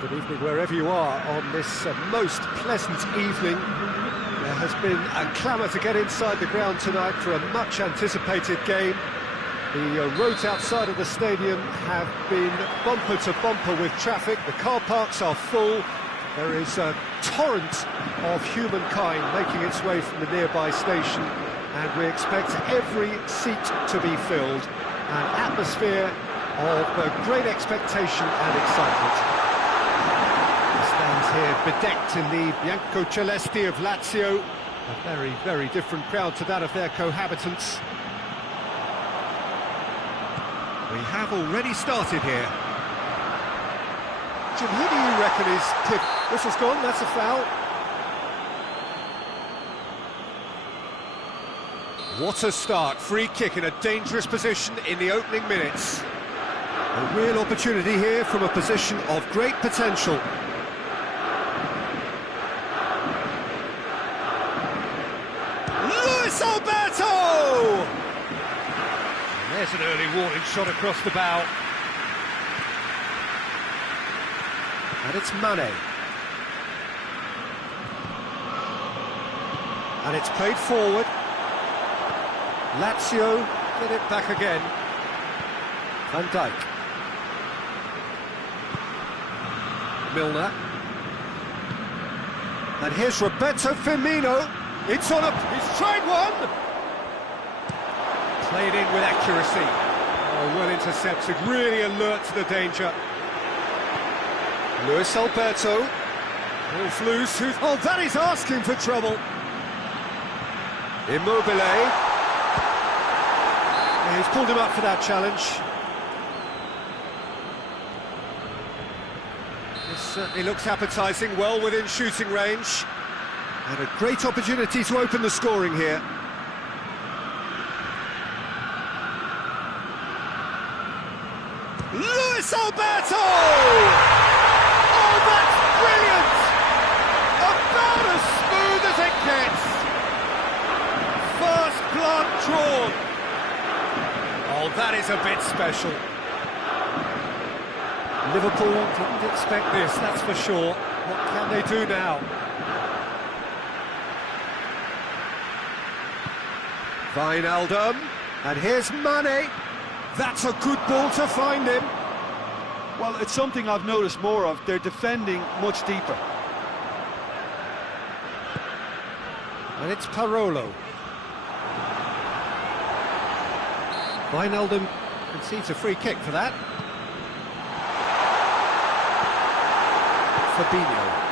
Good evening wherever you are on this most pleasant evening. There has been a clamour to get inside the ground tonight for a much anticipated game. The roads outside of the stadium have been bumper to bumper with traffic. The car parks are full. There is a torrent of humankind making its way from the nearby station, and we expect every seat to be filled. An atmosphere of great expectation and excitement. Stands here bedecked in the Bianco-Celesti of Lazio, a very, very different crowd to that of their cohabitants. We have already started here. Jim, who do you reckon is Cliff? Whistle's gone, that's a foul. What a start, free kick in a dangerous position in the opening minutes. A real opportunity here from a position of great potential. Alberto! There's an early warning shot across the bow. And it's Mane. And it's played forward. Lazio get it back again. Van Dijk. Milner. And here's Roberto Firmino. It's on he's tried one! Played in with accuracy. Oh, well intercepted, really alert to the danger. Luis Alberto. Wolf loose, oh, that is asking for trouble. Immobile. Yeah, he's pulled him up for that challenge. This certainly looks appetising, well within shooting range. And a great opportunity to open the scoring here. Luis Alberto! Oh, that's brilliant! About as smooth as it gets. First blood drawn. Oh, that is a bit special. Liverpool didn't expect this, that's for sure. What can they do now? Wijnaldum, and here's Mane. That's a good ball to find him. Well, it's something I've noticed more of. They're defending much deeper. And it's Parolo. Wijnaldum concedes a free kick for that. Fabinho.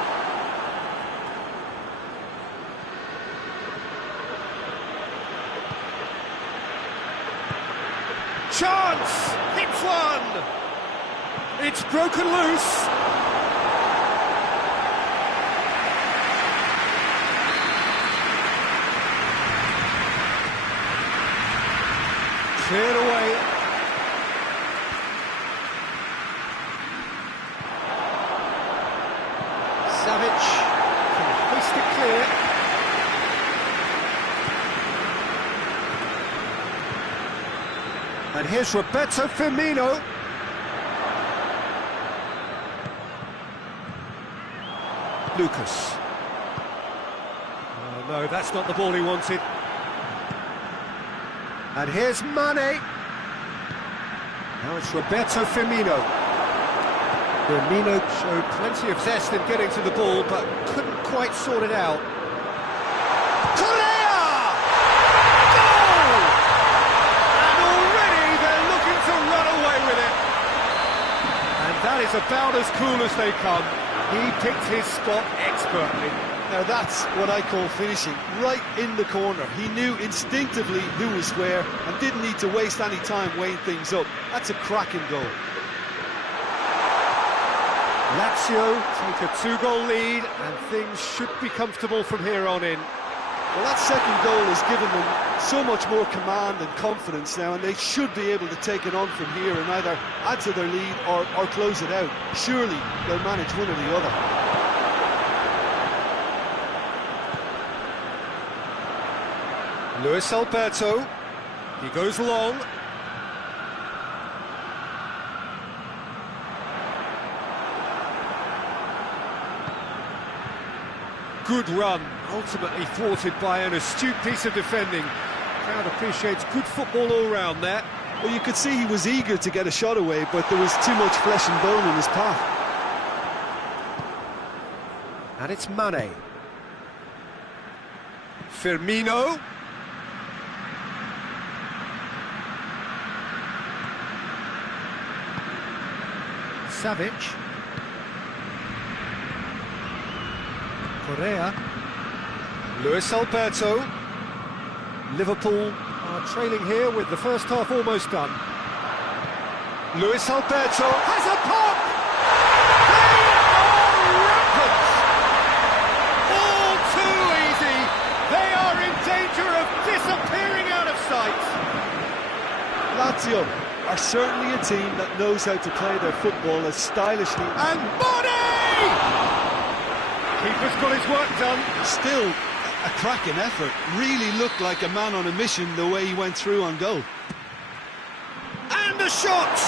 Chance! Hits one! It's broken loose! Cleared away. Savic can hoist it clear. And here's Roberto Firmino. Lucas. Oh, no, that's not the ball he wanted. And here's Mane. Now it's Roberto Firmino. Firmino showed plenty of zest in getting to the ball, but couldn't quite sort it out. That is about as cool as they come. He picked his spot expertly. Now that's what I call finishing, right in the corner. He knew instinctively who was where and didn't need to waste any time weighing things up. That's a cracking goal. Lazio take a 2-goal lead and things should be comfortable from here on in. Well, that second goal has given them so much more command and confidence now, and they should be able to take it on from here and either add to their lead or close it out. Surely they'll manage one or the other. Luis Alberto, he goes long. good run, ultimately thwarted by an astute piece of defending. Crowd appreciates good football all round there. Well, you could see he was eager to get a shot away, but there was too much flesh and bone in his path. And it's Mane. Firmino. Savic. Correa. Luis Alberto. Liverpool are trailing here with the first half almost done. Luis Alberto has a pop! They are rampant! All too easy! They are in danger of disappearing out of sight! Lazio are certainly a team that knows how to play their football as stylishly. And Mane! Keeper's got his work done. Still a cracking effort. Really looked like a man on a mission the way he went through on goal. And the shot!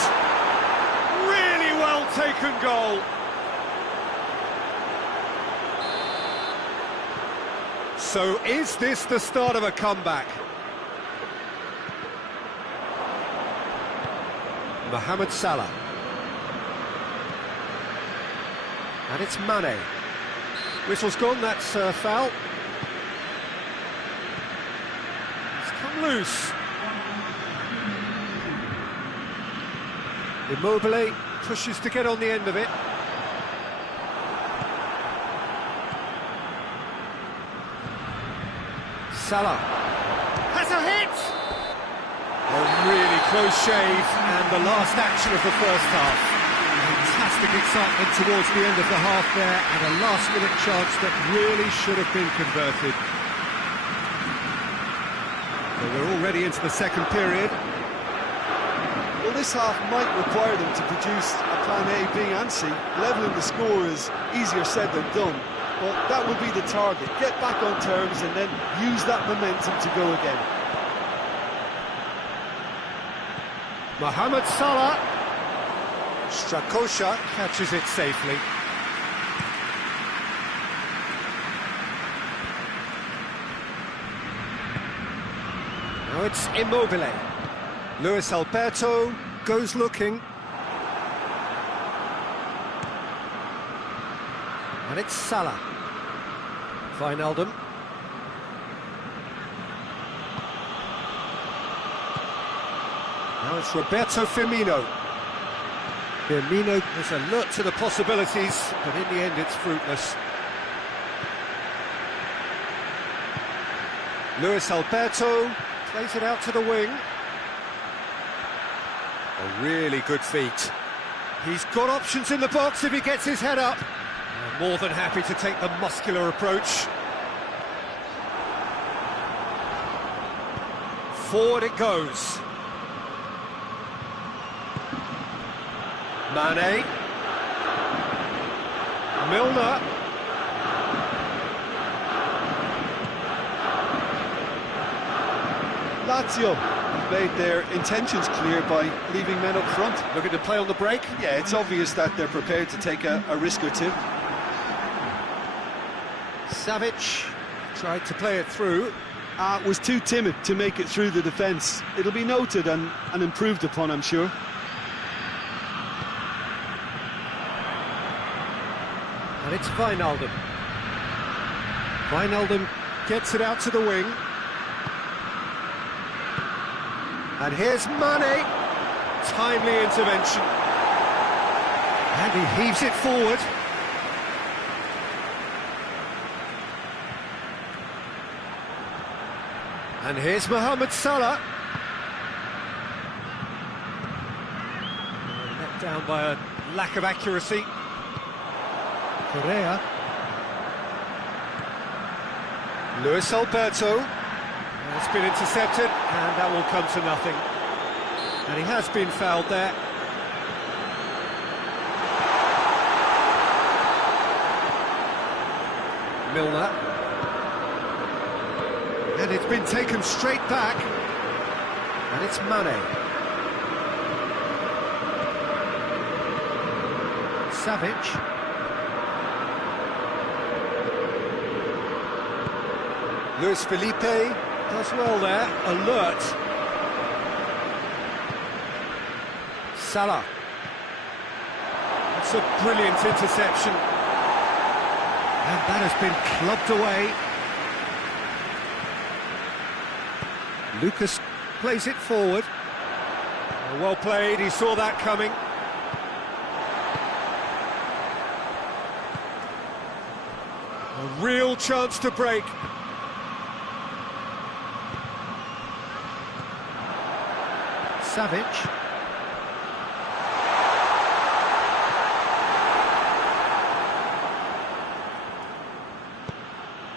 Really well taken goal. So is this the start of a comeback? Mohamed Salah. And it's Mane. Whistle's gone, that's a foul. It's come loose. Immobile pushes to get on the end of it. Salah has a hit! A really close shave, and the last action of the first half. Fantastic excitement towards the end of the half there, and a last-minute chance that really should have been converted. So we're already into the second period. Well, this half might require them to produce a plan A, B and C. Levelling the score is easier said than done, but that would be the target. Get back on terms and then use that momentum to go again. Mohamed Salah. Strakosha catches it safely. Now it's Immobile. Luis Alberto goes looking. And it's Salah. Wijnaldum. Now it's Roberto Firmino. Firmino is alert to the possibilities, but in the end it's fruitless. Luis Alberto plays it out to the wing. A really good feat. He's got options in the box if he gets his head up. More than happy to take the muscular approach. Forward it goes. Mane. Milner. Lazio have made their intentions clear by leaving men up front. Looking to play on the break? Yeah, it's obvious that they're prepared to take a risk or two. Savic tried to play it through. Was too timid to make it through the defence. It'll be noted and improved upon, I'm sure. And it's Wijnaldum. Wijnaldum gets it out to the wing. And here's Mane. Timely intervention. And he heaves it forward. And here's Mohamed Salah. Let down by a lack of accuracy. Correa. Luis Alberto. It's been intercepted, and that will come to nothing. And he has been fouled there. Milner. And it's been taken straight back. And it's Mane. Savic. Luis Felipe does well there, alert. Salah. That's a brilliant interception. And that has been clubbed away. Lucas plays it forward. Well played, he saw that coming. A real chance to break. Savic.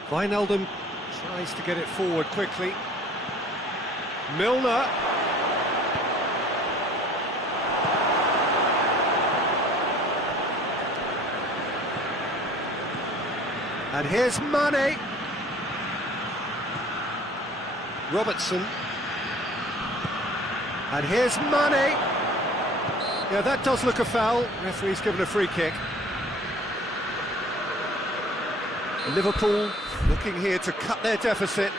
Wijnaldum tries to get it forward quickly. Milner. And here's Mane. Robertson. And here's Mane. Yeah, that does look a foul. Referee's given a free kick. Liverpool looking here to cut their deficit.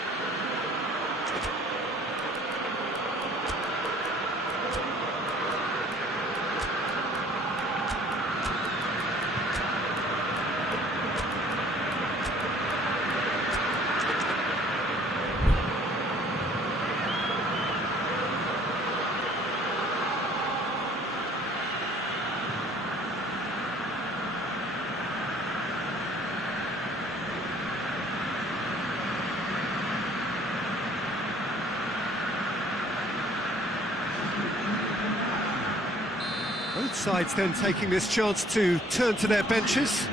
Both sides then taking this chance to turn to their benches.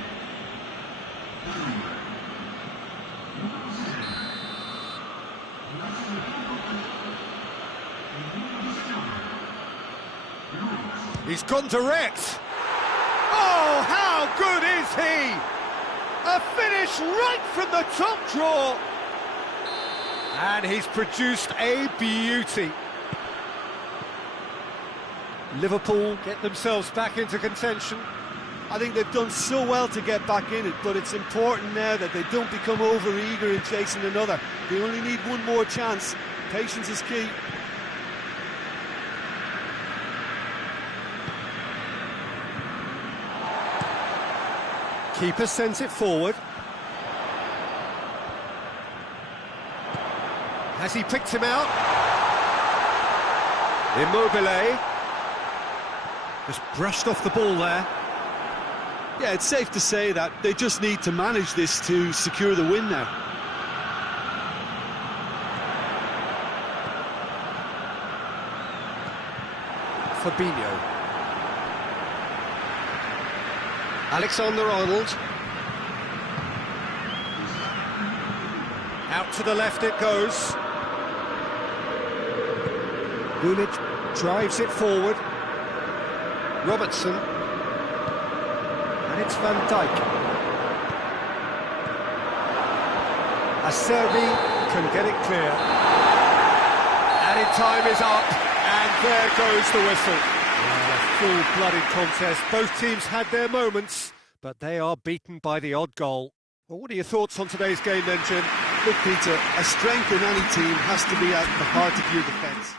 He's gone direct. Oh, how good is he? A finish right from the top draw. And he's produced a beauty. Liverpool get themselves back into contention. I think they've done so well to get back in it, but it's important now that they don't become over-eager in chasing another. They only need one more chance. Patience is key. Keeper sends it forward. Has he picked him out? Immobile. Just brushed off the ball there. Yeah, it's safe to say that they just need to manage this to secure the win now. Fabinho. Alexander-Arnold. Out to the left it goes. Gullit drives it forward. Robertson. And it's Van Dijk. Acerbi can get it clear. Added time is up, and there goes the whistle. A full-blooded contest. Both teams had their moments, but they are beaten by the odd goal. Well, what are your thoughts on today's game then, Jim? Look, Peter, a strength in any team has to be at the heart of your defence.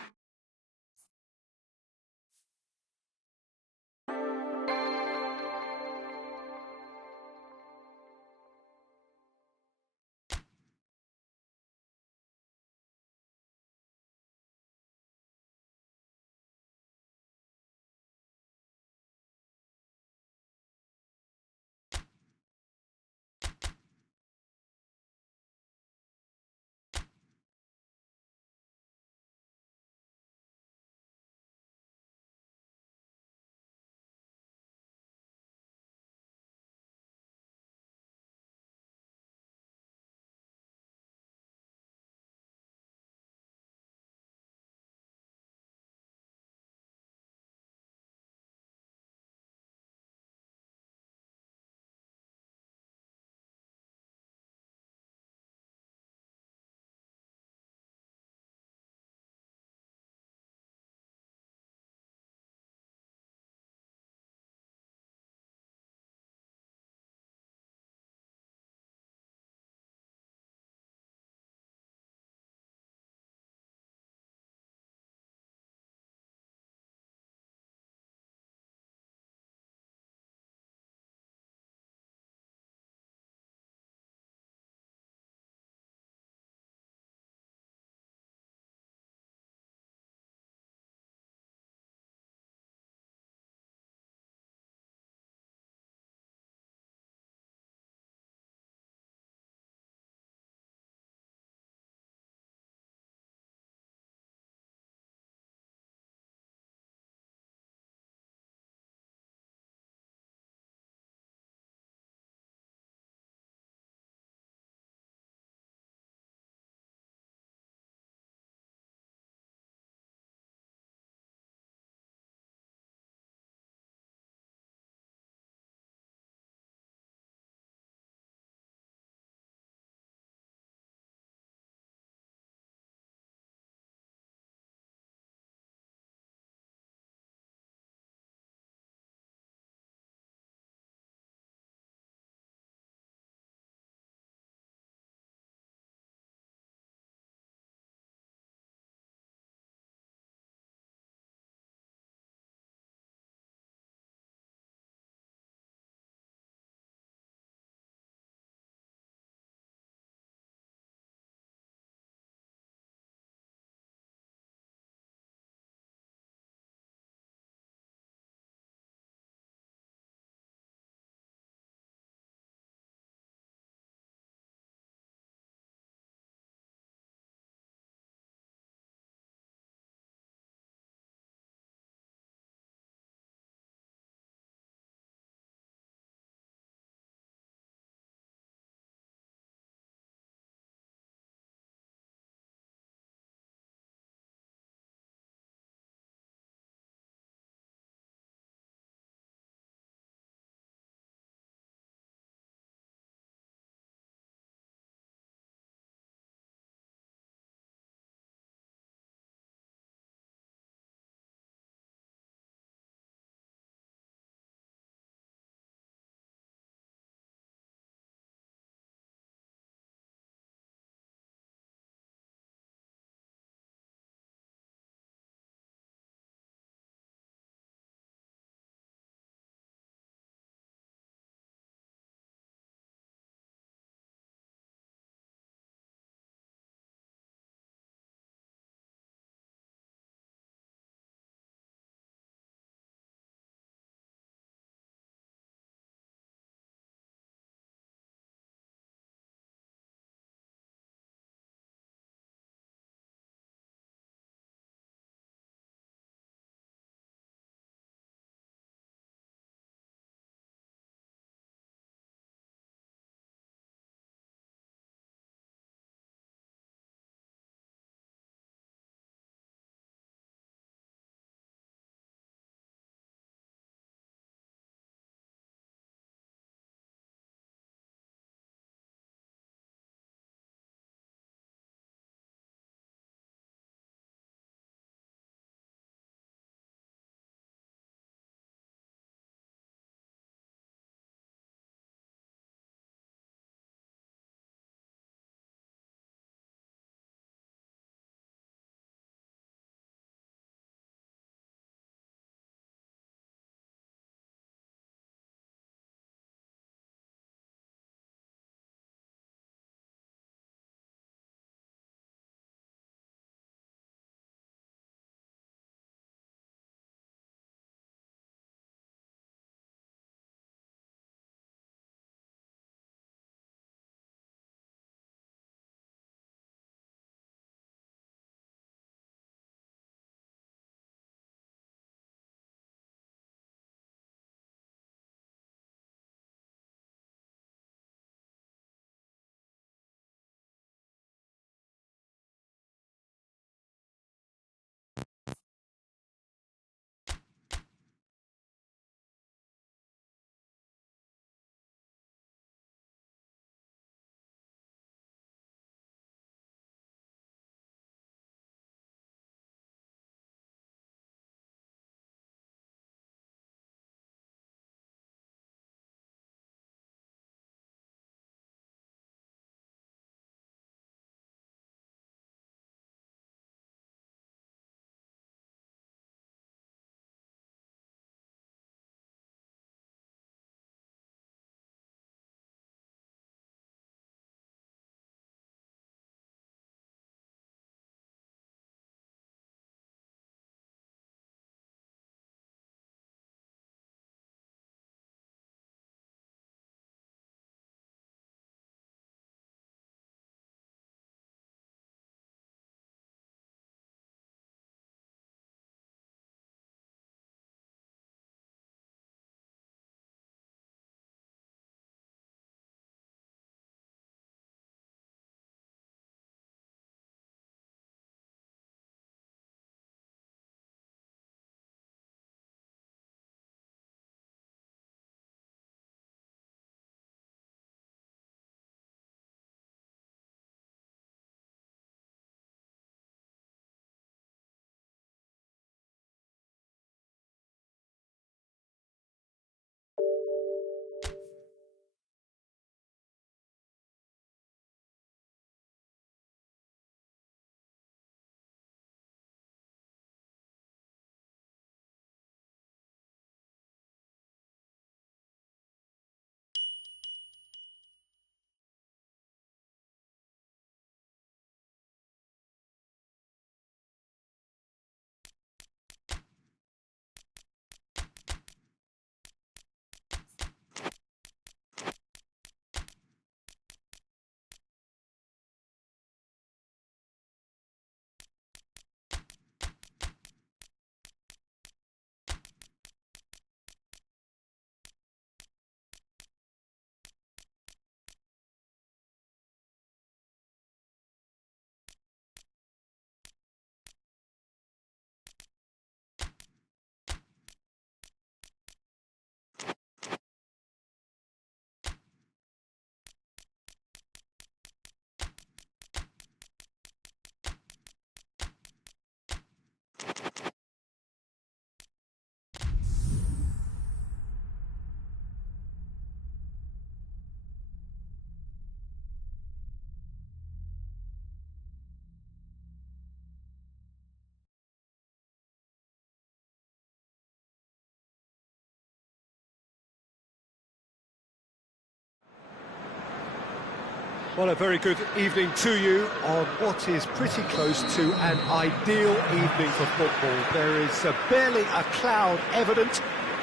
Well, a very good evening to you on what is pretty close to an ideal evening for football. There is barely a cloud evident.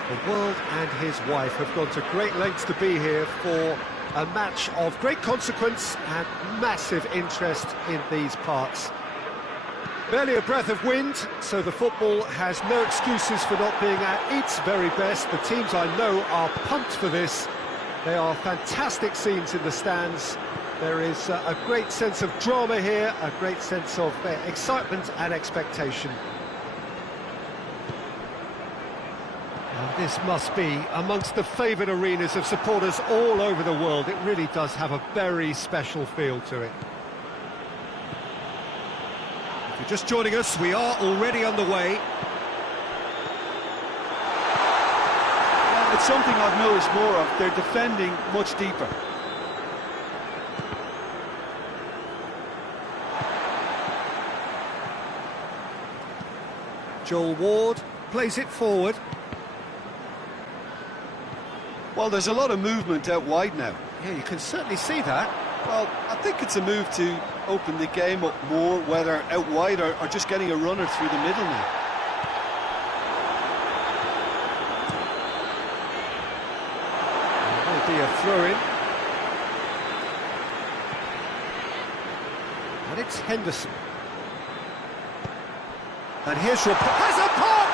The world and his wife have gone to great lengths to be here for a match of great consequence and massive interest in these parts. Barely a breath of wind, so the football has no excuses for not being at its very best. The teams I know are pumped for this. They are fantastic scenes in the stands. There is a great sense of drama here, a great sense of excitement and expectation. And this must be amongst the favoured arenas of supporters all over the world. It really does have a very special feel to it. If you're just joining us, we are already underway. It's something I've noticed more of. They're defending much deeper. Joel Ward plays it forward. Well, there's a lot of movement out wide now. Yeah, you can certainly see that. Well, I think it's a move to open the game up more, whether out wide or just getting a runner through the middle now. There'll be a throw-in. And it's Henderson. And here's has a pop!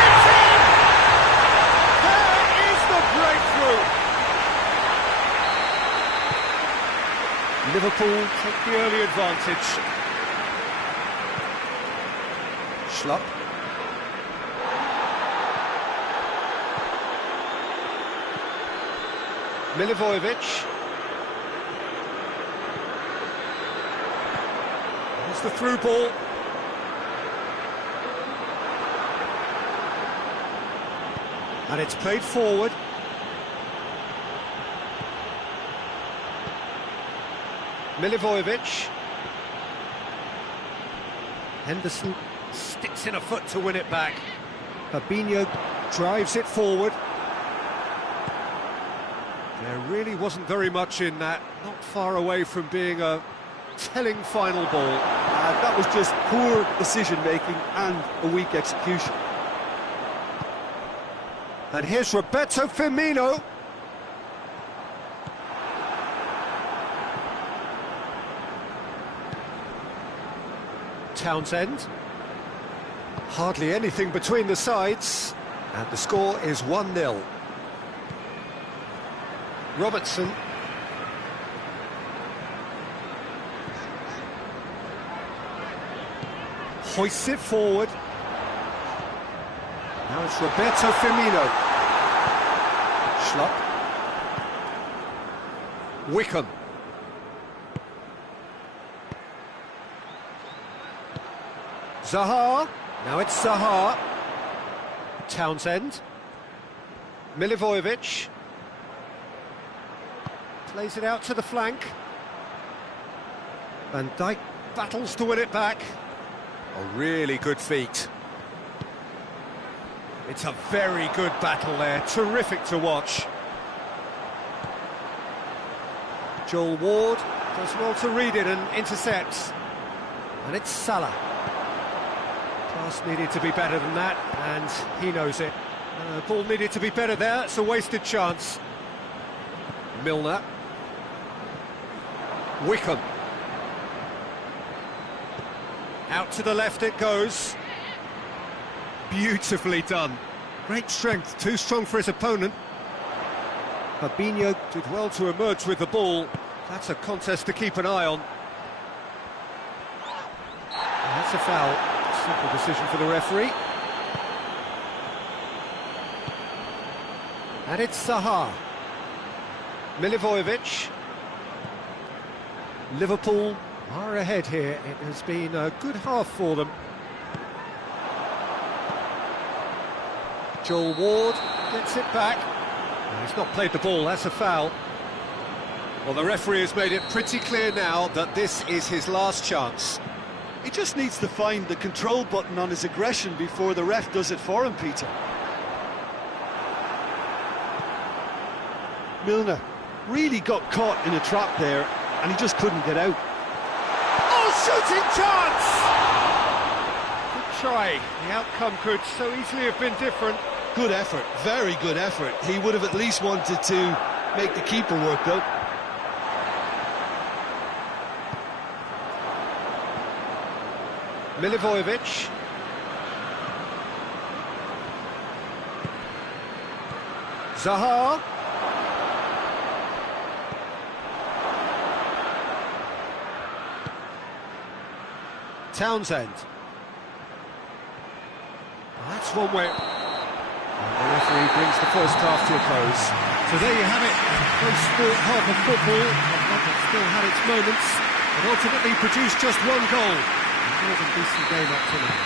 It's in! There is the breakthrough! Liverpool take the early advantage. Schlupp. Milivojevic. There's the through ball. And it's played forward. Milivojevic. Henderson sticks in a foot to win it back. Fabinho drives it forward. There really wasn't very much in that. Not far away from being a telling final ball. That was just poor decision-making and a weak execution. And here's Roberto Firmino. Townsend. Hardly anything between the sides. And the score is 1-0. Robertson. Hoists it forward. Now it's Roberto Firmino. Schlupp. Wickham. Zaha. Now it's Zaha. Townsend. Milivojevic. Plays it out to the flank. Van Dijk battles to win it back. A really good feat. It's a very good battle there, terrific to watch. Joel Ward does well to read it and intercepts. And it's Salah. Pass needed to be better than that, and he knows it. Ball needed to be better there, it's a wasted chance. Milner. Wickham. Out to the left it goes. Beautifully done. Great strength, too strong for his opponent. Fabinho did well to emerge with the ball. That's a contest to keep an eye on. And that's a foul. Simple decision for the referee. And it's Zaha. Milivojevic. Liverpool are ahead here. It has been a good half for them. Joel Ward gets it back. He's not played the ball, that's a foul. Well, the referee has made it pretty clear now that this is his last chance. He just needs to find the control button on his aggression before the ref does it for him, Peter. Milner really got caught in a trap there, and he just couldn't get out. Oh, shooting chance! Good try. The outcome could so easily have been different. Good effort, very good effort. He would have at least wanted to make the keeper work, though. Milivojevic. Zaha. Townsend. That's one way. And the referee brings the first half to a close. So there you have it, a close sport half of football, but still had its moments, and ultimately produced just one goal. It was a decent game up to now.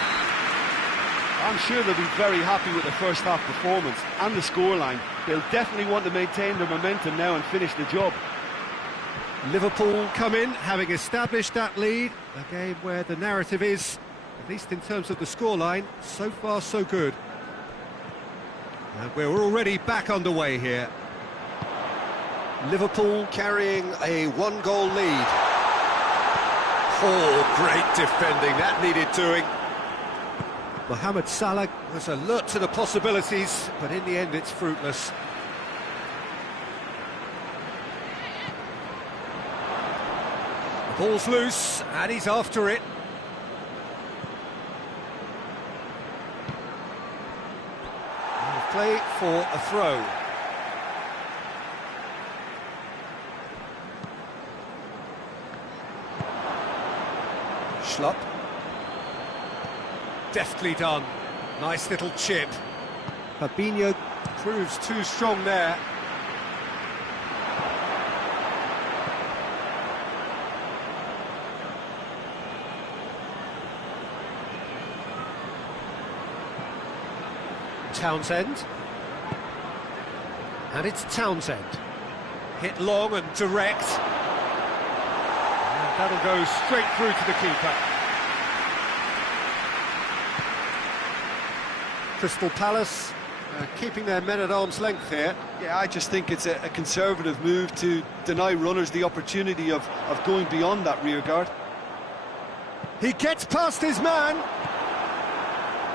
I'm sure they'll be very happy with the first half performance and the scoreline. They'll definitely want to maintain their momentum now and finish the job. Liverpool come in, having established that lead, a game where the narrative is, at least in terms of the scoreline, so far so good. And we're already back underway here. Liverpool carrying a one-goal lead. Oh, great defending, that needed doing. Mohamed Salah was alert to the possibilities, but in the end it's fruitless. The ball's loose, and he's after it. And play for a throw. Schlupp. Deftly done. Nice little chip. Fabinho proves too strong there. Townsend. And it's Townsend. Hit long and direct. And that'll go straight through to the keeper. Crystal Palace keeping their men at arm's length here. Yeah, I just think it's a conservative move to deny runners the opportunity of going beyond that rear guard. He gets past his man.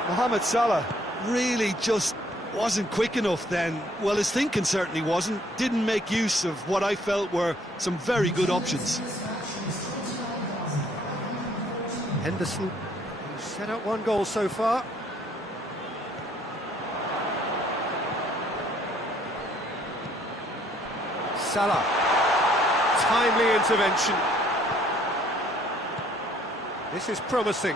Mohamed Salah really just wasn't quick enough then. Well, his thinking certainly wasn't. Didn't make use of what I felt were some very good options. Henderson, who's set up one goal so far. Salah, timely intervention. This is promising.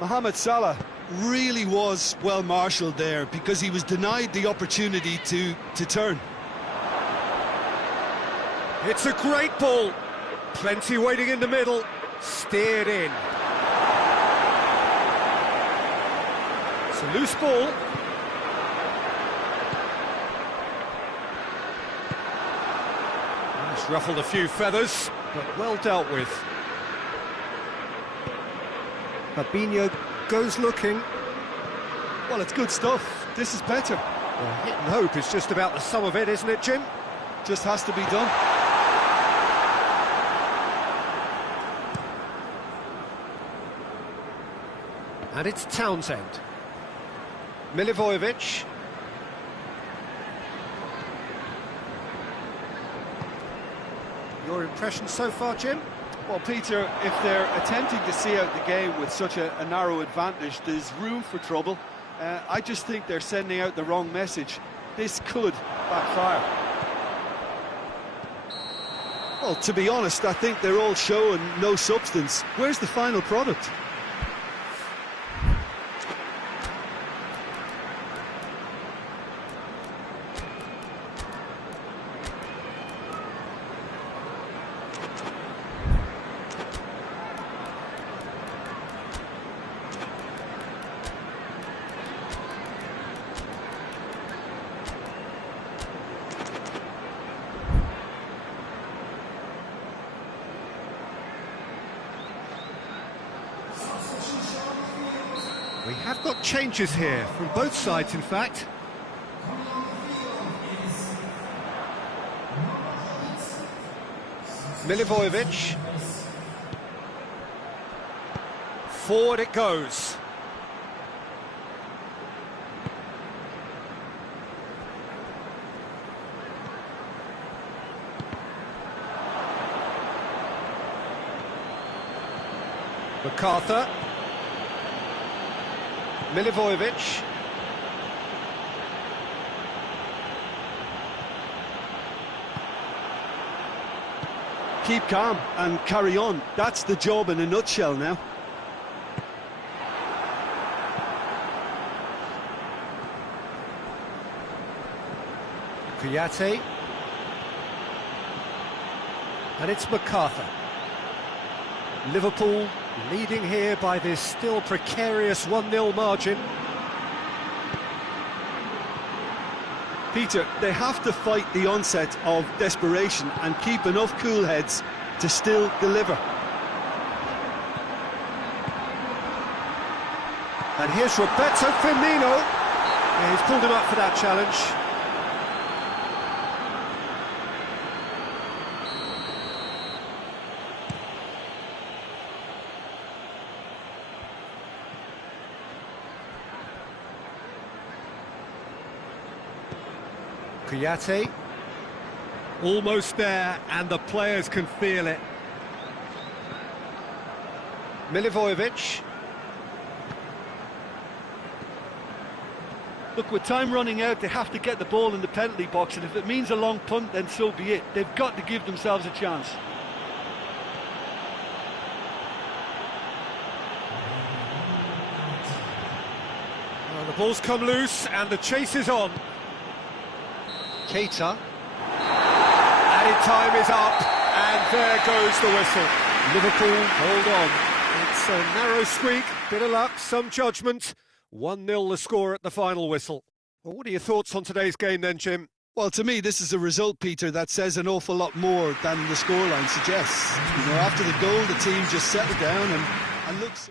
Mohamed Salah really was well marshalled there because he was denied the opportunity to turn. It's a great ball. Plenty waiting in the middle. Steered in. It's a loose ball. It's ruffled a few feathers, but well dealt with. Fabinho goes looking. Well, it's good stuff. This is better. Well, hit and hope is just about the sum of it, isn't it, Jim? Just has to be done. And it's Townsend. Milivojevic. Your impression so far, Jim? Well, Peter, if they're attempting to see out the game with such a narrow advantage, there's room for trouble. I just think they're sending out the wrong message. This could backfire. Well, to be honest, I think they're all show and no substance. Where's the final product? We have got changes here, from both sides in fact. Milivojevic. Forward it goes. MacArthur. Milivojevic. Keep calm and carry on. That's the job in a nutshell now. Kouyaté. And it's MacArthur. Liverpool leading here by this still precarious 1-0 margin. Peter, they have to fight the onset of desperation and keep enough cool heads to still deliver. And here's Roberto Firmino. Yeah, he's pulled him up for that challenge. Kouyaté, almost there, and the players can feel it. Milivojevic. Look, with time running out, they have to get the ball in the penalty box, and if it means a long punt, then so be it. They've got to give themselves a chance. Well, the ball's come loose, and the chase is on. Keita. Added time is up, and there goes the whistle. Liverpool hold on. It's a narrow squeak, bit of luck, some judgment. 1-0 the score at the final whistle. Well, what are your thoughts on today's game then, Jim? Well, to me, this is a result, Peter, that says an awful lot more than the scoreline suggests. You know, after the goal, the team just settled down and looked...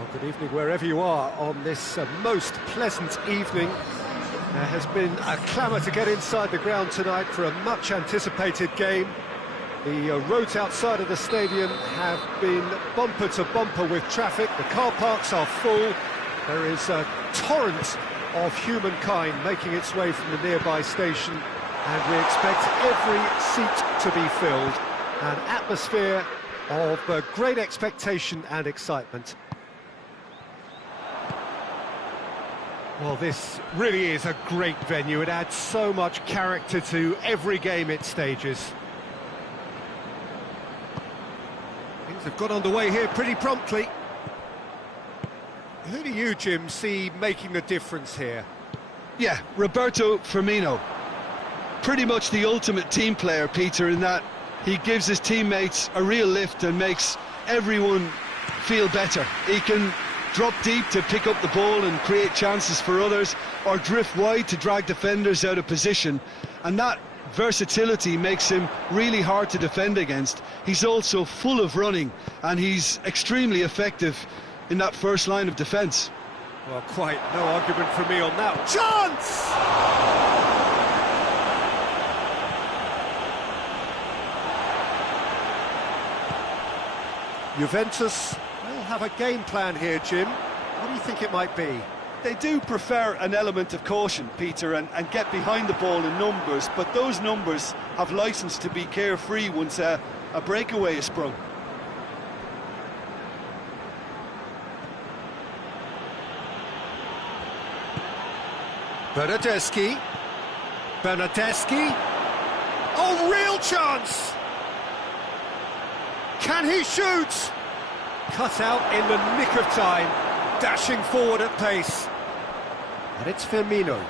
Well, good evening wherever you are on this most pleasant evening. There has been a clamour to get inside the ground tonight for a much anticipated game. The roads outside of the stadium have been bumper to bumper with traffic. The car parks are full. There is a torrent of humankind making its way from the nearby station, and we expect every seat to be filled. An atmosphere of great expectation and excitement. Well, this really is a great venue. It adds so much character to every game it stages. Things have got underway here pretty promptly. Who do you, Jim, see making the difference here? Yeah, Roberto Firmino. Pretty much the ultimate team player, Peter, in that he gives his teammates a real lift and makes everyone feel better. He can drop deep to pick up the ball and create chances for others, or drift wide to drag defenders out of position, and that versatility makes him really hard to defend against. He's also full of running, and he's extremely effective in that first line of defence. Well, quite no argument from me on that. Chance! Juventus will have a game plan here, Jim. What do you think it might be? They do prefer an element of caution, Peter, and get behind the ball in numbers, but those numbers have licence to be carefree once a breakaway is sprung. Bernardeschi. Oh, real chance! Can he shoot? Cut out in the nick of time, dashing forward at pace. And it's Firmino.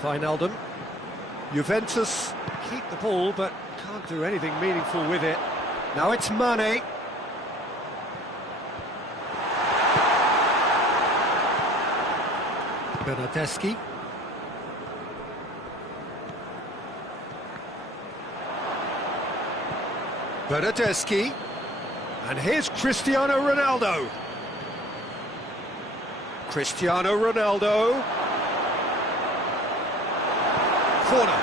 Wijnaldum. Juventus keep the ball, but can't do anything meaningful with it. Now it's Mane. Bernardeschi. Bernardeschi. And here's Cristiano Ronaldo. Cristiano Ronaldo. Corner.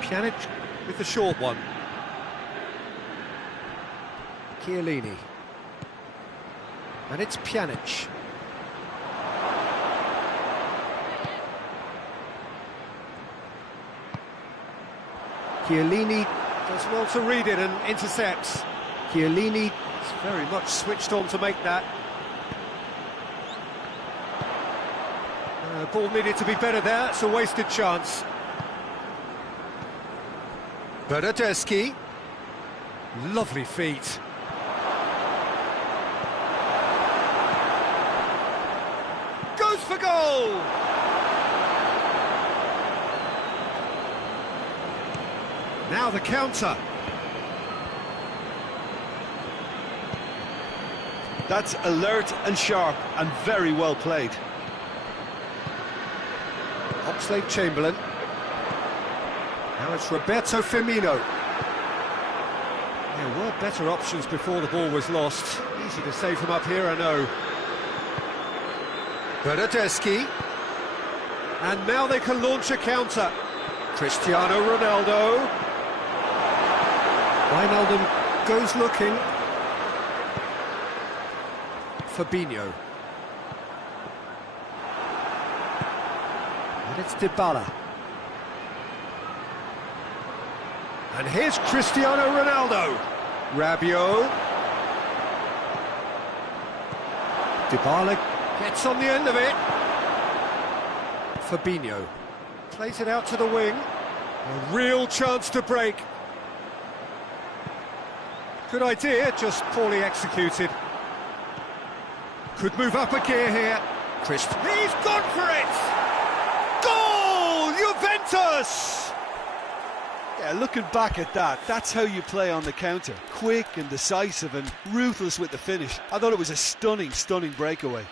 Pjanic with the short one. Chiellini. And it's Pjanic. Chiellini does well to read it and intercepts. Chiellini is very much switched on to make that. Ball needed to be better there, it's a wasted chance. Bernardeschi. Lovely feet. Goes for goal! Now the counter. That's alert and sharp and very well played. Oxlade-Chamberlain. Now it's Roberto Firmino. There were better options before the ball was lost. Easy to save from up here, I know. Bernardeschi. And now they can launch a counter. Cristiano Ronaldo. Wijnaldum goes looking. Fabinho. And it's Dybala. And here's Cristiano Ronaldo. Rabiot. Dybala gets on the end of it. Fabinho plays it out to the wing. A real chance to break. Good idea, just poorly executed. Could move up a gear here. He's gone for it! Goal! Juventus! Yeah, looking back at that, that's how you play on the counter. Quick and decisive and ruthless with the finish. I thought it was a stunning, stunning breakaway.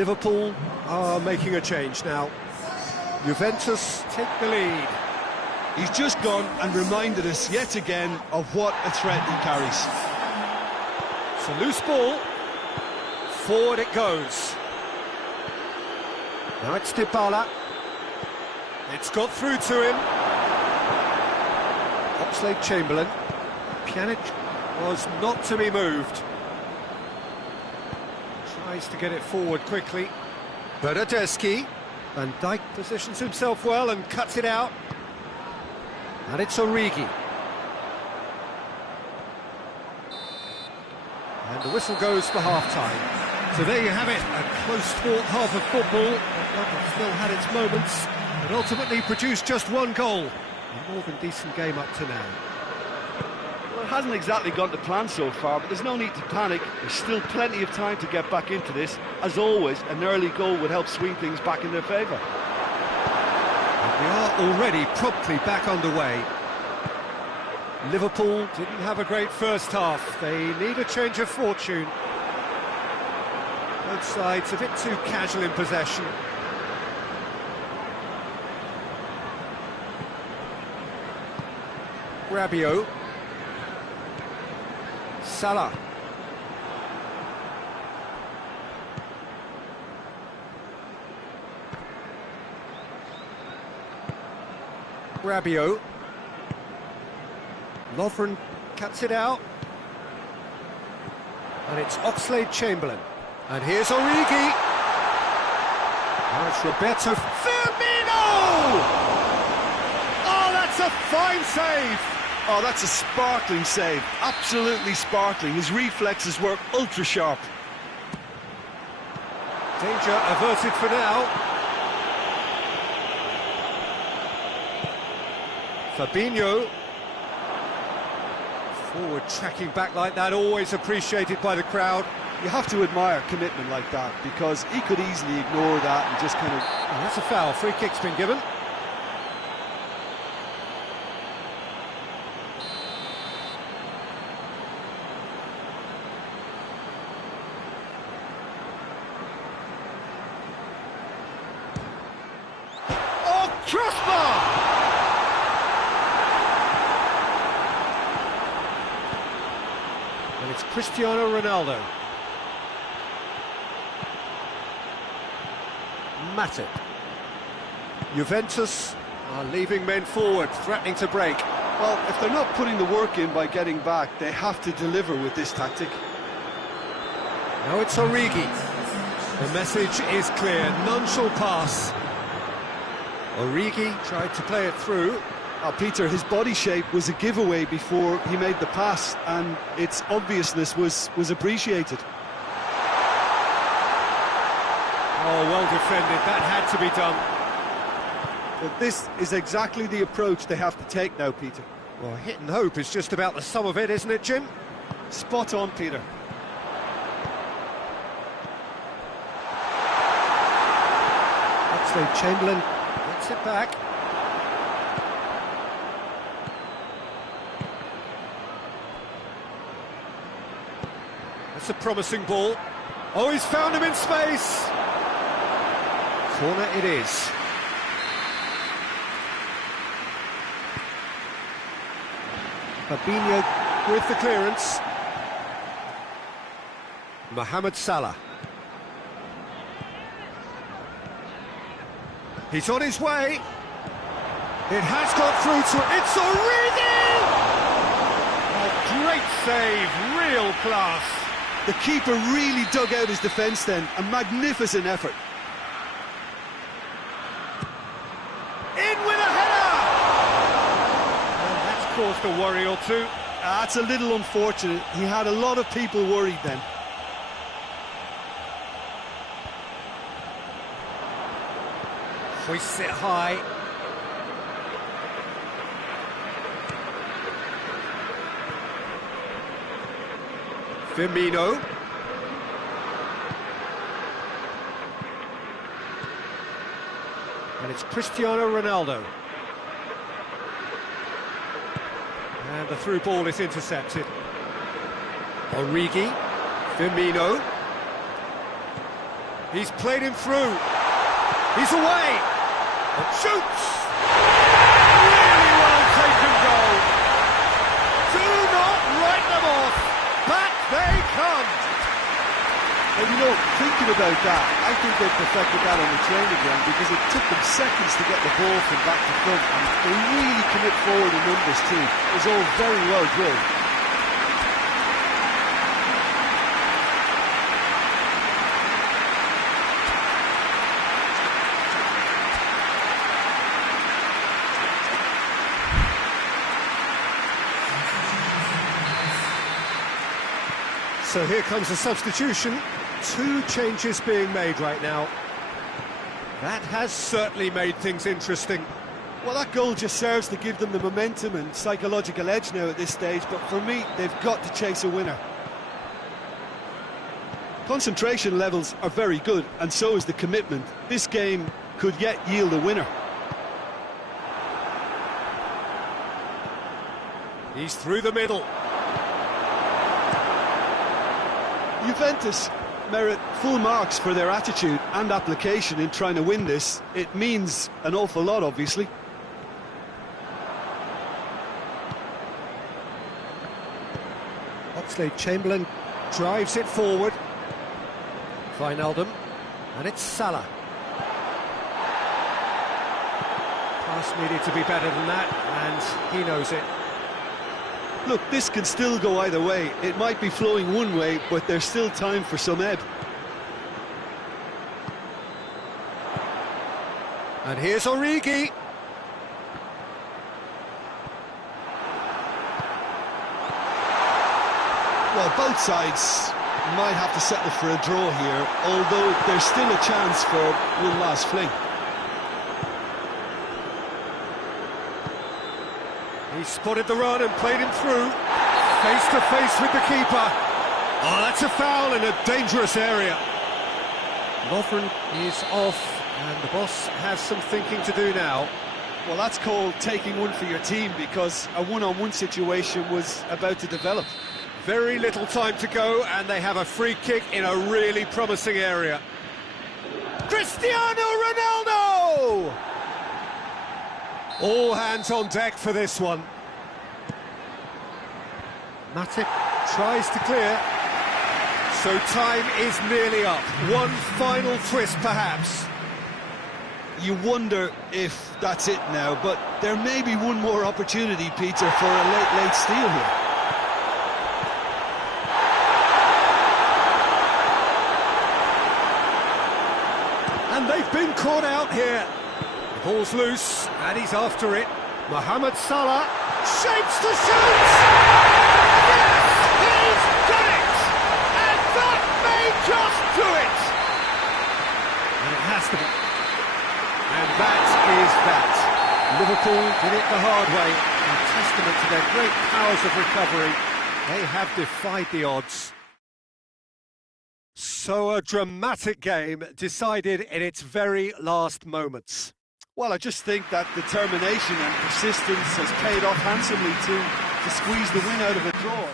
Liverpool are making a change now. Juventus take the lead. He's just gone and reminded us yet again of what a threat he carries. It's a loose ball. Forward it goes. Now it's Dybala. It's got through to him. Oxlade-Chamberlain. Pjanic was not to be moved. Tries to get it forward quickly. Bernardeschi. Van Dijk positions himself well and cuts it out. And it's Origi. And the whistle goes for half-time. So there you have it, a close-fought half of football. That still had its moments, but ultimately produced just one goal. A more than decent game up to now. Well, it hasn't exactly gone to plan so far, but there's no need to panic. There's still plenty of time to get back into this. As always, an early goal would help swing things back in their favour. We are already promptly back underway. Liverpool didn't have a great first half. They need a change of fortune. Both sides a bit too casual in possession. Rabiot. Salah. Rabiot. Lovren cuts it out. And it's Oxlade-Chamberlain. And here's Origi. Now it's Roberto Firmino! Oh, that's a fine save! Oh, that's a sparkling save. Absolutely sparkling. His reflexes work ultra-sharp. Danger averted for now. Fabinho. Forward tracking back like that, always appreciated by the crowd. You have to admire commitment like that, because he could easily ignore that and just kind of... Oh, that's a foul. Free kick's been given. Oh, crossbar! And it's Cristiano Ronaldo. Matip. Juventus are leaving men forward, threatening to break. Well, if they're not putting the work in by getting back, they have to deliver with this tactic. Now it's Origi. The message is clear, none shall pass. Origi tried to play it through. Peter, his body shape was a giveaway before he made the pass, and its obviousness was appreciated. Oh, well defended, that had to be done. But this is exactly the approach they have to take now, Peter. Well, hit and hope is just about the sum of it, isn't it, Jim? Spot on, Peter. Oxlade-Chamberlain gets it back. That's a promising ball. Oh, he's found him in space. Corner it is. Fabinho with the clearance. Mohamed Salah. He's on his way. It has got through to... It's Origi! Oh, great save, real class. The keeper really dug out his defence then. A magnificent effort. In with a header! And that's caused a worry or two. That's a little unfortunate. He had a lot of people worried then. Hoists it high. Firmino. And it's Cristiano Ronaldo. And the through ball is intercepted. Origi. Firmino. He's played him through. He's away. And shoots. Really well taken goal. Do not write them off. Back they come. And you know, thinking about that, I think they perfected that on the training ground because it took them seconds to get the ball from back to front, and they really commit forward in numbers too. It was all very well drilled. So here comes a substitution. 2 changes being made right now. That has certainly made things interesting. Well, that goal just serves to give them the momentum and psychological edge now at this stage, but for me, they've got to chase a winner. Concentration levels are very good, and so is the commitment. This game could yet yield a winner. He's through the middle. Juventus merit full marks for their attitude and application in trying to win this. It means an awful lot, obviously. Oxlade-Chamberlain drives it forward. Wijnaldum, and it's Salah. Pass needed to be better than that, and he knows it. Look, this can still go either way. It might be flowing one way, but there's still time for some ebb. And here's Origi. Well, both sides might have to settle for a draw here, although there's still a chance for one last fling. He spotted the run and played him through. Face to face with the keeper. Oh, that's a foul in a dangerous area. Lovren is off, and the boss has some thinking to do now. Well, that's called taking one for your team, because a one-on-one situation was about to develop. Very little time to go, and they have a free kick in a really promising area. Cristiano Ronaldo! All hands on deck for this one. Matip tries to clear. So time is nearly up. One final twist, perhaps. You wonder if that's it now, but there may be one more opportunity, Peter, for a late steal here. And they've been caught out here. The ball's loose, and he's after it. Mohamed Salah shapes to shoot! Yes, he's done it! And that may just do it! And it has to be. And that is that. Liverpool did it the hard way. A testament to their great powers of recovery. They have defied the odds. So a dramatic game decided in its very last moments. Well, I just think that determination and persistence has paid off handsomely to squeeze the win out of a draw.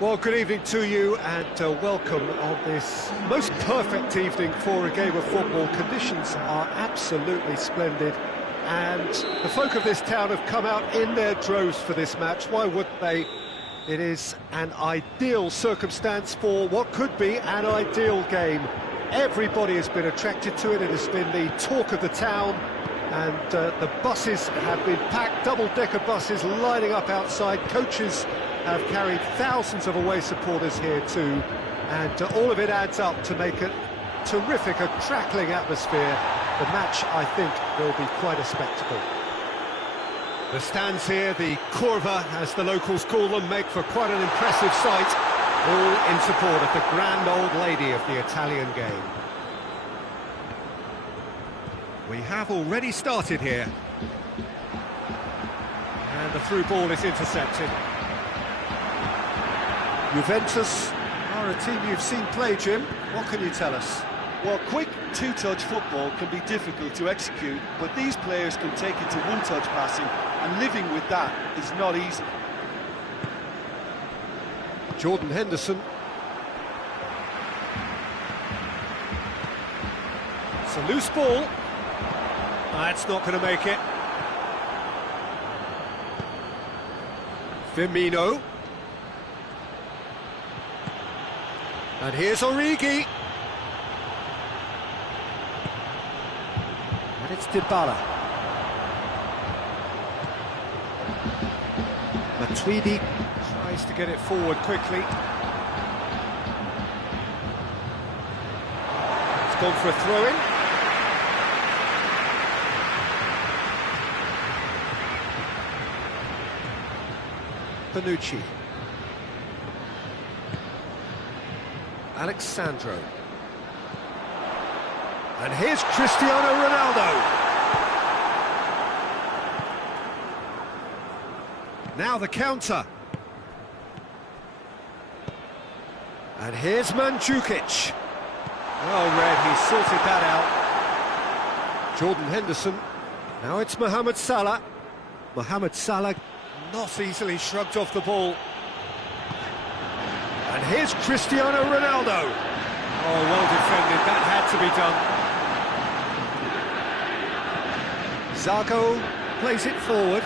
Well, good evening to you and welcome on this most perfect evening for a game of football. Conditions are absolutely splendid and the folk of this town have come out in their droves for this match. Why wouldn't they? It is an ideal circumstance for what could be an ideal game. Everybody has been attracted to it. It has been the talk of the town, and the buses have been packed, double-decker buses lining up outside. Coaches have carried thousands of away supporters here too, and all of it adds up to make it terrific, a crackling atmosphere. The match, I think, will be quite a spectacle. The stands here, the curva, as the locals call them, make for quite an impressive sight, all in support of the grand old lady of the Italian game. We have already started here. And the through ball is intercepted. Juventus are a team you've seen play, Jim. What can you tell us? Well, quick two-touch football can be difficult to execute, but these players can take it to one-touch passing, and living with that is not easy. Jordan Henderson. It's a loose ball. That's not going to make it. Firmino. And here's Origi. And it's Dybala. Matuidi tries to get it forward quickly. It's gone for a throw-in. Bonucci. Alexandro. And here's Cristiano Ronaldo. Now the counter. And here's Mandzukic. Well read, he sorted that out. Jordan Henderson. Now it's Mohamed Salah. Mohamed Salah not easily shrugged off the ball. And here's Cristiano Ronaldo. Oh, well defended, that had to be done. Zago plays it forward.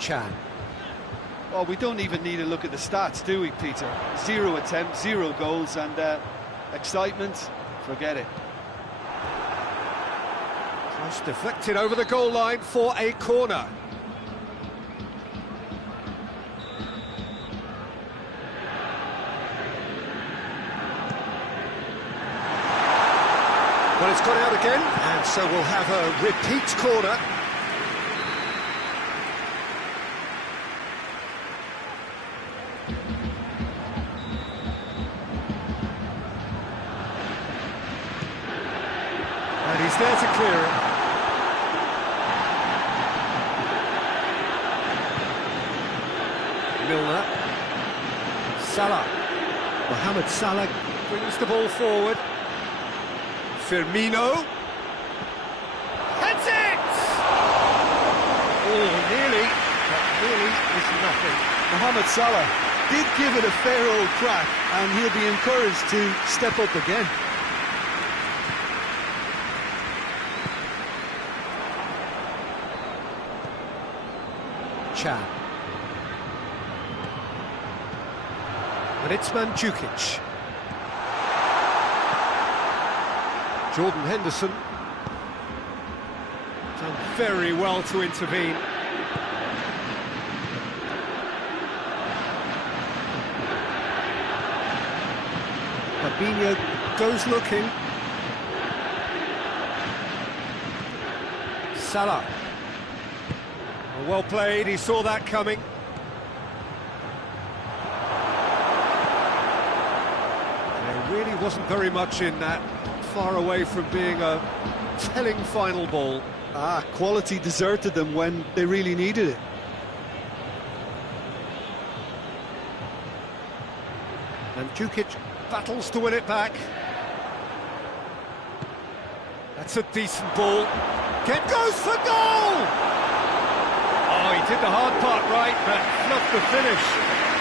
Chan. Well, we don't even need to look at the stats, do we, Peter? 0 attempts, 0 goals, and excitement, forget it. Cross deflected over the goal line for a corner. Well, it's gone out again, and so we'll have a repeat corner. And he's there to clear it. Milner. Salah. Mohamed Salah brings the ball forward. Firmino. Heads it! Oh, nearly, but nearly is nothing. Mohamed Salah did give it a fair old crack, and he'll be encouraged to step up again. Chan. And it's Mandzukic. Jordan Henderson. Done very well to intervene. Fabinho goes looking. Salah. Well played, he saw that coming. There really wasn't very much in that, far away from being a telling final ball. Quality deserted them when they really needed it. And Mandzukic battles to win it back. That's a decent ball. Get goes for goal! Oh, he did the hard part right, but not the finish.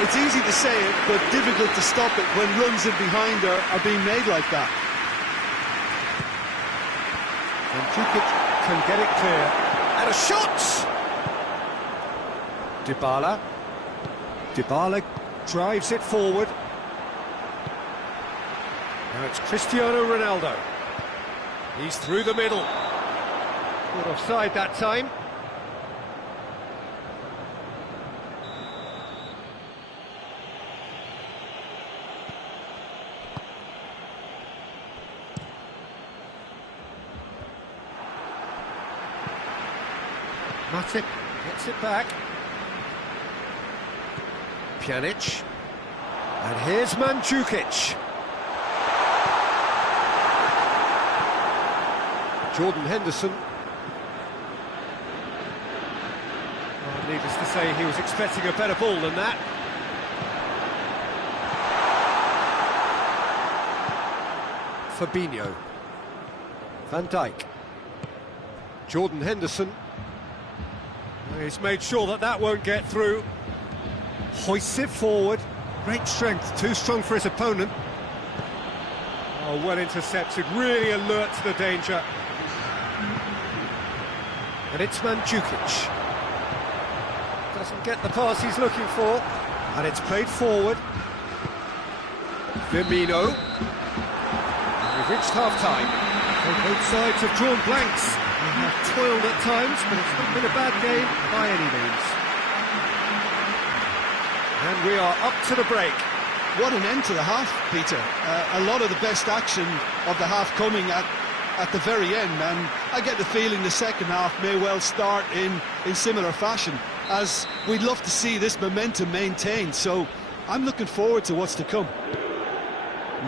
It's easy to say it, but difficult to stop it when runs in behind are being made like that. And Jukic can get it clear. And a shot! Dybala. Dybala drives it forward. Now it's Cristiano Ronaldo. He's through the middle. Not offside that time. Matip gets it back. Pjanic. And here's Mandzukic. Jordan Henderson. Well, needless to say, he was expecting a better ball than that. Fabinho. Van Dijk. Jordan Henderson. He's made sure that that won't get through. Hoists it forward. Great strength, too strong for his opponent. Oh, well intercepted, really alert to the danger. And it's Mandzukic. Doesn't get the pass he's looking for. And it's played forward. Firmino. And we've reached half-time. Well, both sides have drawn blanks. They have toiled at times, but it's not been a bad game by any means. And we are up to the break. What an end to the half, Peter. A lot of the best action of the half coming at the very end, and I get the feeling the second half may well start in similar fashion, as we'd love to see this momentum maintained, so I'm looking forward to what's to come.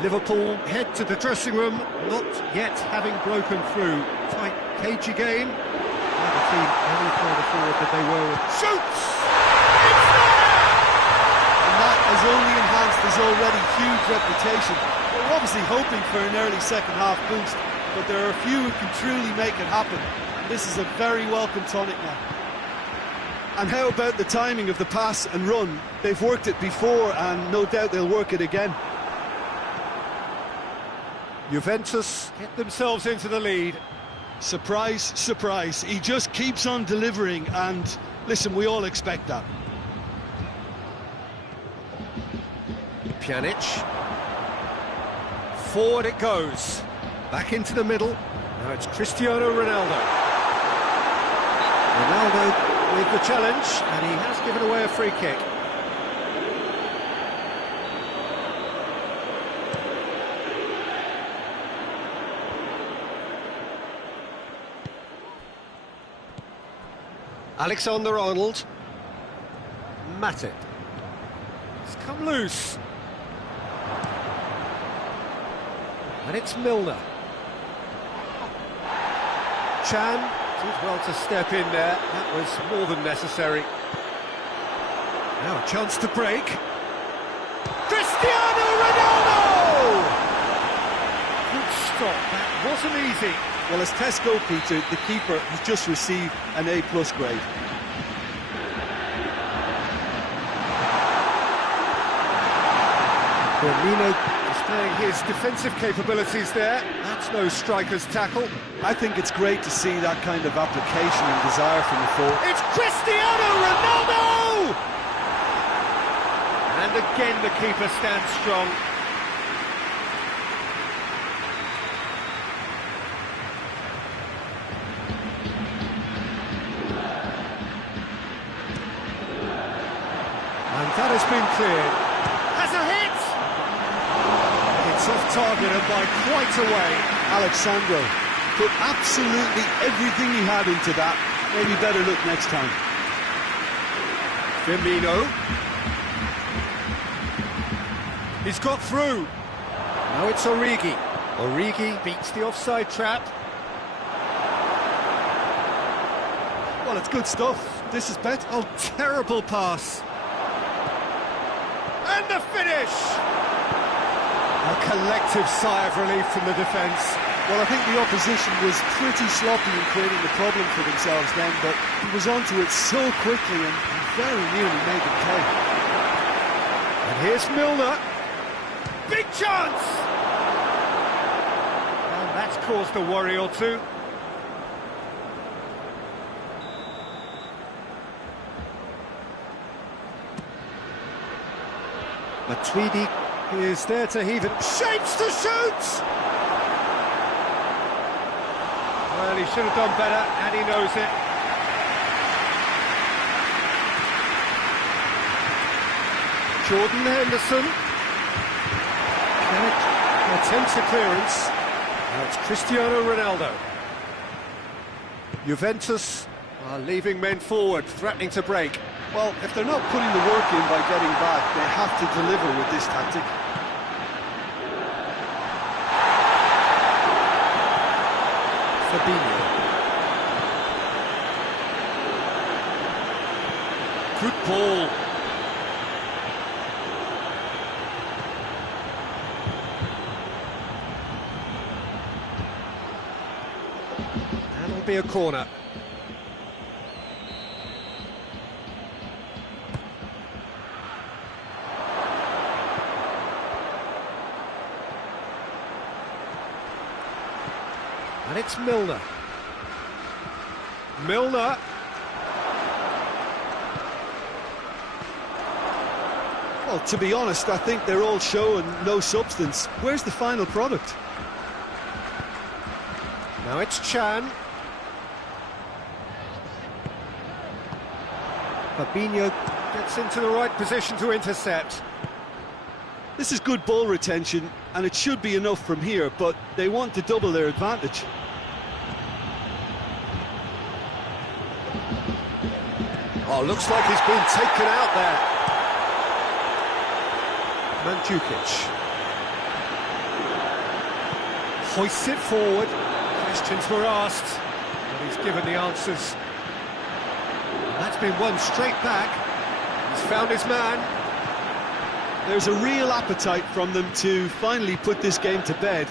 Liverpool head to the dressing room, not yet having broken through. Tight, cagey game. Never seen any further forward than they were. Shoots! It's there! And that has only enhanced his already huge reputation. We're obviously hoping for an early second half boost, but there are a few who can truly make it happen. This is a very welcome tonic now. And how about the timing of the pass and run? They've worked it before, and no doubt they'll work it again. Juventus get themselves into the lead. Surprise, surprise. He just keeps on delivering, and listen, we all expect that. Pjanic. Forward it goes. Back into the middle. Now it's Cristiano Ronaldo. Ronaldo with the challenge, and he has given away a free kick. Alexander-Arnold. Matip. It's come loose. And it's Milner. Chan did well to step in there. That was more than necessary. Now a chance to break. Cristiano Ronaldo! Good stop. That wasn't easy. Well, as Tesco, Peter, the keeper has just received an A+ grade. Firmino displaying his defensive capabilities there. That's no striker's tackle. I think it's great to see that kind of application and desire from the forward. It's Cristiano Ronaldo! And again the keeper stands strong. And that has been cleared. Has a hit! It's off target and by quite a way. Alexandro put absolutely everything he had into that. Maybe better look next time. Firmino. He's got through. Now it's Origi. Origi beats the offside trap. Well, it's good stuff. This is better. Oh, terrible pass. And the finish! A collective sigh of relief from the defence. Well, I think the opposition was pretty sloppy in creating the problem for themselves then, but he was onto it so quickly and very nearly made them pay. And here's Milner. Big chance! And that's caused a worry or two. Matuidi is there to heave it. Shapes to shoot! Well, he should have done better, and he knows it. Jordan Henderson. Attempts a clearance. Now it's Cristiano Ronaldo. Juventus are leaving men forward, threatening to break. Well, if they're not putting the work in by getting back, they have to deliver with this tactic. Fabinho. Good ball. That'll be a corner. And it's Milner. Milner. Well, to be honest, I think they're all show and no substance. Where's the final product? Now it's Chan. Fabinho gets into the right position to intercept. This is good ball retention, and it should be enough from here, but they want to double their advantage. Oh, looks like he's been taken out there. Mandzukic. Hoists it forward. Questions were asked, but he's given the answers. And that's been one straight back. He's found his man. There's a real appetite from them to finally put this game to bed,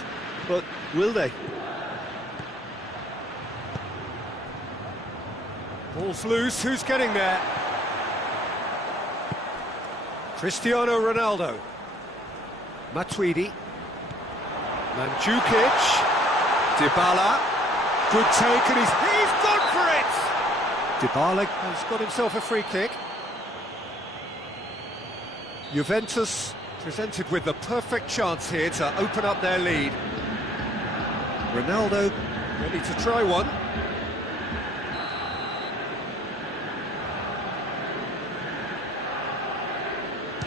but will they? Ball's loose, who's getting there? Cristiano Ronaldo. Matuidi. Mandzukic. Dybala. Good take, and he's gone for it! Dybala has got himself a free kick. Juventus presented with the perfect chance here to open up their lead. Ronaldo ready to try one.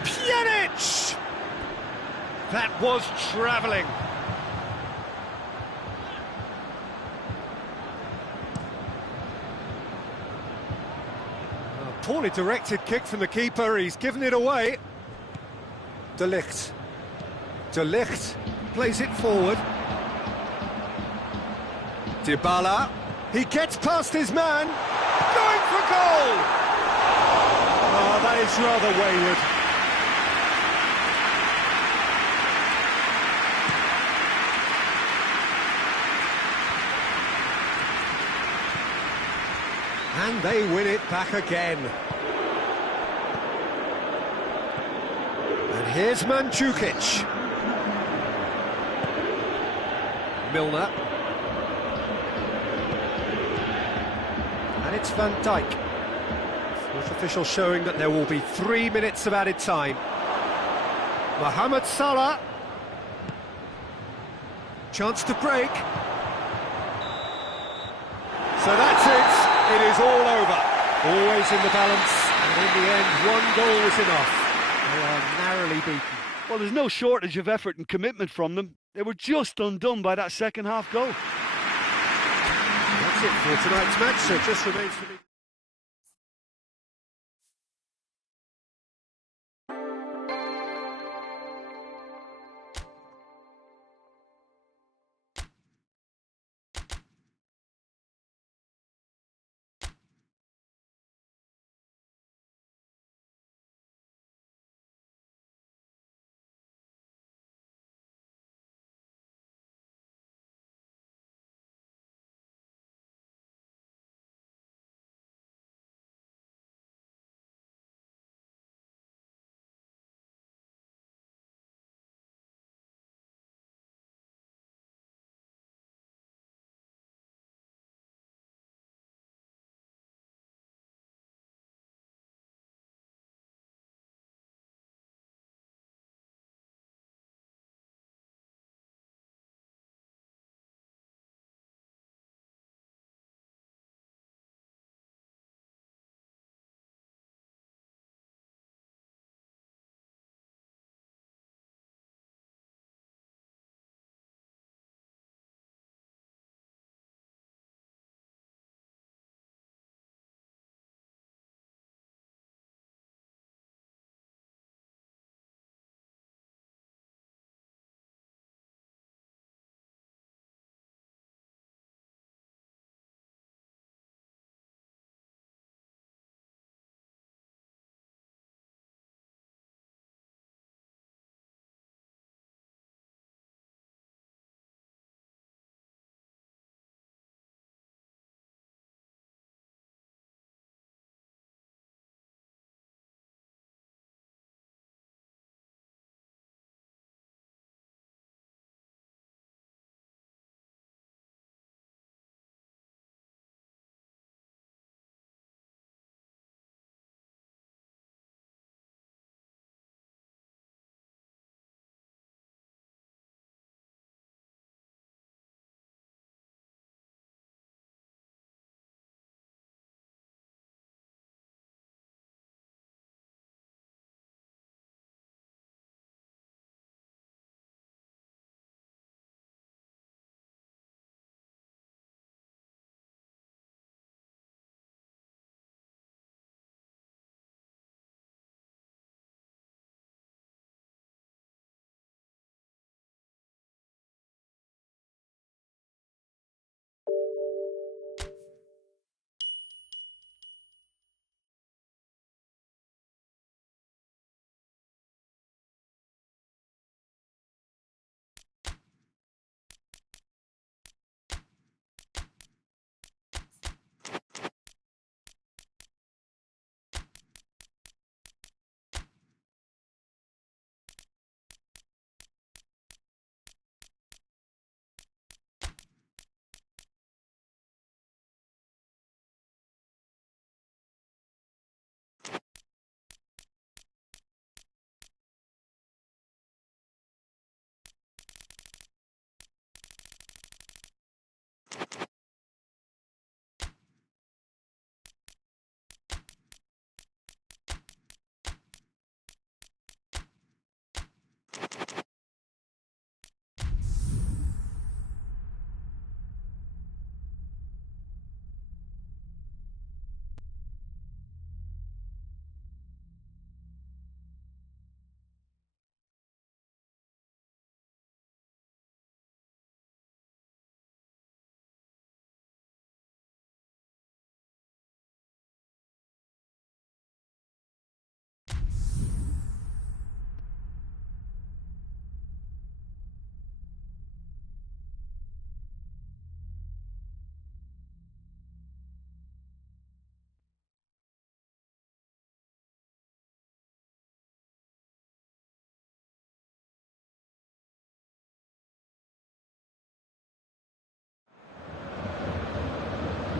Pjanic! That was travelling. A poorly directed kick from the keeper, he's given it away. De Ligt. De Ligt plays it forward. Dybala. He gets past his man. Going for goal! Oh, that is rather wayward. And they win it back again. And here's Mandzukic. Milner. And it's Van Dijk. Fourth official showing that there will be 3 minutes of added time. Mohamed Salah. Chance to break. So that's it. It is all over. Always in the balance, and in the end, one goal was enough. They are narrowly beaten. Well, there's no shortage of effort and commitment from them. They were just undone by that second-half goal. That's it for tonight's match, so it just remains for me.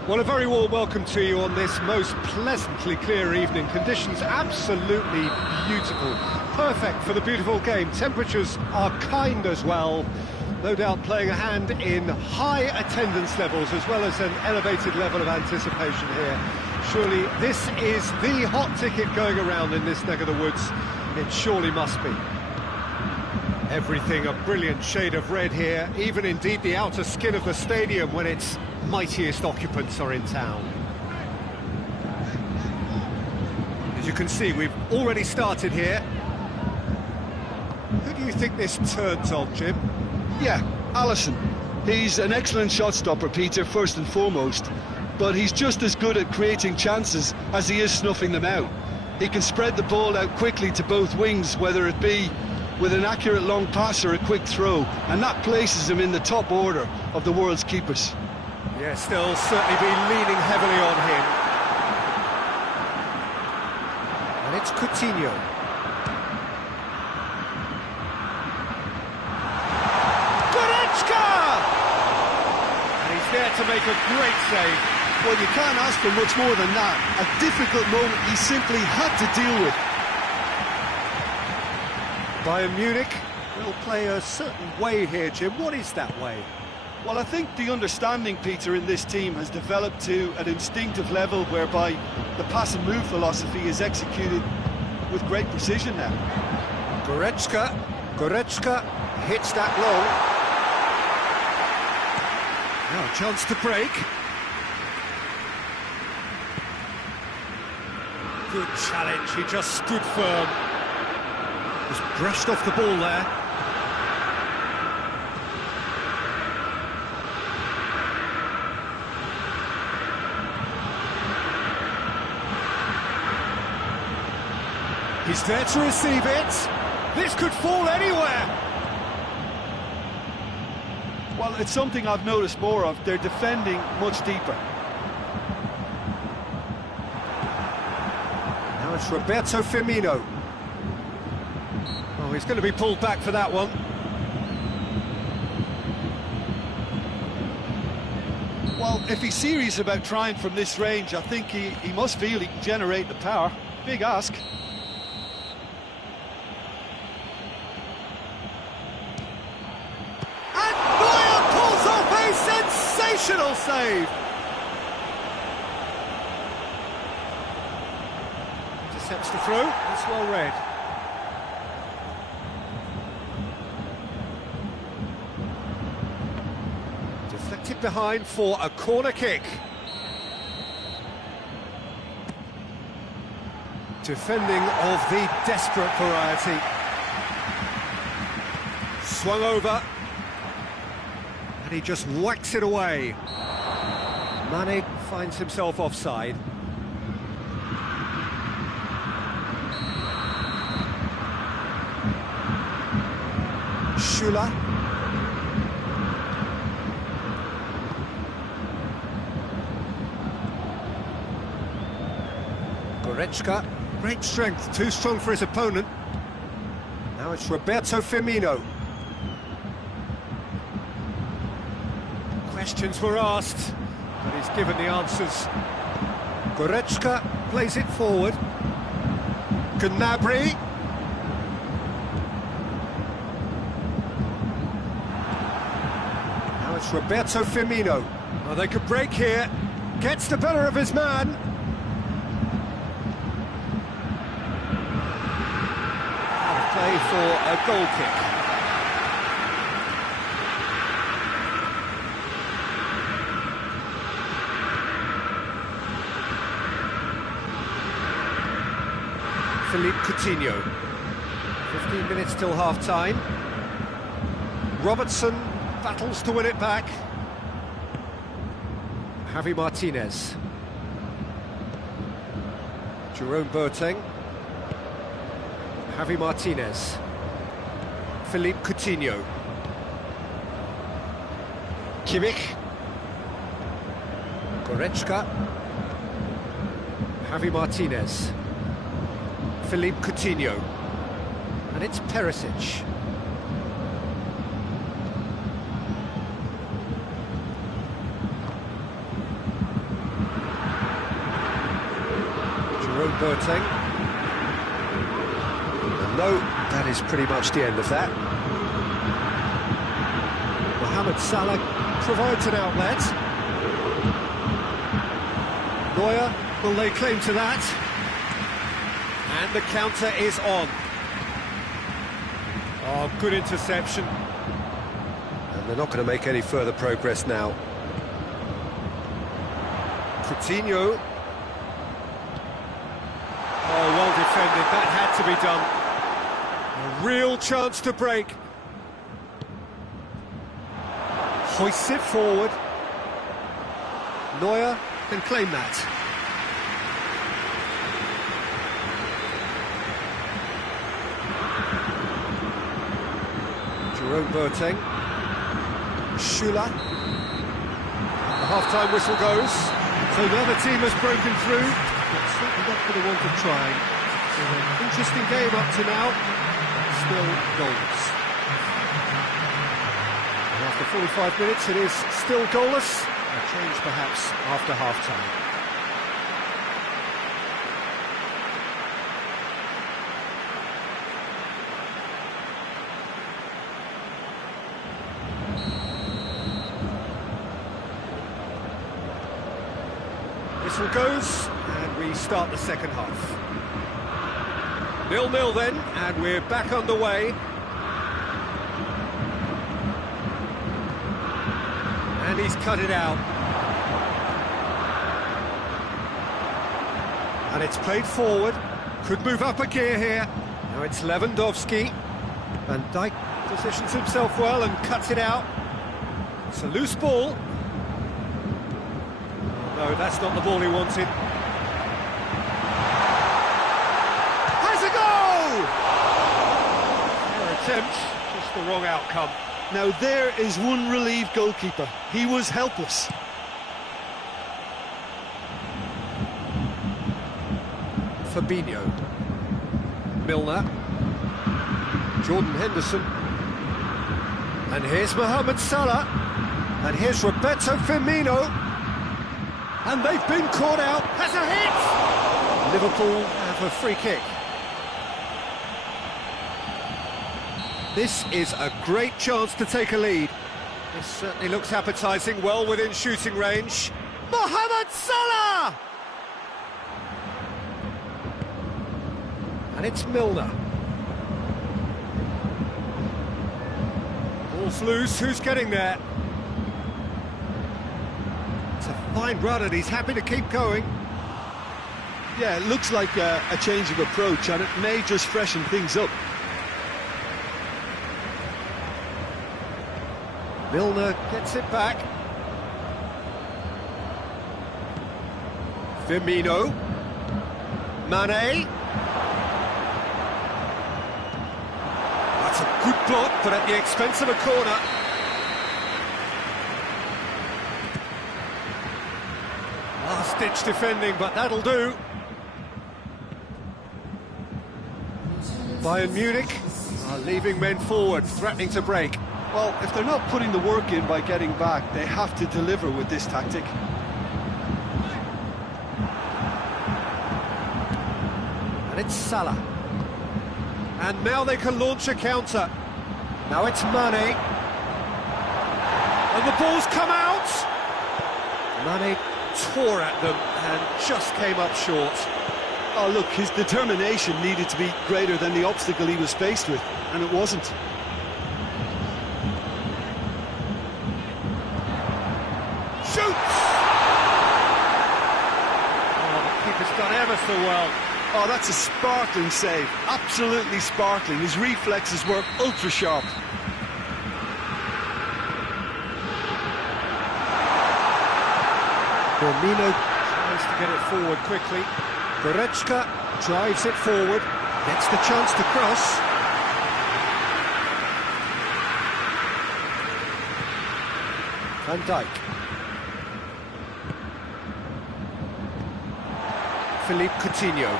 Well, a very warm welcome to you on this most pleasantly clear evening. Conditions absolutely beautiful. Perfect for the beautiful game. Temperatures are kind as well. No doubt playing a hand in high attendance levels as well as an elevated level of anticipation here. Surely this is the hot ticket going around in this neck of the woods. It surely must be. Everything a brilliant shade of red here, even indeed the outer skin of the stadium when its mightiest occupants are in town. As you can see, we've already started here. Who do you think this turns on, Jim? Yeah, Alisson. He's an excellent shot stopper, Peter, first and foremost, but he's just as good at creating chances as he is snuffing them out. He can spread the ball out quickly to both wings, whether it be with an accurate long pass or a quick throw, and that places him in the top order of the world's keepers. Yes, they'll certainly be leaning heavily on him. And it's Coutinho. Goretzka! And he's there to make a great save. Well, you can't ask for much more than that. A difficult moment he simply had to deal with. Bayern Munich will play a certain way here, Jim. What is that way? Well, I think the understanding, Peter, in this team has developed to an instinctive level whereby the pass and move philosophy is executed with great precision now. Goretzka hits that long. Now a chance to break. Good challenge, he just stood firm. Just brushed off the ball there. He's there to receive it. This could fall anywhere. Well, it's something I've noticed more of. They're defending much deeper. Now it's Roberto Firmino. Oh, he's going to be pulled back for that one. Well, if he's serious about trying from this range, I think he must feel he can generate the power. Big ask. And Neuer pulls off a sensational save. Intercepts the throw. That's well read. Deflected behind for a corner kick. Defending of the desperate variety. Swung over. And he just whacks it away. Mane finds himself offside. Schüller. Goretzka, great strength, too strong for his opponent. Now it's Roberto Firmino. Questions were asked, but he's given the answers. Goretzka plays it forward. Gnabry. Now it's Roberto Firmino. Oh, they could break here. Gets the better of his man. Play for a goal kick. Philippe Coutinho. 15 minutes till half-time. Robertson battles to win it back. Javi Martinez. Jerome Boateng. Javi Martinez. Philippe Coutinho. Kimmich. Goretzka. Javi Martinez. Philippe Coutinho. And it's Perisic. Boateng. No, that is pretty much the end of that. Mohamed Salah provides an outlet. Neuer, will lay claim to that? And the counter is on. Oh, good interception. And they're not going to make any further progress now. Coutinho. Oh, well defended, that had to be done. A real chance to break. Hoists it forward. Neuer can claim that. Jerome Boateng. Schüller. The half-time whistle goes. So now the team has broken through. But certainly not for the want of trying. An interesting game up to now, but still goals. And after 45 minutes, it is still goalless. A change perhaps after half-time. Whistle goes, and we start the second half. 0-0 then, and we're back underway. And he's cut it out. And it's played forward. Could move up a gear here. Now it's Lewandowski. Van Dijk positions himself well and cuts it out. It's a loose ball. No, that's not the ball he wanted. Has a goal! Fair attempt, just the wrong outcome. Now there is one relieved goalkeeper. He was helpless. Fabinho. Milner. Jordan Henderson. And here's Mohamed Salah. And here's Roberto Firmino. And they've been caught out. Has a hit! Liverpool have a free kick. This is a great chance to take a lead. This certainly looks appetising, well within shooting range. Mohamed Salah! And it's Milner. Ball's loose, who's getting there? It's a fine run and he's happy to keep going. Yeah, it looks like a change of approach, and it may just freshen things up. Milner gets it back. Firmino. Mane. That's a good block, but at the expense of a corner. Last-ditch defending, but that'll do. Bayern Munich are leaving men forward, threatening to break. Well, if they're not putting the work in by getting back, they have to deliver with this tactic. And it's Salah. And now they can launch a counter. Now it's Mane. And the ball's come out! Mane tore at them and just came up short. Oh, look, his determination needed to be greater than the obstacle he was faced with, and it wasn't. Shoots! Oh, the keeper's done ever so well. Oh, that's a sparkling save. Absolutely sparkling. His reflexes were ultra sharp. Firmino tries to get it forward quickly. Goretzka drives it forward, gets the chance to cross. Van Dijk. Philippe Coutinho.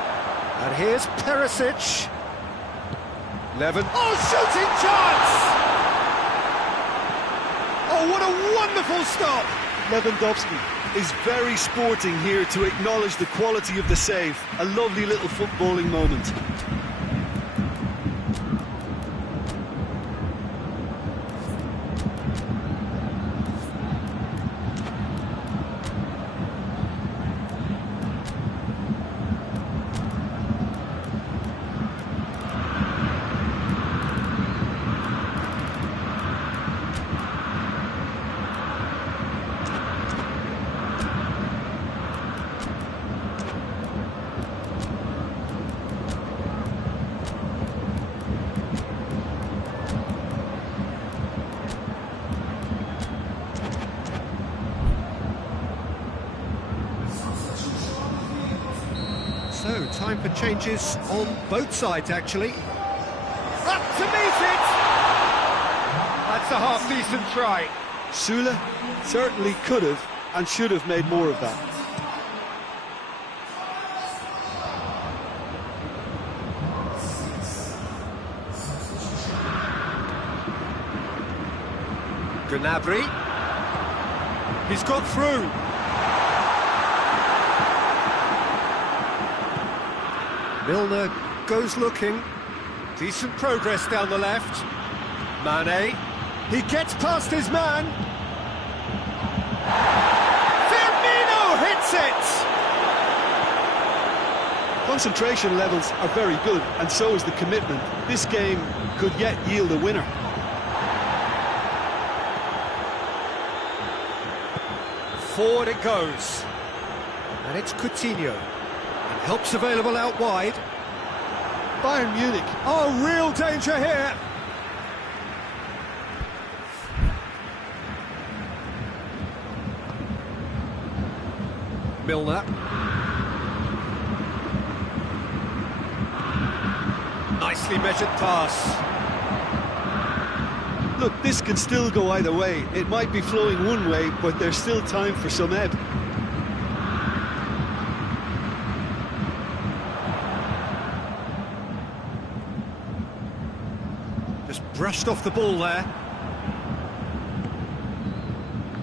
And here's Perisic. Levin. Oh, shooting chance! Oh, what a wonderful stop! Lewandowski is very sporting here to acknowledge the quality of the save. A lovely little footballing moment. So, time for changes on both sides, actually. Up to meet it! That's a half-decent try. Sula certainly could have and should have made more of that. Gnabry. He's got through. Milner goes looking. Decent progress down the left. Mane. He gets past his man. Firmino hits it! Concentration levels are very good, and so is the commitment. This game could yet yield a winner. Forward it goes. And it's Coutinho. And help's available out wide. Bayern Munich. Oh, real danger here. Milner. Nicely measured pass. Look, this can still go either way. It might be flowing one way, but there's still time for some ebb. Just brushed off the ball there.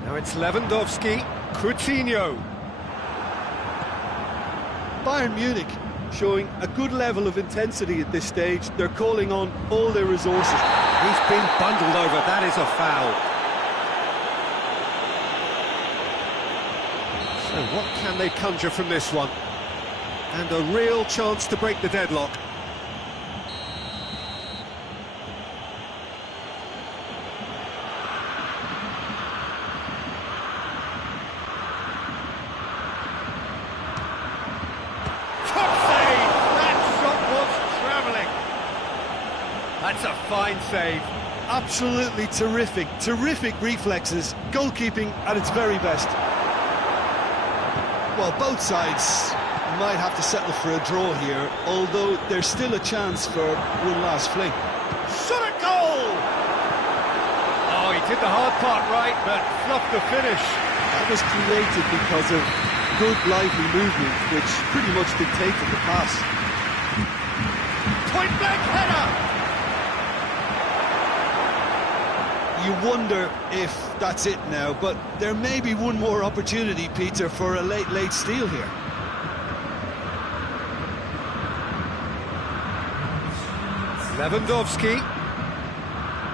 Now it's Lewandowski. Coutinho. Bayern Munich showing a good level of intensity at this stage. They're calling on all their resources. He's been bundled over. That is a foul. So what can they conjure from this one? And a real chance to break the deadlock. That's a fine save. Absolutely terrific, terrific reflexes. Goalkeeping at its very best. Well, both sides might have to settle for a draw here, although there's still a chance for one last fling. Shot at goal! Oh, he did the hard part right, but fluffed the finish. That was created because of good, lively movement, which pretty much dictated the pass. Point-blank header! You wonder if that's it now, but there may be one more opportunity, Peter, for a late steal here. Lewandowski.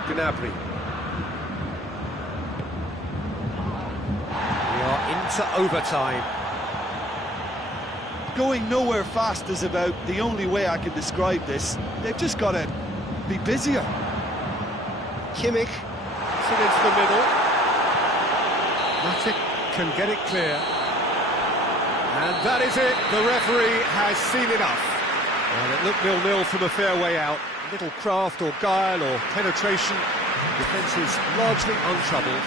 Gnabry. We are into overtime. Going nowhere fast is about the only way I can describe this. They've just got to be busier. Kimmich. It into the middle. Matic can get it clear. And that is it. The referee has seen enough. Well, it looked 0-0 from a fair way out. Little craft or guile or penetration. Defence is largely untroubled.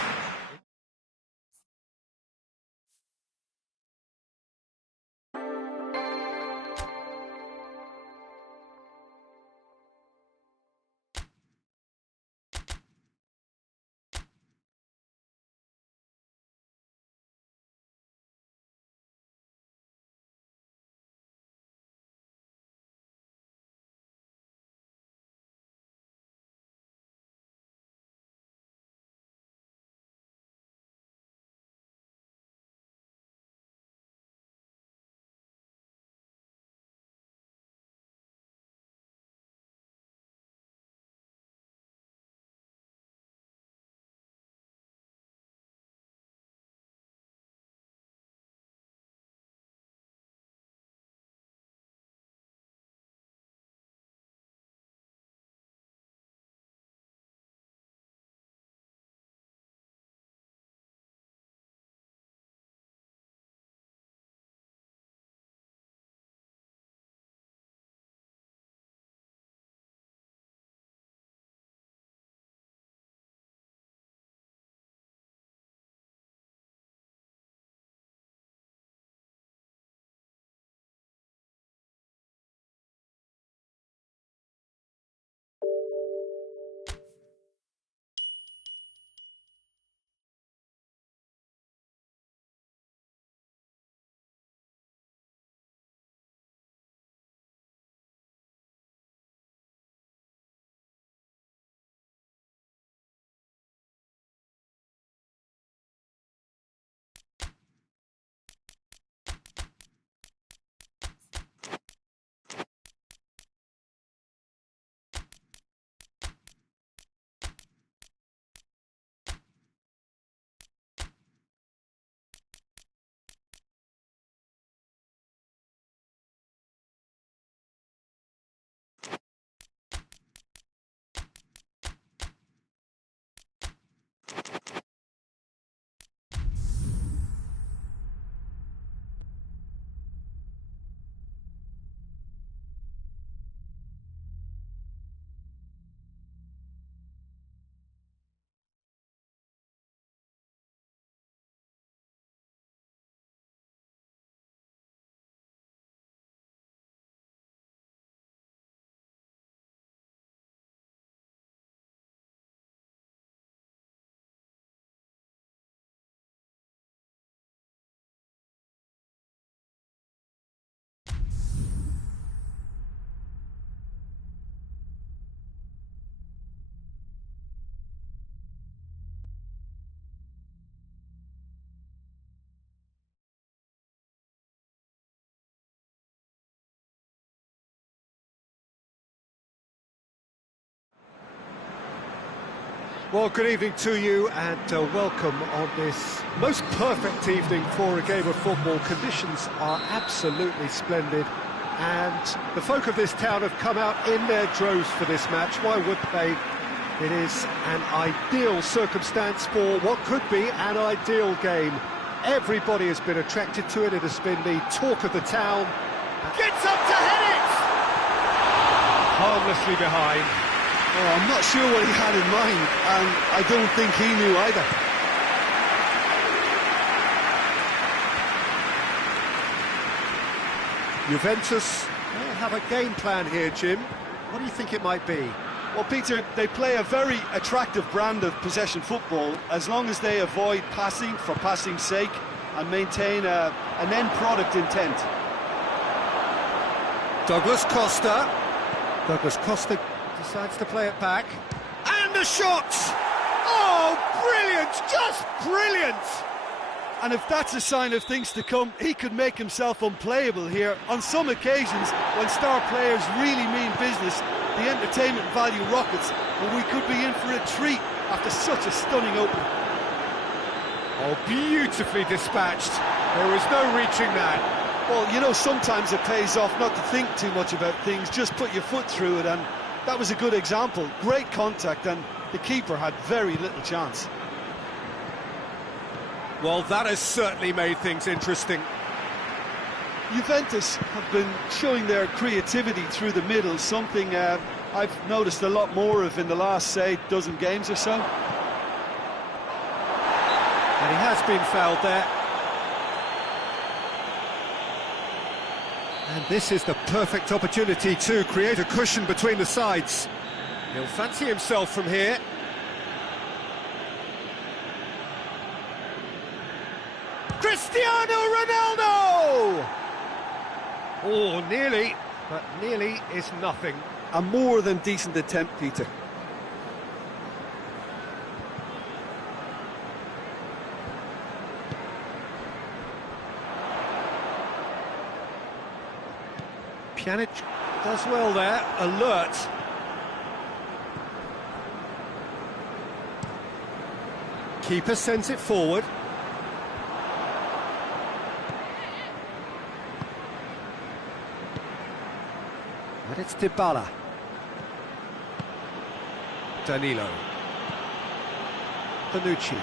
Well, good evening to you and welcome on this most perfect evening for a game of football. Conditions are absolutely splendid and the folk of this town have come out in their droves for this match. Why would they? It is an ideal circumstance for what could be an ideal game. Everybody has been attracted to it. It has been the talk of the town. Gets up to head it! Harmlessly behind. Oh, I'm not sure what he had in mind, and I don't think he knew either. Juventus have a game plan here, Jim. What do you think it might be? Well, Peter, they play a very attractive brand of possession football as long as they avoid passing for passing's sake and maintain an end product intent. Douglas Costa. Douglas Costa decides to play it back. And a shot! Oh, brilliant! Just brilliant! And if that's a sign of things to come, he could make himself unplayable here. On some occasions, when star players really mean business, the entertainment value rockets, and we could be in for a treat after such a stunning opening. Oh, beautifully dispatched. There was no reaching that. Well, you know, sometimes it pays off not to think too much about things, just put your foot through it, and that was a good example. Great contact, and the keeper had very little chance. Well, that has certainly made things interesting. Juventus have been showing their creativity through the middle, something I've noticed a lot more of in the last, say, dozen games or so. And he has been fouled there. And this is the perfect opportunity to create a cushion between the sides. He'll fancy himself from here. Cristiano Ronaldo! Oh, nearly, but nearly is nothing. A more than decent attempt, Peter. Pjanic does well there, alert. Keeper sends it forward. And it's Dybala. Danilo. Bonucci.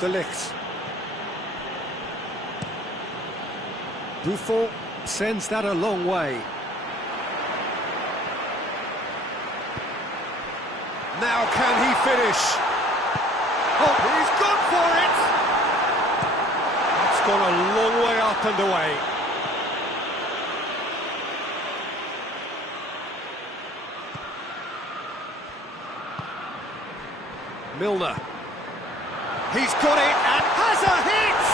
De Ligt. Buffon sends that a long way. Now can he finish? Oh, he's gone for it! That's gone a long way up and away. Milner. He's got it and has a hit!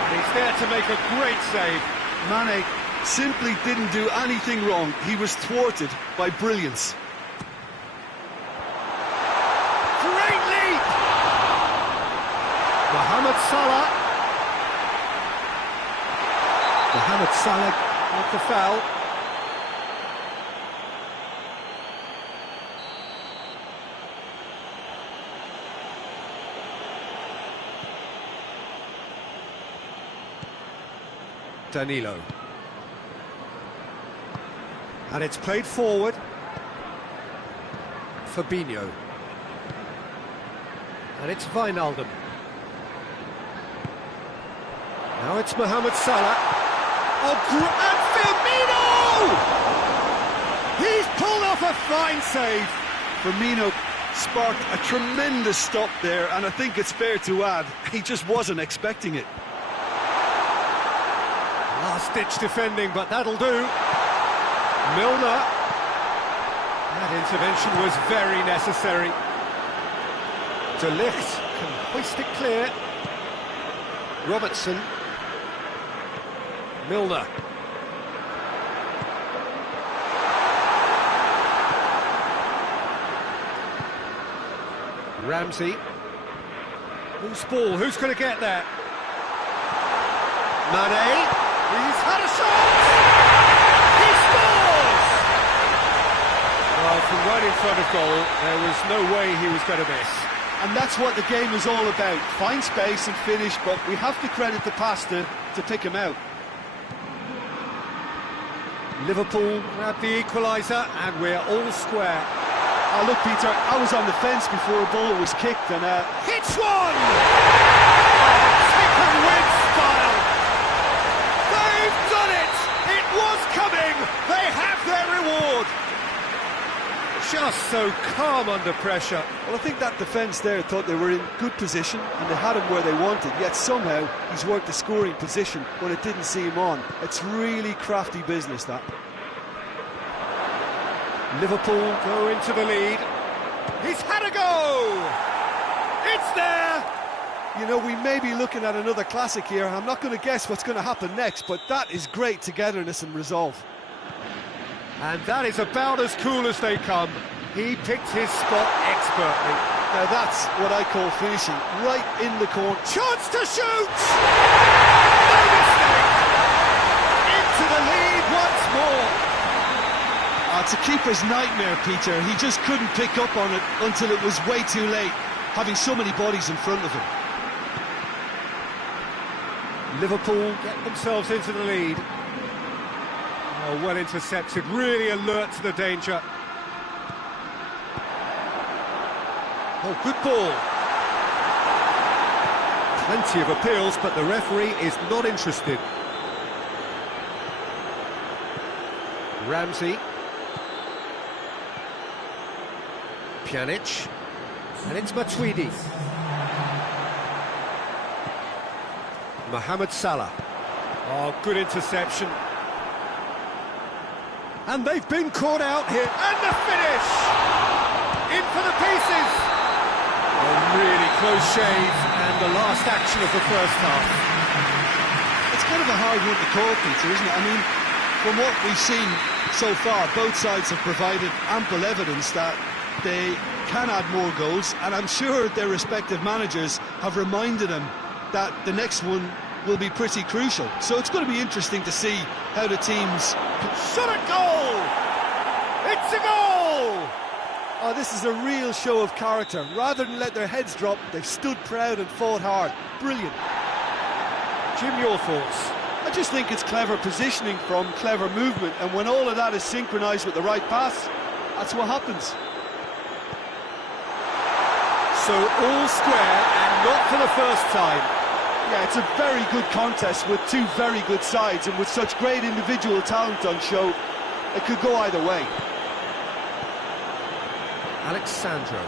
And he's there to make a great save. Mane simply didn't do anything wrong. He was thwarted by brilliance. Great leap! Mohamed Salah. Mohamed Salah with the foul. Danilo. And it's played forward. Fabinho. And it's Wijnaldum. Now it's Mohamed Salah. Oh, and Firmino! He's pulled off a fine save. Firmino sparked a tremendous stop there, and I think it's fair to add, he just wasn't expecting it. Last-ditch defending, but that'll do. Milner. That intervention was very necessary. De Ligt can hoist it clear. Robertson. Milner. Ramsey. Loose ball, who's going to get there? Mane. He's had a shot! He scores! Well, from right in front of goal, there was no way he was going to miss. And that's what the game is all about. Find space and finish, but we have to credit the passer to pick him out. Liverpool grab the equaliser, and we're all square. Oh, look, Peter, I was on the fence before a ball was kicked, and hits one! Kick and win style! They've done it! It was coming! They have their reward! Just so calm under pressure. Well, I think that defence there thought they were in good position and they had him where they wanted, yet somehow he's worked the scoring position when it didn't see him on. It's really crafty business, that. Liverpool go into the lead. He's had a go! It's there! You know, we may be looking at another classic here. I'm not going to guess what's going to happen next, but that is great togetherness and resolve. And that is about as cool as they come. He picked his spot expertly. Now that's what I call finishing, right in the corner. Chance to shoot! No mistake! Into the lead once more. It's a keeper's nightmare, Peter. He just couldn't pick up on it until it was way too late, having so many bodies in front of him. Liverpool get themselves into the lead. Oh, well intercepted, really alert to the danger. Oh, good ball. Plenty of appeals, but the referee is not interested. Ramsey. Pjanic. And it's Matuidi. Mohamed Salah. Oh, good interception. And they've been caught out here. And the finish! In for the pieces! A really close shave, and the last action of the first half. It's kind of a hard one to call, Peter, isn't it? I mean, from what we've seen so far, both sides have provided ample evidence that they can add more goals, and I'm sure their respective managers have reminded them that the next one will be pretty crucial. So it's going to be interesting to see how the teams... Shot a goal! It's a goal! Oh, this is a real show of character. Rather than let their heads drop, they've stood proud and fought hard. Brilliant. Jim, your thoughts? I just think it's clever positioning from clever movement, and when all of that is synchronised with the right pass, that's what happens. So all square, and not for the first time. Yeah, it's a very good contest with two very good sides, and with such great individual talent on show, it could go either way. Alexandro.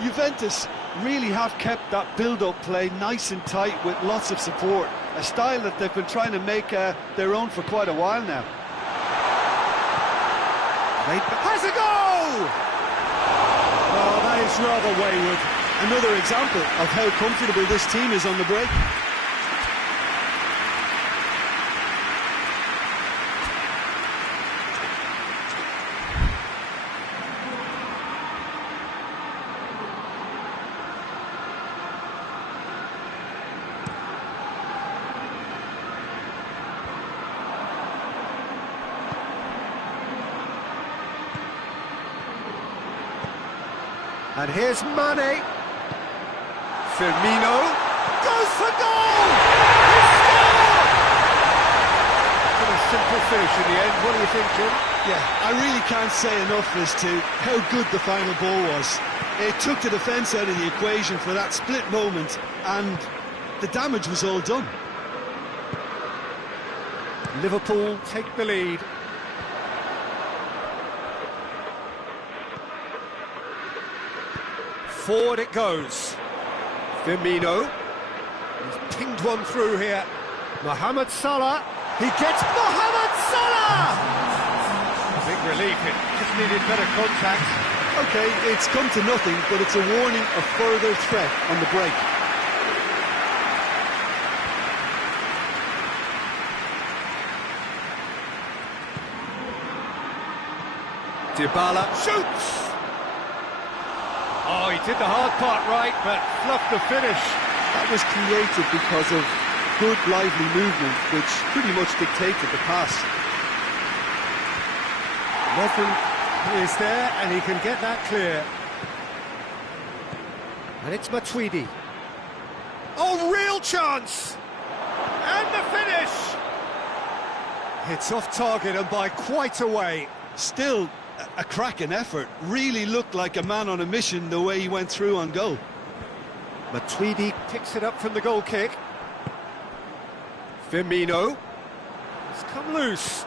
Juventus really have kept that build-up play nice and tight with lots of support, a style that they've been trying to make their own for quite a while now. Has a goal! Oh, that is rather wayward. Another example of how comfortable this team is on the break. And here's Mane. Firmino goes for goal! He scored! What a simple finish in the end. What do you think, Jim? Yeah, I really can't say enough as to how good the final ball was. It took the defence out of the equation for that split moment, and the damage was all done. Liverpool take the lead. Forward it goes. Firmino. He's pinged one through here. Mohamed Salah. He gets Mohamed Salah! Big relief, it just needed better contact. OK, it's come to nothing, but it's a warning of further threat on the break. Dybala shoots! Oh, he did the hard part right, but fluffed the finish. That was created because of good, lively movement, which pretty much dictated the pass. Nothing is there, and he can get that clear. And it's Matuidi. Oh, real chance! And the finish! It's off target and by quite a way. Still a cracking effort. Really looked like a man on a mission the way he went through on goal. Matuidi picks it up from the goal kick. Firmino. It's come loose.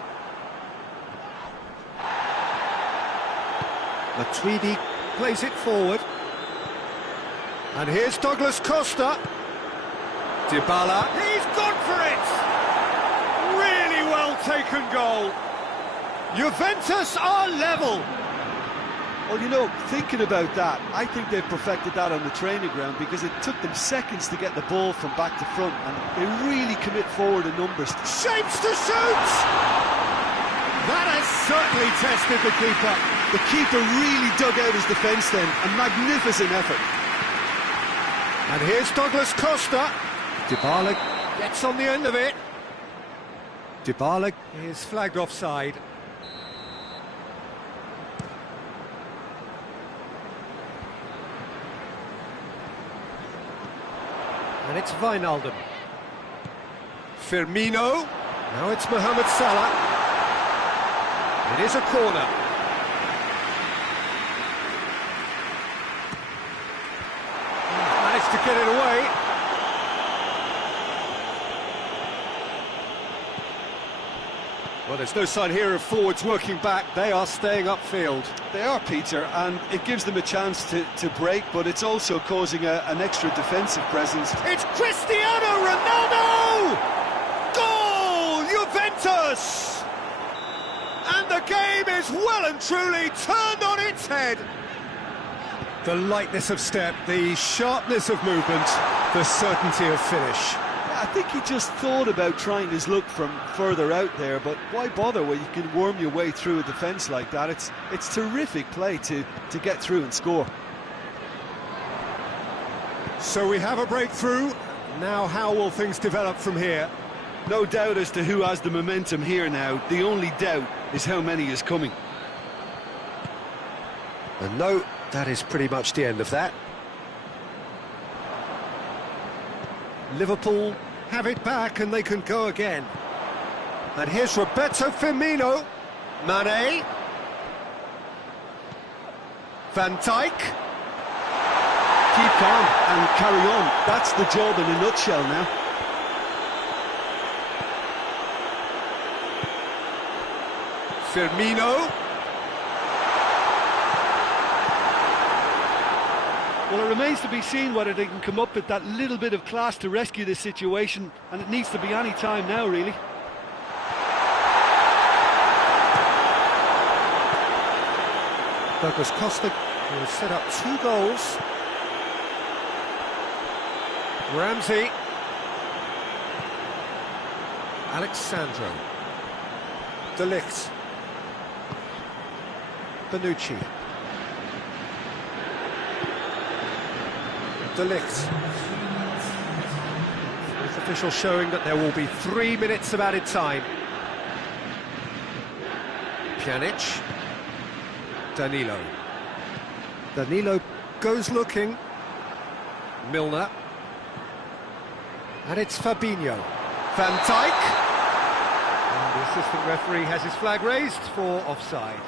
Matuidi plays it forward. And here's Douglas Costa. Dybala. He's gone for it! Really well taken goal. Juventus are level. Well, you know, thinking about that, I think they've perfected that on the training ground, because it took them seconds to get the ball from back to front, and they really commit forward in numbers. Shapes to shoot! That has certainly tested the keeper. The keeper really dug out his defence then, a magnificent effort. And here's Douglas Costa. Dybala gets on the end of it. Dybala is flagged offside. And it's Wijnaldum. Firmino. Now it's Mohamed Salah. It is a corner. He's managed to get it away. Well, there's no sign here of forwards working back. They are staying upfield. They are, Peter, and it gives them a chance to break, but it's also causing an extra defensive presence. It's Cristiano Ronaldo! Goal! Juventus! And the game is well and truly turned on its head. The lightness of step, the sharpness of movement, the certainty of finish. I think he just thought about trying his luck from further out there, but why bother when you can worm your way through a defence like that? It's terrific play to get through and score. So we have a breakthrough. Now how will things develop from here? No doubt as to who has the momentum here now. The only doubt is how many is coming. And no, that is pretty much the end of that. Liverpool have it back and they can go again. And here's Roberto Firmino. Mane. Van Dijk. Keep calm and carry on. That's the job in a nutshell now. Firmino. Well, it remains to be seen whether they can come up with that little bit of class to rescue this situation, and it needs to be any time now, really. Douglas Costa will set up 2 goals. Ramsey. Alexandro. De Ligt. Bonucci. De Ligt. Fourth official showing that there will be 3 minutes of added time. Pjanic. Danilo. Danilo goes looking. Milner. And it's Fabinho. Van Dijk. And the assistant referee has his flag raised for offside.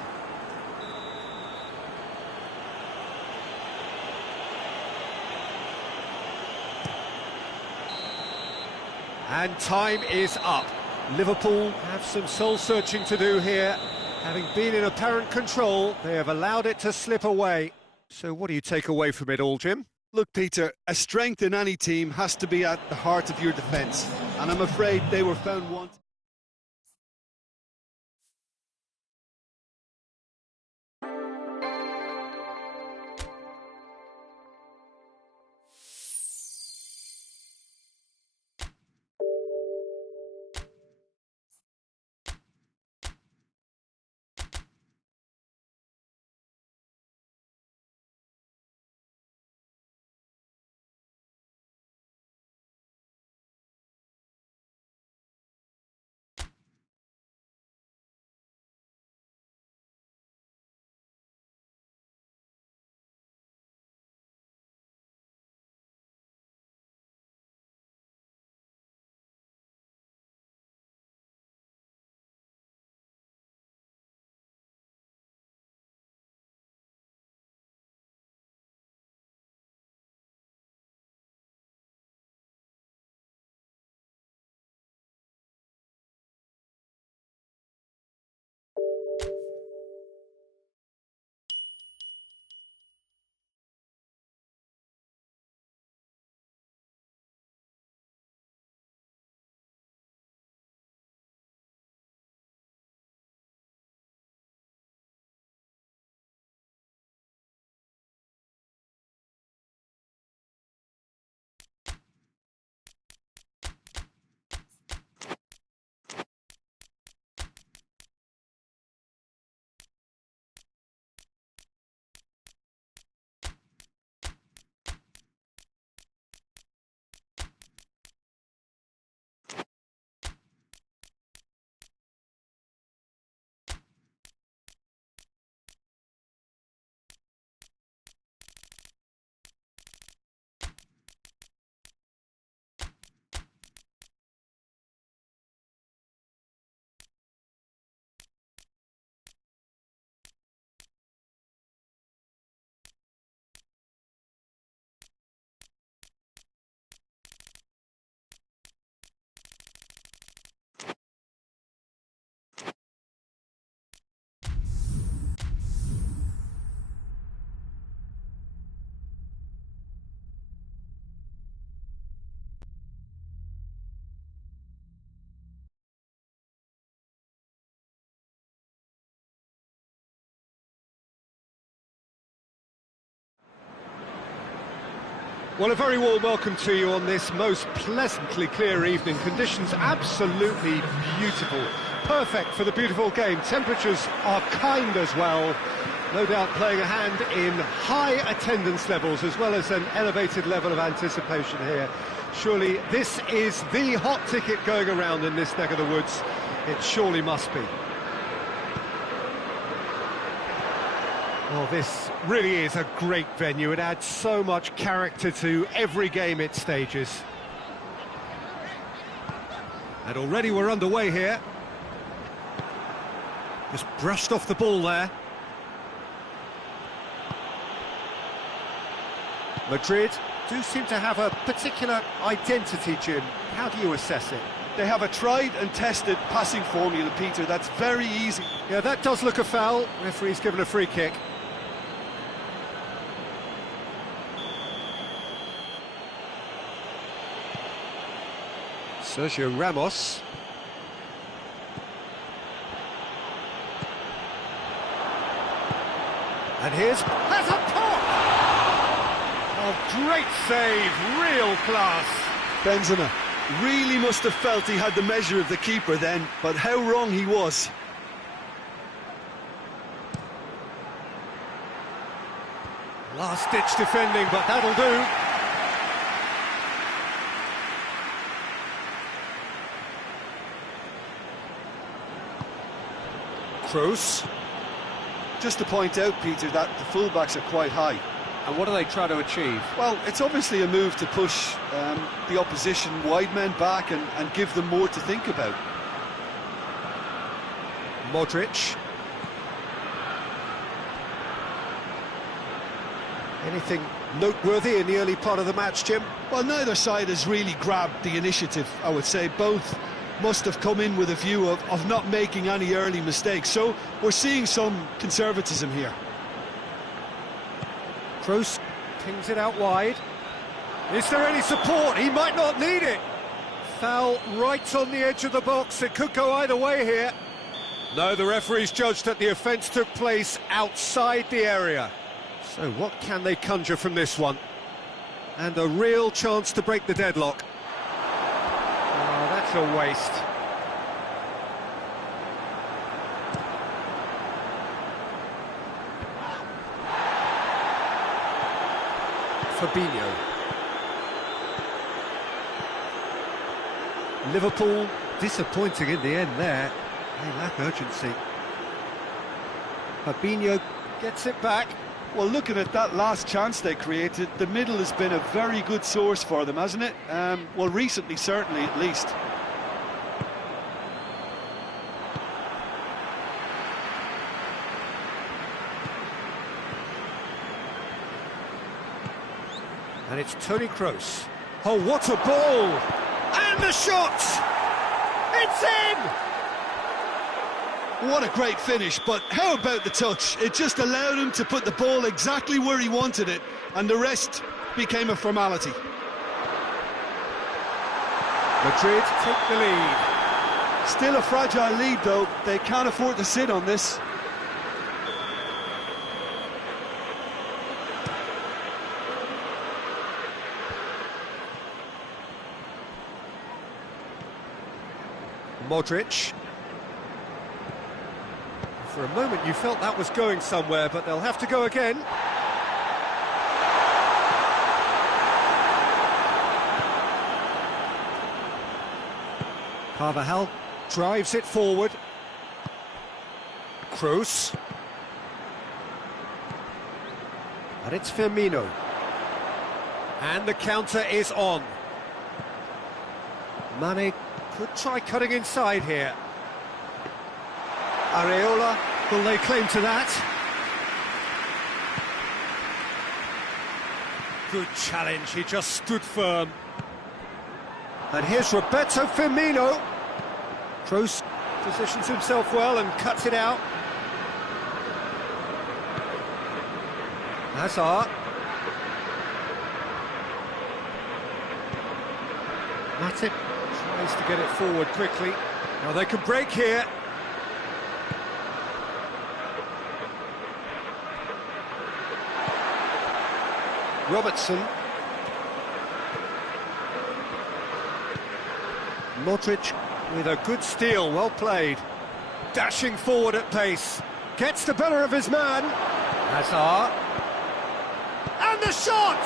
And time is up. Liverpool have some soul-searching to do here. Having been in apparent control, they have allowed it to slip away. So what do you take away from it all, Jim? Look, Peter, a strength in any team has to be at the heart of your defence, and I'm afraid they were found wanting. Well, a very warm welcome to you on this most pleasantly clear evening. Conditions absolutely beautiful. Perfect for the beautiful game. Temperatures are kind as well. No doubt playing a hand in high attendance levels as well as an elevated level of anticipation here. Surely this is the hot ticket going around in this neck of the woods. It surely must be. Well, this really is a great venue. It adds so much character to every game it stages. And already we're underway here. Just brushed off the ball there. Madrid do seem to have a particular identity, Jim. How do you assess it? They have a tried and tested passing formula, Peter. That's very easy. Yeah, that does look a foul. Referee's given a free kick. Sergio Ramos. And here's a pop! Oh, great save, real class. Benzema really must have felt he had the measure of the keeper then, but how wrong he was. Last-ditch defending, but that'll do. Kroos. Just to point out, Peter, that the fullbacks are quite high. And what do they try to achieve? Well, it's obviously a move to push the opposition wide men back and give them more to think about. Modric. Anything noteworthy in the early part of the match, Jim? Well, neither side has really grabbed the initiative, I would say. Both must have come in with a view of not making any early mistakes. So we're seeing some conservatism here. Kroos pings it out wide. Is there any support? He might not need it. Foul right on the edge of the box. It could go either way here. No, the referee's judged that the offence took place outside the area. So what can they conjure from this one? And a real chance to break the deadlock. Oh, that's a waste. Fabinho. Liverpool disappointing in the end there. They lack urgency. Fabinho gets it back. Well, looking at that last chance they created, the middle has been a very good source for them, hasn't it? Well, recently, certainly, at least. And it's Toni Kroos. Oh, what a ball! And the shot! It's in! What a great finish, but how about the touch? It just allowed him to put the ball exactly where he wanted it, and the rest became a formality. Madrid take the lead. Still a fragile lead, though. They can't afford to sit on this. Modric. For a moment you felt that was going somewhere, but they'll have to go again. Carvajal drives it forward. Kroos. And it's Firmino. And the counter is on. Mane could try cutting inside here. Areola, will they claim to that? Good challenge, he just stood firm. And here's Roberto Firmino. Kroos positions himself well and cuts it out. Hazard. Matip tries to get it forward quickly. Now they can break here. Robertson. Modric with a good steal, well played. Dashing forward at pace. Gets the better of his man. Hazard. And the shot!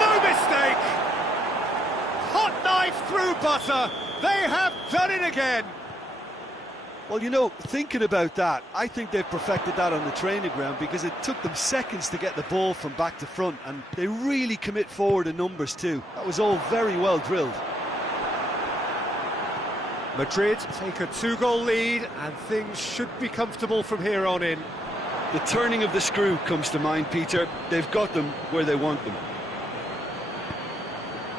No mistake! Hot knife through butter. They have done it again. Well, you know, thinking about that, I think they've perfected that on the training ground, because it took them seconds to get the ball from back to front, and they really commit forward in numbers too. That was all very well drilled. Madrid take a 2-goal lead, and things should be comfortable from here on in. The turning of the screw comes to mind, Peter. They've got them where they want them.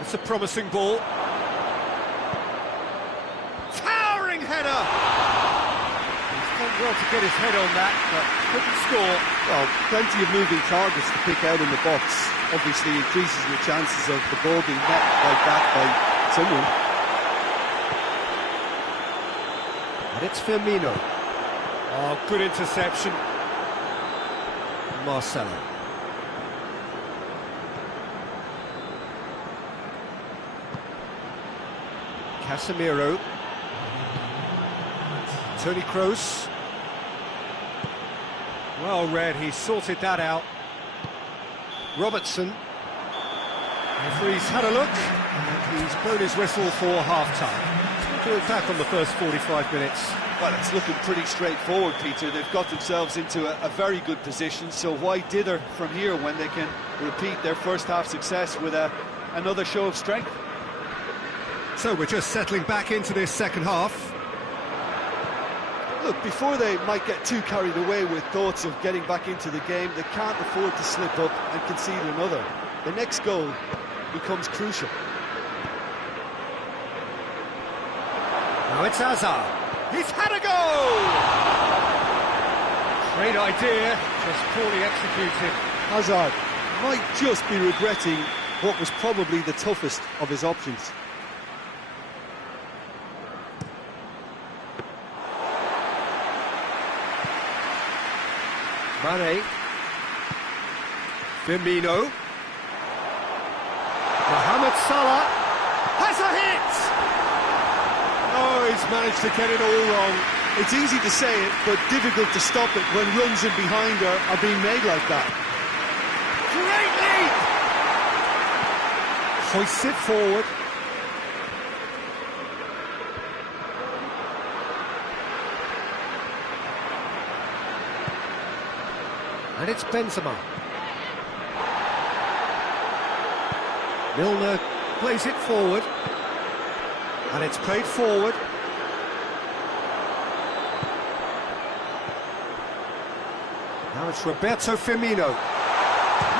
It's a promising ball. Towering header! Well to get his head on that, but couldn't score. Well, plenty of moving targets to pick out in the box. Obviously increases the chances of the ball being met like that by someone. And it's Firmino. Oh, good interception. Marcelo. Casemiro. Toni Kroos. Well read, he sorted that out. Robertson. Referee's had a look, and he's blown his whistle for half-time. To attack on the first 45 minutes. Well, it's looking pretty straightforward, Peter. They've got themselves into a very good position, so why dither from here when they can repeat their first-half success with another show of strength? So we're just settling back into this second half. Look, before they might get too carried away with thoughts of getting back into the game, they can't afford to slip up and concede another. The next goal becomes crucial. Now it's Hazard. He's had a goal! Great idea, just poorly executed. Hazard might just be regretting what was probably the toughest of his options. Mane. Firmino. Mohamed Salah has a hit! Oh, he's managed to get it all wrong. It's easy to say it, but difficult to stop it when runs in behind are being made like that. Great leap! Hoists it forward. And it's Benzema. Milner plays it forward. And it's played forward. Now it's Roberto Firmino.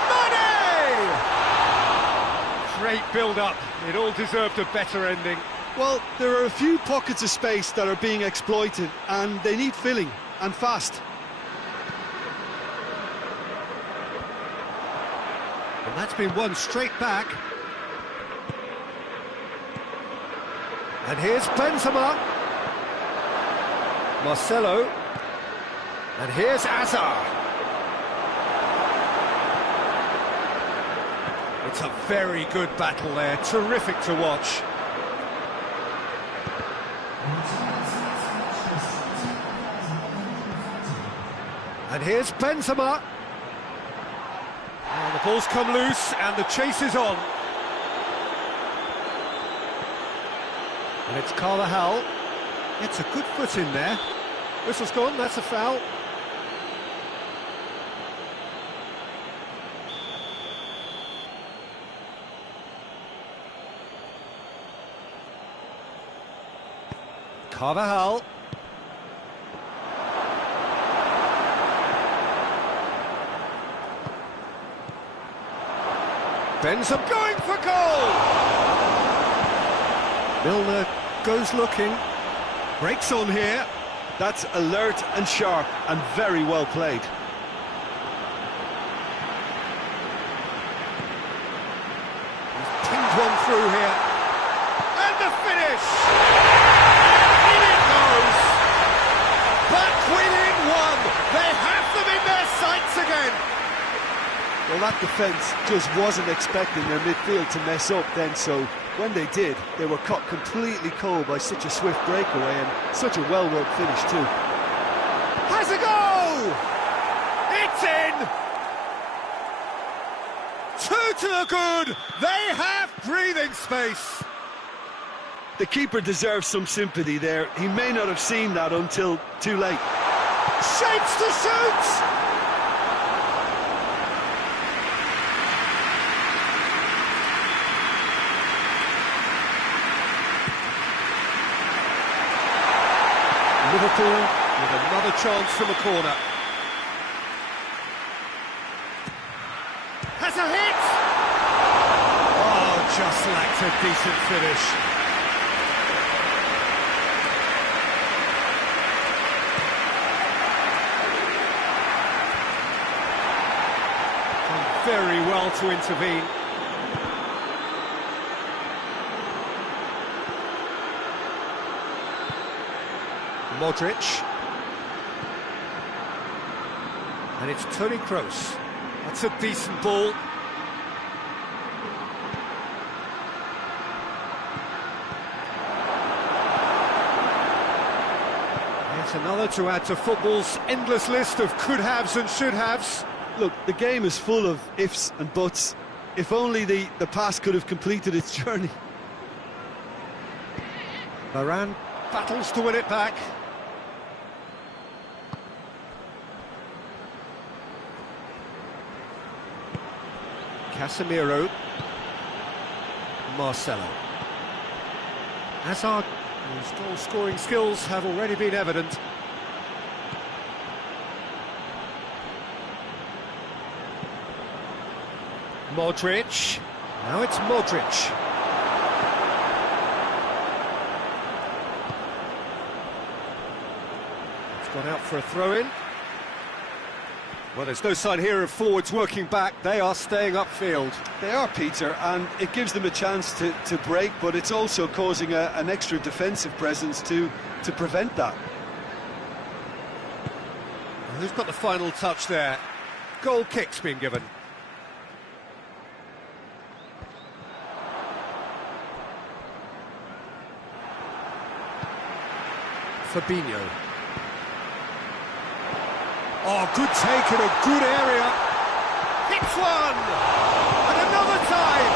Mane! Great build-up. It all deserved a better ending. Well, there are a few pockets of space that are being exploited, and they need filling, and fast. And that's been won straight back. And here's Benzema. Marcelo. And here's Hazard. It's a very good battle there. Terrific to watch. And here's Benzema. And the ball's come loose and the chase is on. And it's Carvajal. It's a good foot in there. Whistle's gone, that's a foul. Carvajal. Benzema going for goal! Milner goes looking, breaks on here. That's alert and sharp and very well played. He's pinged one through here. And the finish! In it goes! Back within one! They have them in their sights again! Well, that defence just wasn't expecting their midfield to mess up then, so when they did, they were caught completely cold by such a swift breakaway and such a well-worked finish too. Has a go! It's in! 2 to the good! They have breathing space! The keeper deserves some sympathy there. He may not have seen that until too late. Shapes to shoot! Liverpool with another chance from a corner. Has a hit! Oh, just lacked a decent finish. Done very well to intervene. Modric. And it's Toni Kroos. That's a decent ball. It's another to add to football's endless list of could-haves and should-haves. Look, the game is full of ifs and buts. If only the pass could have completed its journey. Varane battles to win it back. Casemiro. Marcelo. Hazard, whose goal-scoring skills have already been evident. Modric. Now it's Modric. It's gone out for a throw-in. Well, there's no sign here of forwards working back. They are staying upfield. They are, Peter, and it gives them a chance to break, but it's also causing an extra defensive presence to prevent that. Who's got the final touch there? Goal kick's been given. Fabinho. Oh, good take in a good area. Hits one! And another time!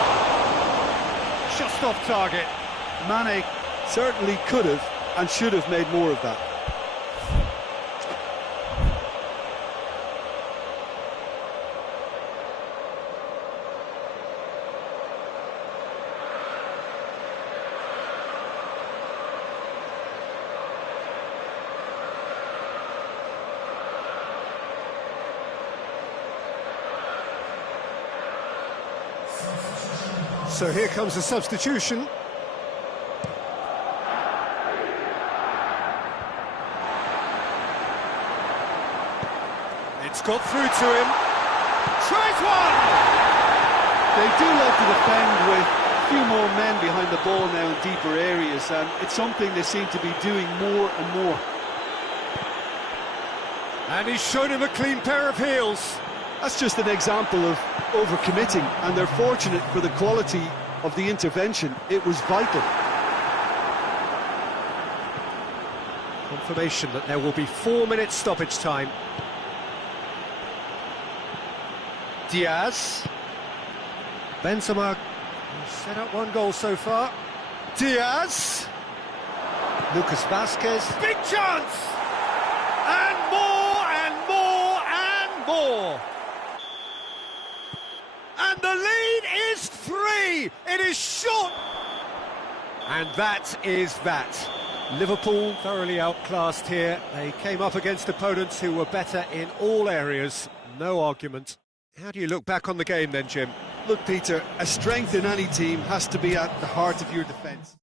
Just off target. Mane certainly could have and should have made more of that. So here comes the substitution. It's got through to him. Tries one! They do love to defend with a few more men behind the ball now in deeper areas, and it's something they seem to be doing more and more. And he's shown him a clean pair of heels. That's just an example of overcommitting, and they're fortunate for the quality of the intervention. It was vital. Confirmation that there will be 4 minutes stoppage time. Diaz. Benzema set up 1 goal so far. Diaz. Lucas Vasquez. Big chance! And more and more and more. And the lead is 3. It is short. And that is that. Liverpool thoroughly outclassed here. They came up against opponents who were better in all areas. No argument. How do you look back on the game then, Jim? Look, Peter, a strength in any team has to be at the heart of your defence.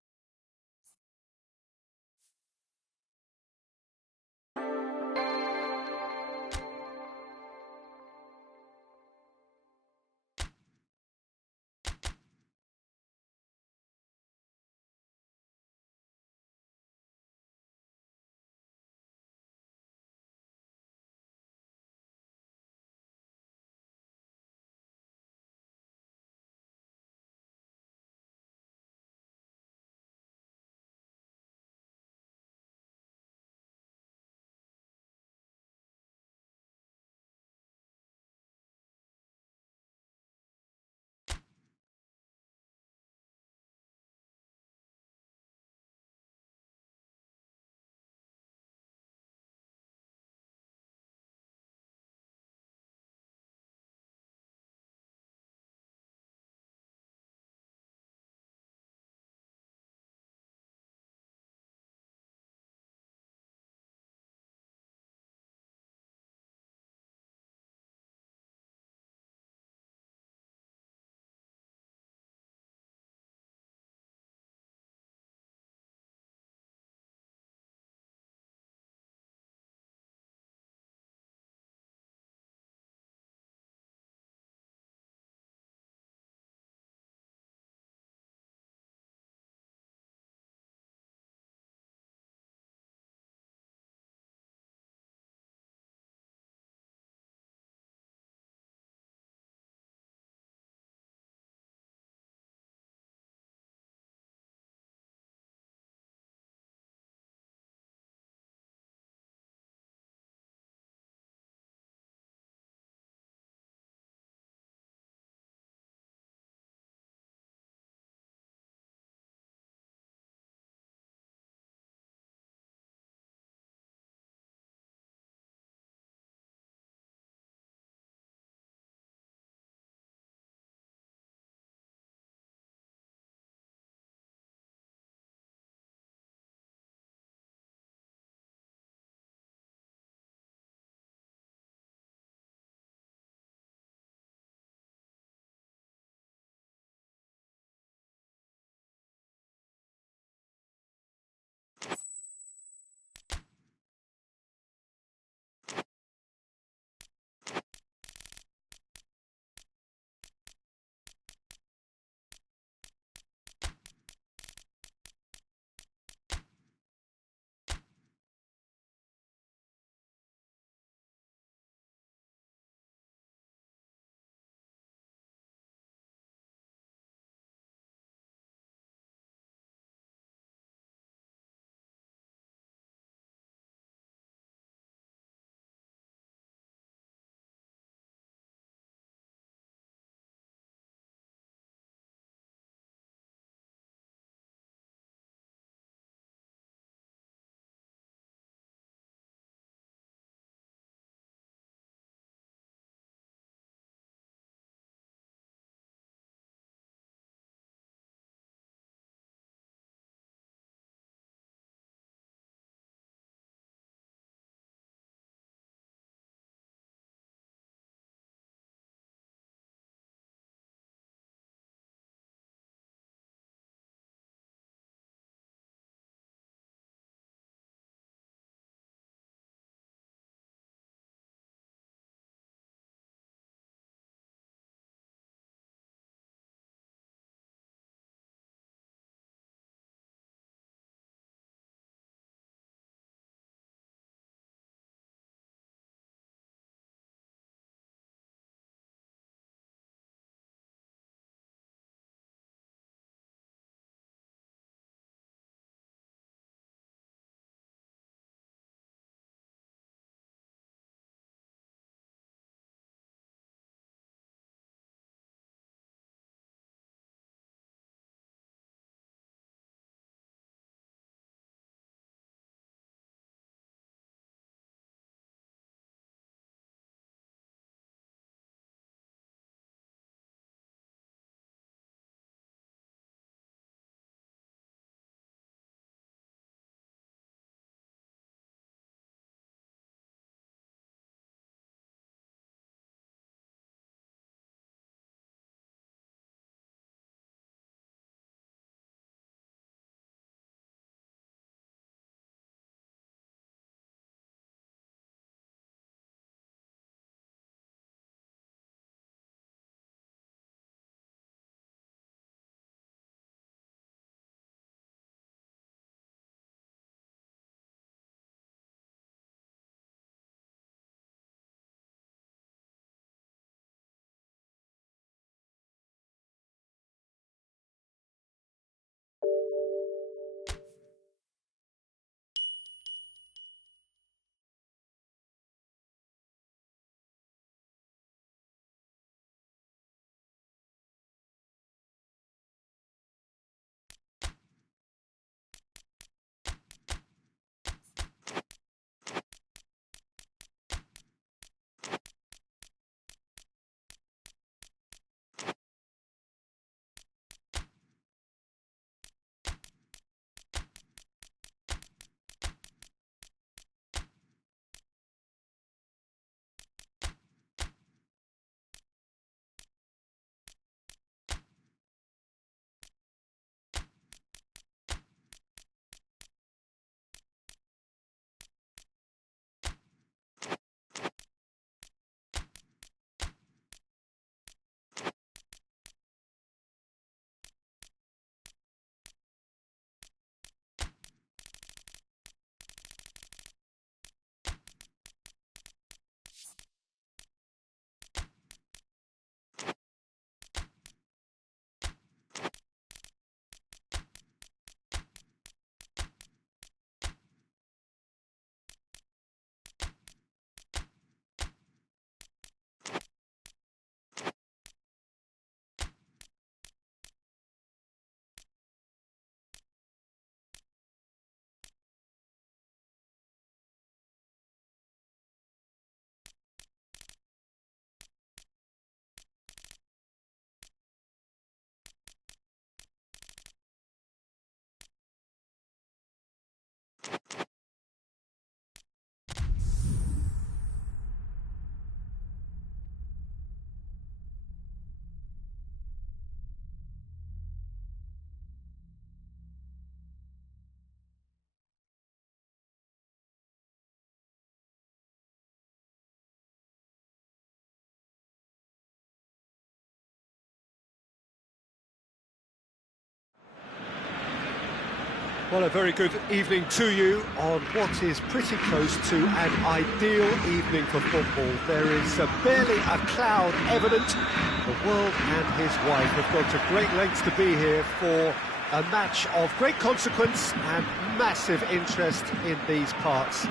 Well, a very good evening to you on what is pretty close to an ideal evening for football. There is barely a cloud evident. The world and his wife have gone to great lengths to be here for a match of great consequence and massive interest in these parts.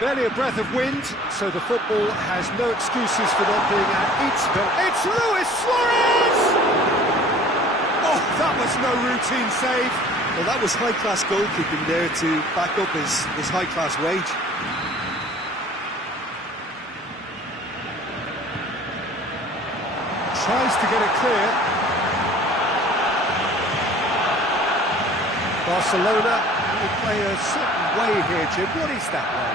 Barely a breath of wind, so the football has no excuses for not being at its best. It's Luis Suarez! Oh, that was no routine save. Well, that was high-class goalkeeping there to back up his high-class wage. Tries to get it clear. Barcelona will play a certain way here, Jim. What is that way?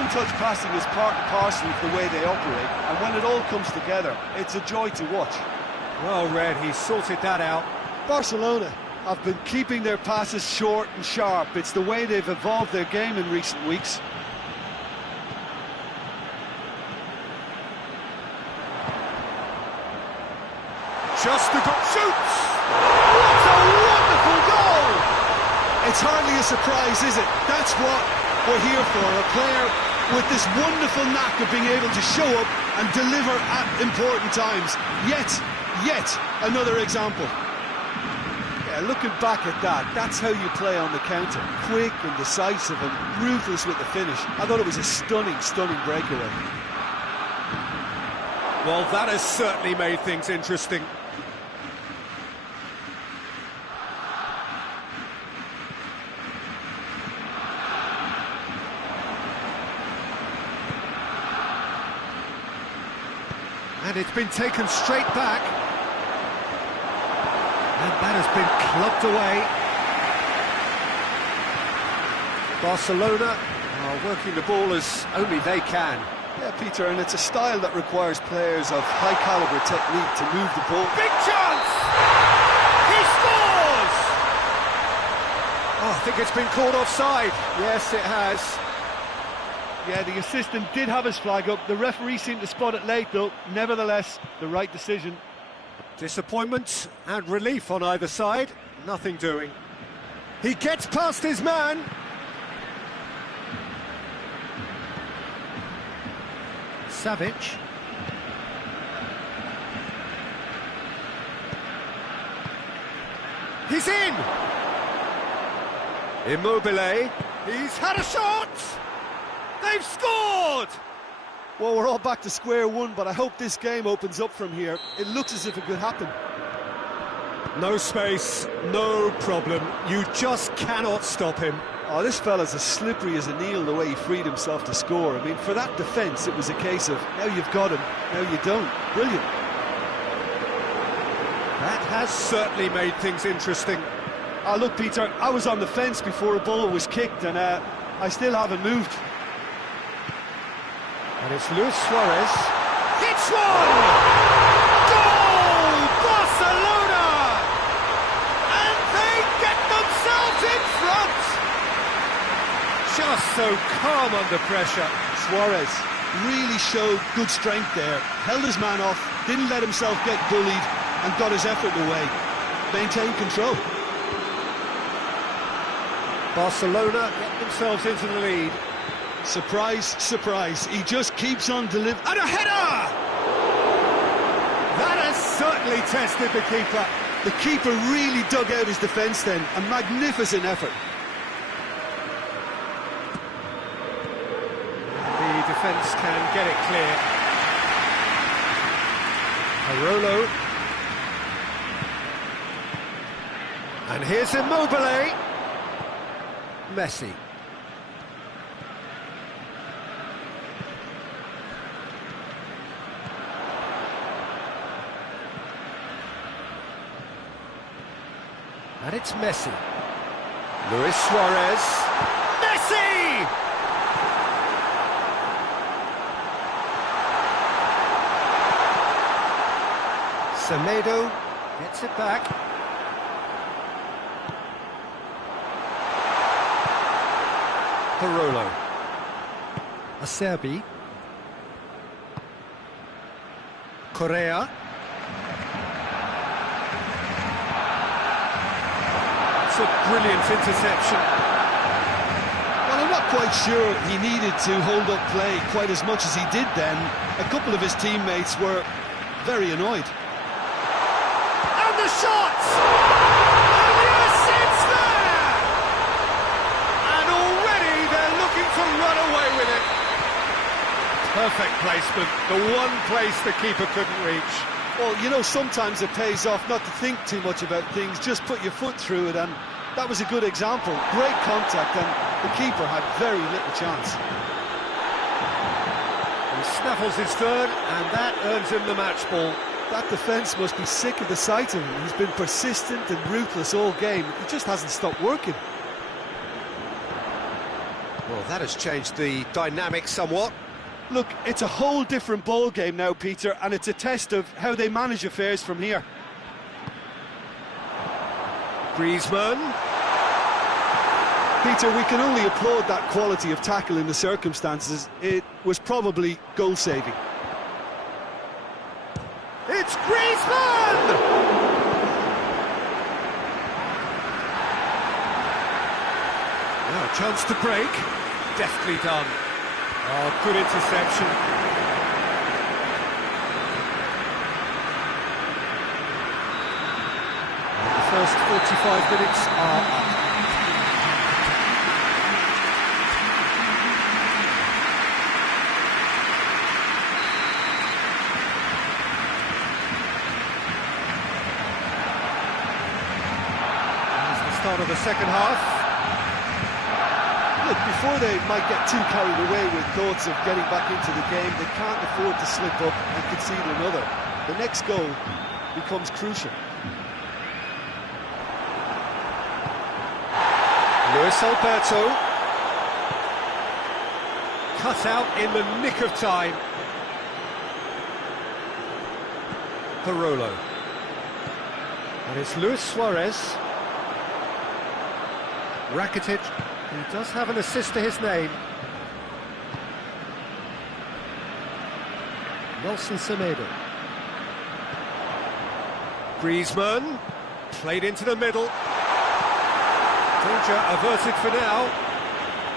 One-touch passing is part and parcel of the way they operate, and when it all comes together, it's a joy to watch. Well read, he sorted that out. Barcelona have been keeping their passes short and sharp. It's the way they've evolved their game in recent weeks. Just the goal, shoots! What a wonderful goal! It's hardly a surprise, is it? That's what we're here for, a player with this wonderful knack of being able to show up and deliver at important times. Yet another example. Looking back at that, that's how you play on the counter. Quick and decisive and ruthless with the finish. I thought it was a stunning breakaway. Well, that has certainly made things interesting. And it's been taken straight back. And that has been clubbed away. Barcelona are working the ball as only they can. Yeah, Peter, and it's a style that requires players of high-caliber technique to move the ball. Big chance! He scores! Oh, I think it's been called offside. Yes, it has. Yeah, the assistant did have his flag up. The referee seemed to spot it late, though. Nevertheless, the right decision. Disappointment and relief on either side. Nothing doing. He gets past his man. Savic. He's in! Immobile. He's had a shot! They've scored! Well, we're all back to square one, but I hope this game opens up from here. It looks as if it could happen. No space, no problem. You just cannot stop him. Oh, this fella's as slippery as an eel the way he freed himself to score. I mean, for that defence, it was a case of, now you've got him, now you don't. Brilliant. That has certainly made things interesting. Oh, look, Peter, I was on the fence before a ball was kicked, and I still haven't moved. And it's Luis Suarez. Hits one! Goal! Barcelona! And they get themselves in front! Just so calm under pressure. Suarez really showed good strength there. Held his man off, didn't let himself get bullied, and got his effort away. Maintained control. Barcelona get themselves into the lead. Surprise, surprise, he just keeps on delivering. And a header! That has certainly tested the keeper. The keeper really dug out his defence then. A magnificent effort. The defence can get it clear. Arolo. And here's Immobile. Messi. And it's Messi. Luis Suarez. Messi! Semedo gets it back. Parolo. Acerbi. Correa. That's a brilliant interception. Well, I'm not quite sure he needed to hold up play quite as much as he did then. A couple of his teammates were very annoyed. And the shot! And yes, it's there! And already they're looking to run away with it. Perfect placement, the one place the keeper couldn't reach. Well, you know, sometimes it pays off not to think too much about things, just put your foot through it, and that was a good example. Great contact, and the keeper had very little chance. He snaffles his third, and that earns him the match ball. That defence must be sick of the sight of him. He's been persistent and ruthless all game. He just hasn't stopped working. Well, that has changed the dynamic somewhat. Look, it's a whole different ball game now, Peter, and it's a test of how they manage affairs from here. Griezmann. Peter, we can only applaud that quality of tackle in the circumstances. It was probably goal-saving. It's Griezmann! Now a chance to break. Deftly done. Oh, good interception. And the first 45 minutes are up. Here's the start of the second half. Look, before they might get too carried away with thoughts of getting back into the game, they can't afford to slip up and concede another. The next goal becomes crucial. Luis Alberto. Cut out in the nick of time. Parolo. And it's Luis Suarez. Rakitic. He does have an assist to his name. Nelson Semedo. Griezmann, played into the middle. Danger averted for now.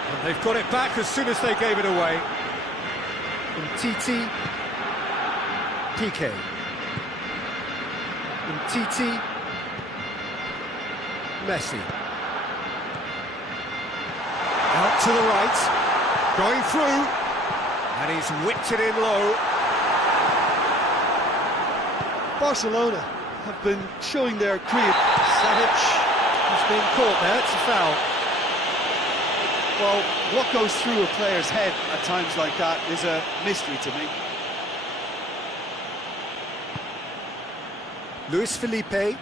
And they've got it back as soon as they gave it away. Umtiti, Piqué. Umtiti, Messi. Out to the right, going through, and he's whipped it in low. Barcelona have been showing their creativity. Savic has been caught there, it's a foul. Well, what goes through a player's head at times like that is a mystery to me. Luis Felipe,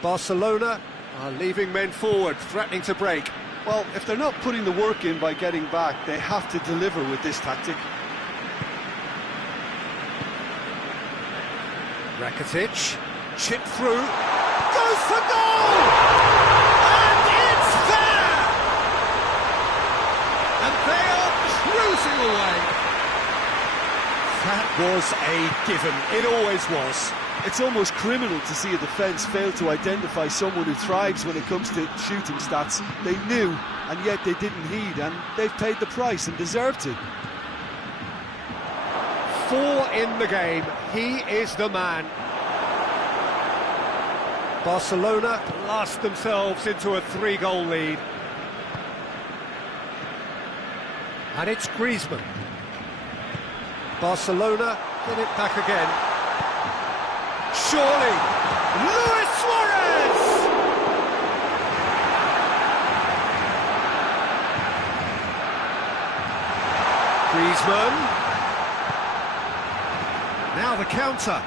Barcelona are leaving men forward, threatening to break. Well, if they're not putting the work in by getting back, they have to deliver with this tactic. Rakitic, chip through, goes for goal! And it's there! And they are cruising away. That was a given, it always was. It's almost criminal to see a defence fail to identify someone who thrives when it comes to shooting stats. They knew, and yet they didn't heed, and they've paid the price and deserve to. 4 in the game, he is the man. Barcelona blast themselves into a 3-goal lead. And it's Griezmann. Barcelona get it back again. Surely, Luis Suarez! Griezmann. Now the counter.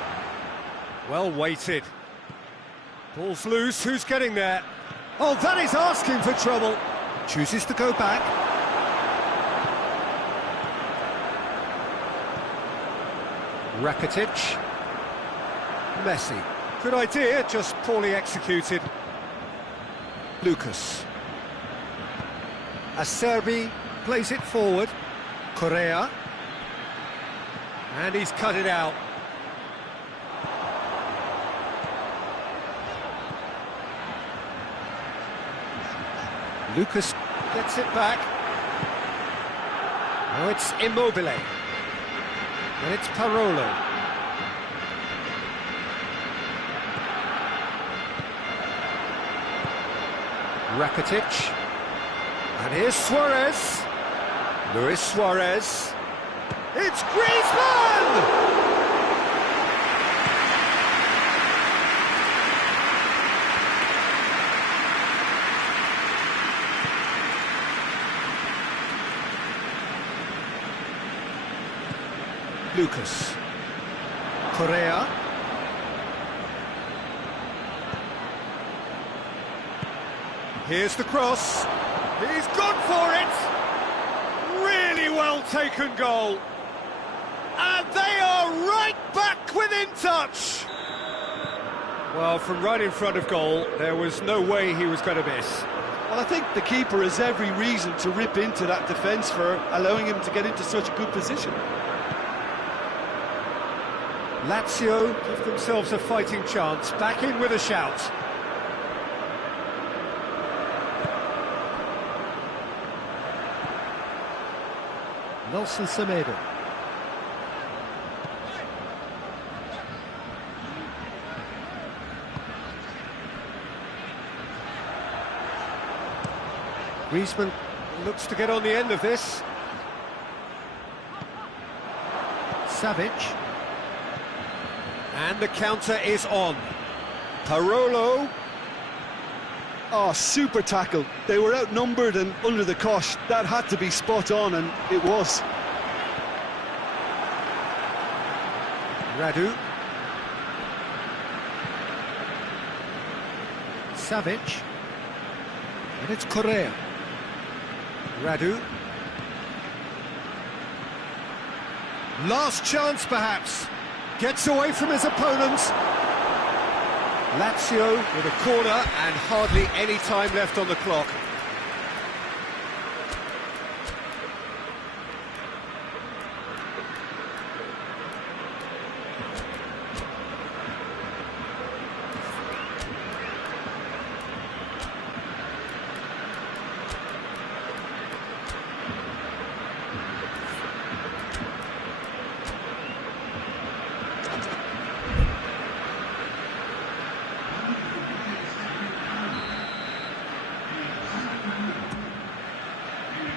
Well weighted. Ball's loose, who's getting there? Oh, that is asking for trouble. Chooses to go back. Rakitic. Messi. Good idea, just poorly executed. Lucas. Acerbi plays it forward. Correa. And he's cut it out. Lucas gets it back. Oh, it's Immobile. And it's Parolo. Rakitic. And here's Suarez. Luis Suarez. It's Griezmann! Lucas. Correa. Here's the cross. He's gone for it. Really well taken goal. And they are right back within touch. Well, from right in front of goal, there was no way he was going to miss. Well, I think the keeper has every reason to rip into that defence for allowing him to get into such a good position. Lazio give themselves a fighting chance, back in with a shout. Nelson Semedo. Griezmann looks to get on the end of this. Savic. And the counter is on. Parolo. Oh, super tackle. They were outnumbered and under the cosh. That had to be spot on, and it was. Radu. Savic. And it's Correa. Radu. Last chance, perhaps. Gets away from his opponents. Lazio with a corner and hardly any time left on the clock.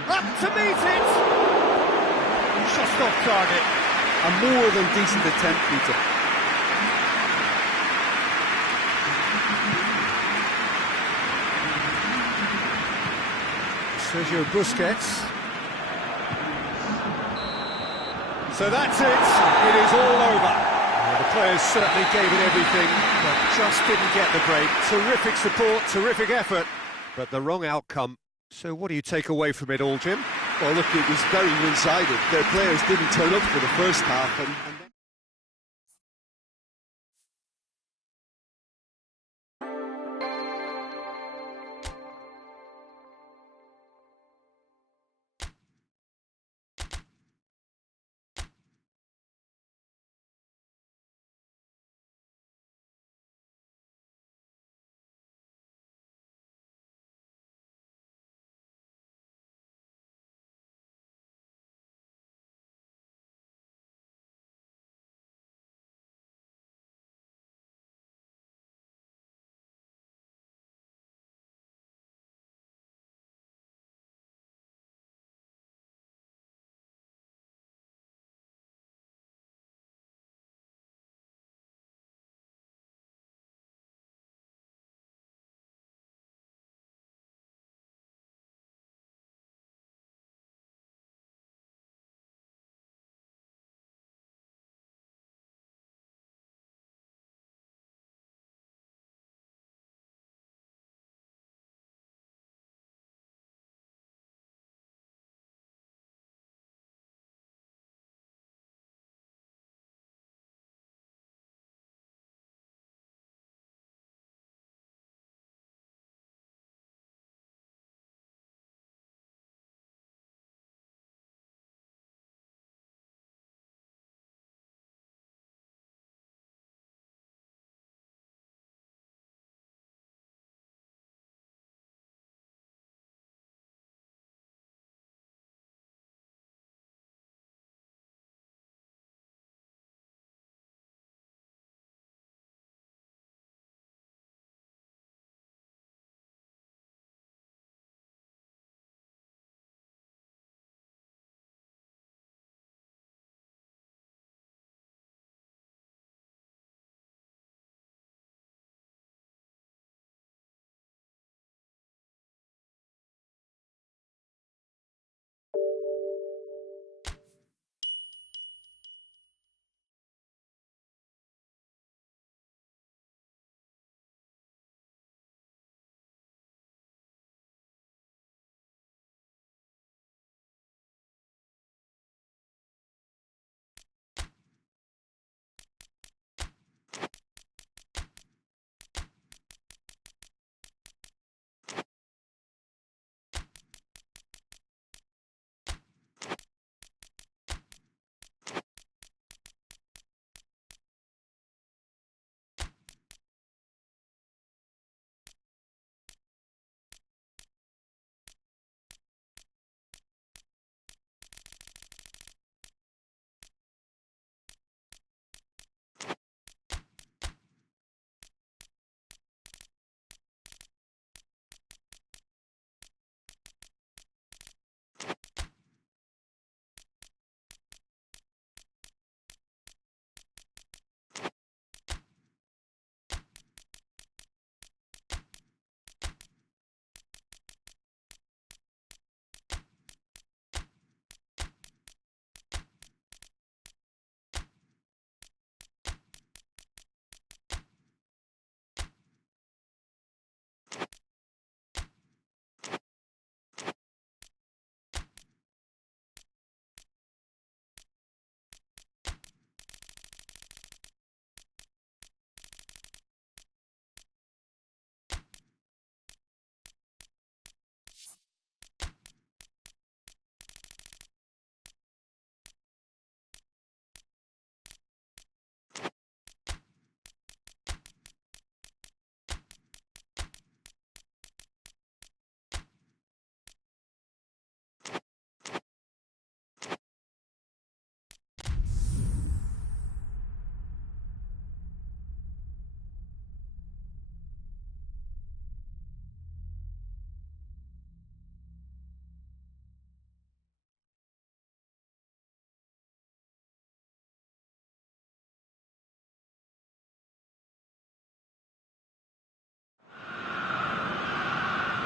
Up to meet it! Just off target. A more than decent attempt, Peter. Sergio Busquets. So that's it. It is all over. Well, the players certainly gave it everything, but just didn't get the break. Terrific support, terrific effort, but the wrong outcome. So what do you take away from it all, Jim? Well, look, it was very one-sided. Their players didn't turn up for the first half, and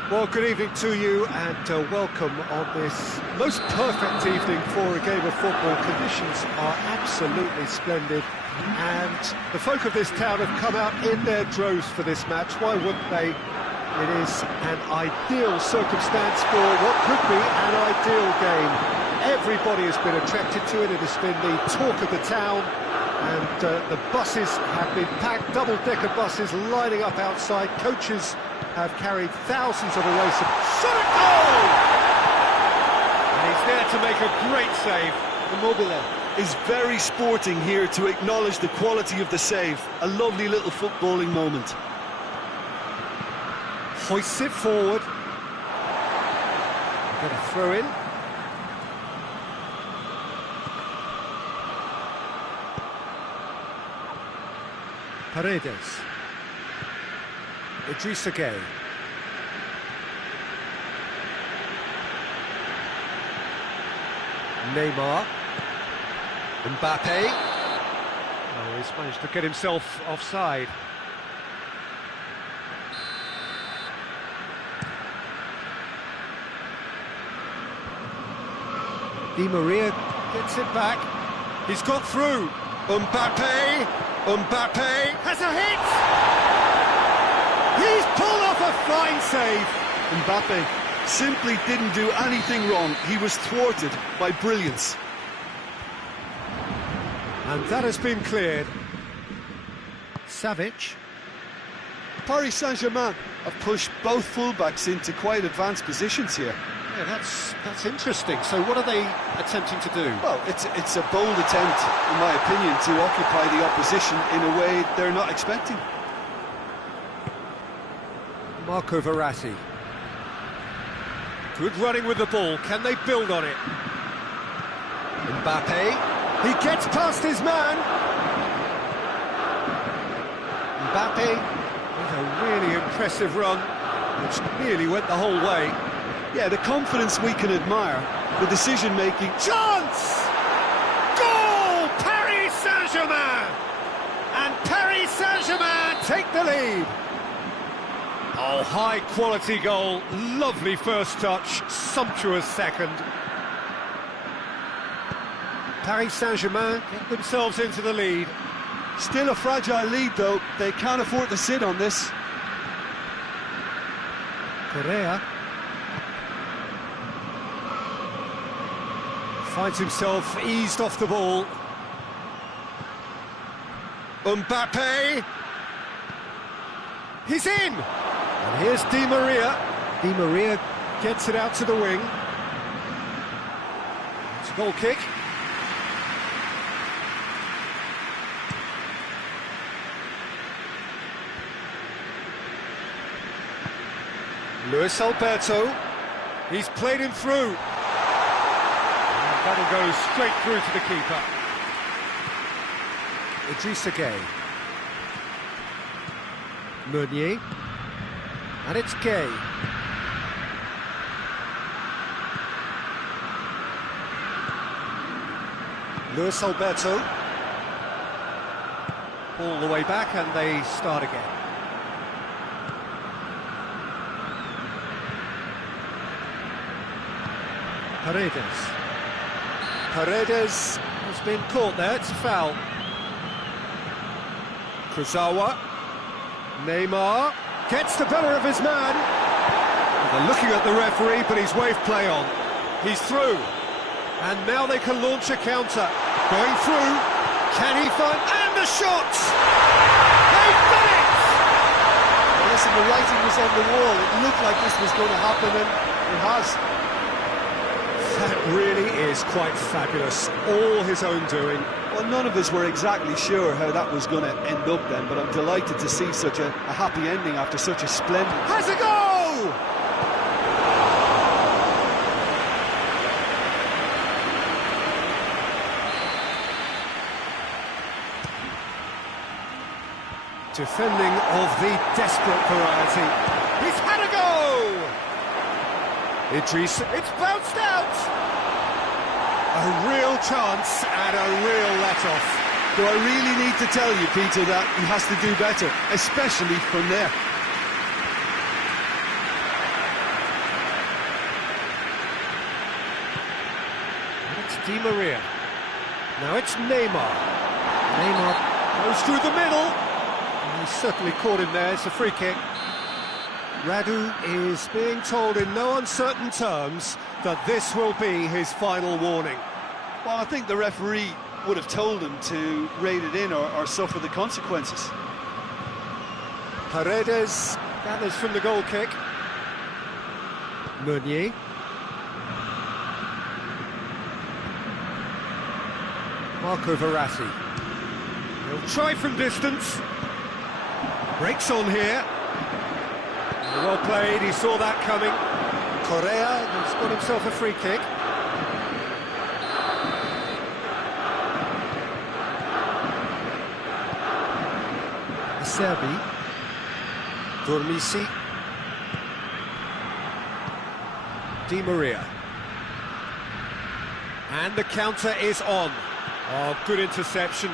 Well, good evening to you and welcome on this most perfect evening for a game of football. Conditions are absolutely splendid and the folk of this town have come out in their droves for this match. Why wouldn't they? It is an ideal circumstance for what could be an ideal game. Everybody has been attracted to it. It has been the talk of the town. And the buses have been packed, double-decker buses lining up outside. Coaches have carried thousands of away supporters. Shot at goal! And he's there to make a great save. Immobile is very sporting here to acknowledge the quality of the save. A lovely little footballing moment. Hoists it forward. Going to throw in. Paredes. Idrissa Gueye. Neymar. Mbappe. Oh, he's managed to get himself offside. Di Maria gets it back. He's got through. Mbappe has a hit! He's pulled off a fine save! Mbappe simply didn't do anything wrong. He was thwarted by brilliance. And that has been cleared. Savic. Paris Saint-Germain have pushed both fullbacks into quite advanced positions here. Yeah, that's interesting. So what are they attempting to do? Well, it's a bold attempt, in my opinion, to occupy the opposition in a way they're not expecting. Marco Verratti. Good running with the ball. Can they build on it? Mbappe. He gets past his man. Mbappe with a really impressive run, which nearly went the whole way. Yeah, the confidence we can admire, the decision-making. Chance! Goal! Paris Saint-Germain! And Paris Saint-Germain take the lead. Oh, high-quality goal. Lovely first touch, sumptuous second. Paris Saint-Germain get themselves into the lead. Still a fragile lead, though. They can't afford to sit on this. Correa. Finds himself eased off the ball. Mbappe! He's in! And here's Di Maria. Di Maria gets it out to the wing. It's a goal kick. Luis Alberto. He's played him through. That'll go straight through to the keeper. Idrissa Gueye. Meunier. And it's Gueye. Luis Alberto. All the way back and they start again. Paredes. Paredes has been caught there, it's a foul. Kurzawa. Neymar gets the better of his man. They're looking at the referee, but he's waved play on. He's through. And now they can launch a counter. Going through. Can he find... And the shot! They've done it! Well, listen, the writing was on the wall. It looked like this was going to happen, and it has. That really is quite fabulous. All his own doing. Well, none of us were exactly sure how that was going to end up then, but I'm delighted to see such a happy ending after such a splendid... Has a goal! Defending of the desperate variety. He's had a go! Idris, it's bounced out! A real chance and a real let-off. Do I really need to tell you, Peter, that he has to do better, especially from there? Di Maria. Now it's Neymar. Neymar goes through the middle. And he's certainly caught him there. It's a free kick. Radu is being told in no uncertain terms that this will be his final warning. Well, I think the referee would have told him to rate it in or suffer the consequences. Paredes gathers from the goal kick. Meunier. Marco Verratti. He'll try from distance. Breaks on here. Well played, he saw that coming. Correa has got himself a free kick. Serbi. Dormisi. Di Maria. And the counter is on. Oh, good interception.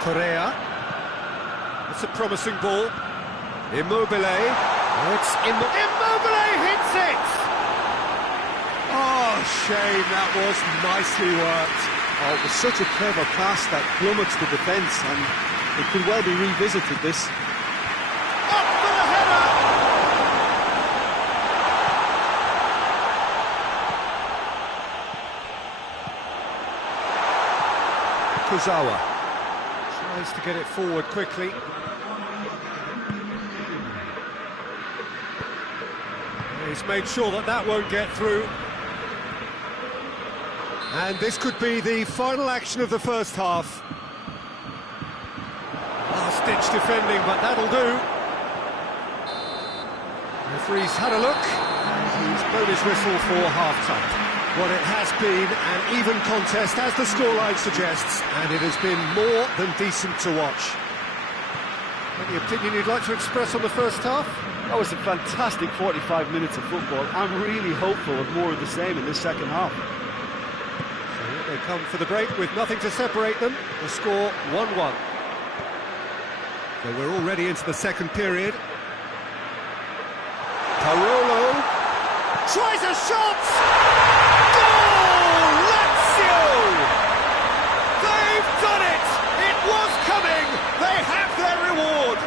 Correa. It's a promising ball. Immobile. Oh, it's Immobile hits it! Oh, shame, that was nicely worked. Oh, it was such a clever pass that plummets the defence, and it could well be revisited, this. Up for the header! Kurzawa tries to get it forward quickly. He's made sure that that won't get through. And this could be the final action of the first half. Last-ditch defending, but that'll do. The referee's had a look, and he's blown his whistle for half-time. Well, it has been an even contest, as the scoreline suggests, and it has been more than decent to watch. Any opinion you'd like to express on the first half? That was a fantastic 45 minutes of football. I'm really hopeful of more of the same in this second half. So they come for the break with nothing to separate them. The score 1-1. So we're already into the second period. Parolo tries a shot! Goal! Lazio! They've done it! It was coming! They have their reward!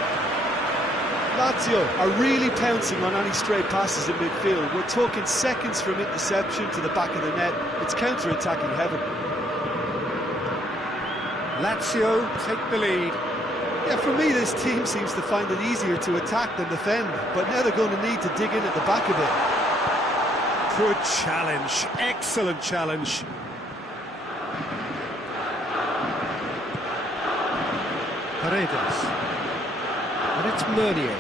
Lazio are really pouncing on any stray passes in midfield. We're talking seconds from interception to the back of the net. It's counter-attacking heaven. Lazio take the lead. Yeah, for me, this team seems to find it easier to attack than defend, but now they're going to need to dig in at the back a bit. Good challenge, excellent challenge. Paredes. And it's Meunier.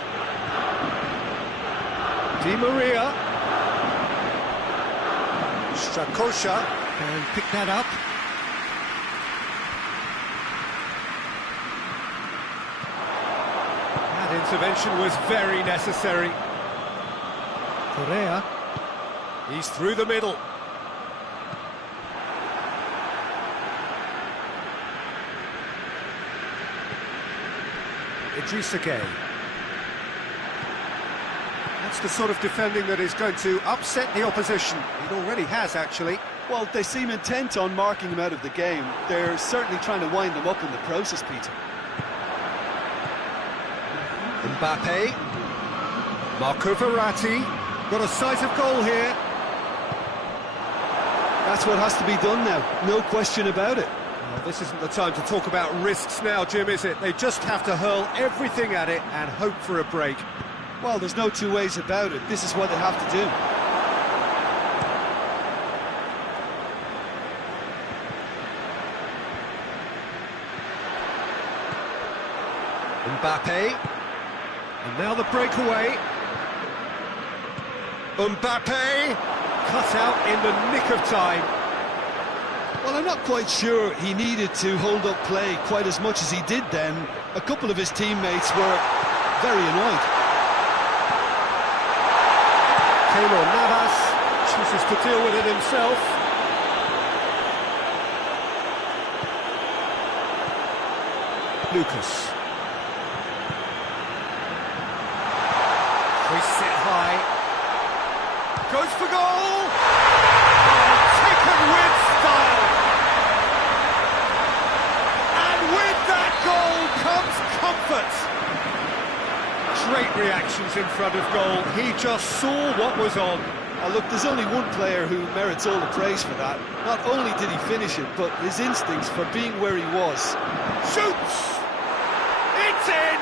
Di Maria. Strakosha can pick that up. That intervention was very necessary. Correa. He's through the middle. Idrissa Gueye. That's the sort of defending that is going to upset the opposition. It already has, actually. Well, they seem intent on marking him out of the game. They're certainly trying to wind him up in the process, Peter. Mbappe. Marco Verratti. Got a sight of goal here. That's what has to be done now, no question about it. Well, this isn't the time to talk about risks now, Jim, is it? They just have to hurl everything at it and hope for a break. Well, there's no two ways about it. This is what they have to do. Mbappe. And now the breakaway. Mbappe. Cut out in the nick of time. Well, I'm not quite sure he needed to hold up play quite as much as he did then. A couple of his teammates were very annoyed. Keylor Navas chooses to deal with it himself. Lucas. Hoists it high. Goes for goal! Taken with style. And with that goal comes comfort. Great reactions in front of goal. He just saw what was on. Look, there's only one player who merits all the praise for that. Not only did he finish it, but his instincts for being where he was. Shoots! It's in!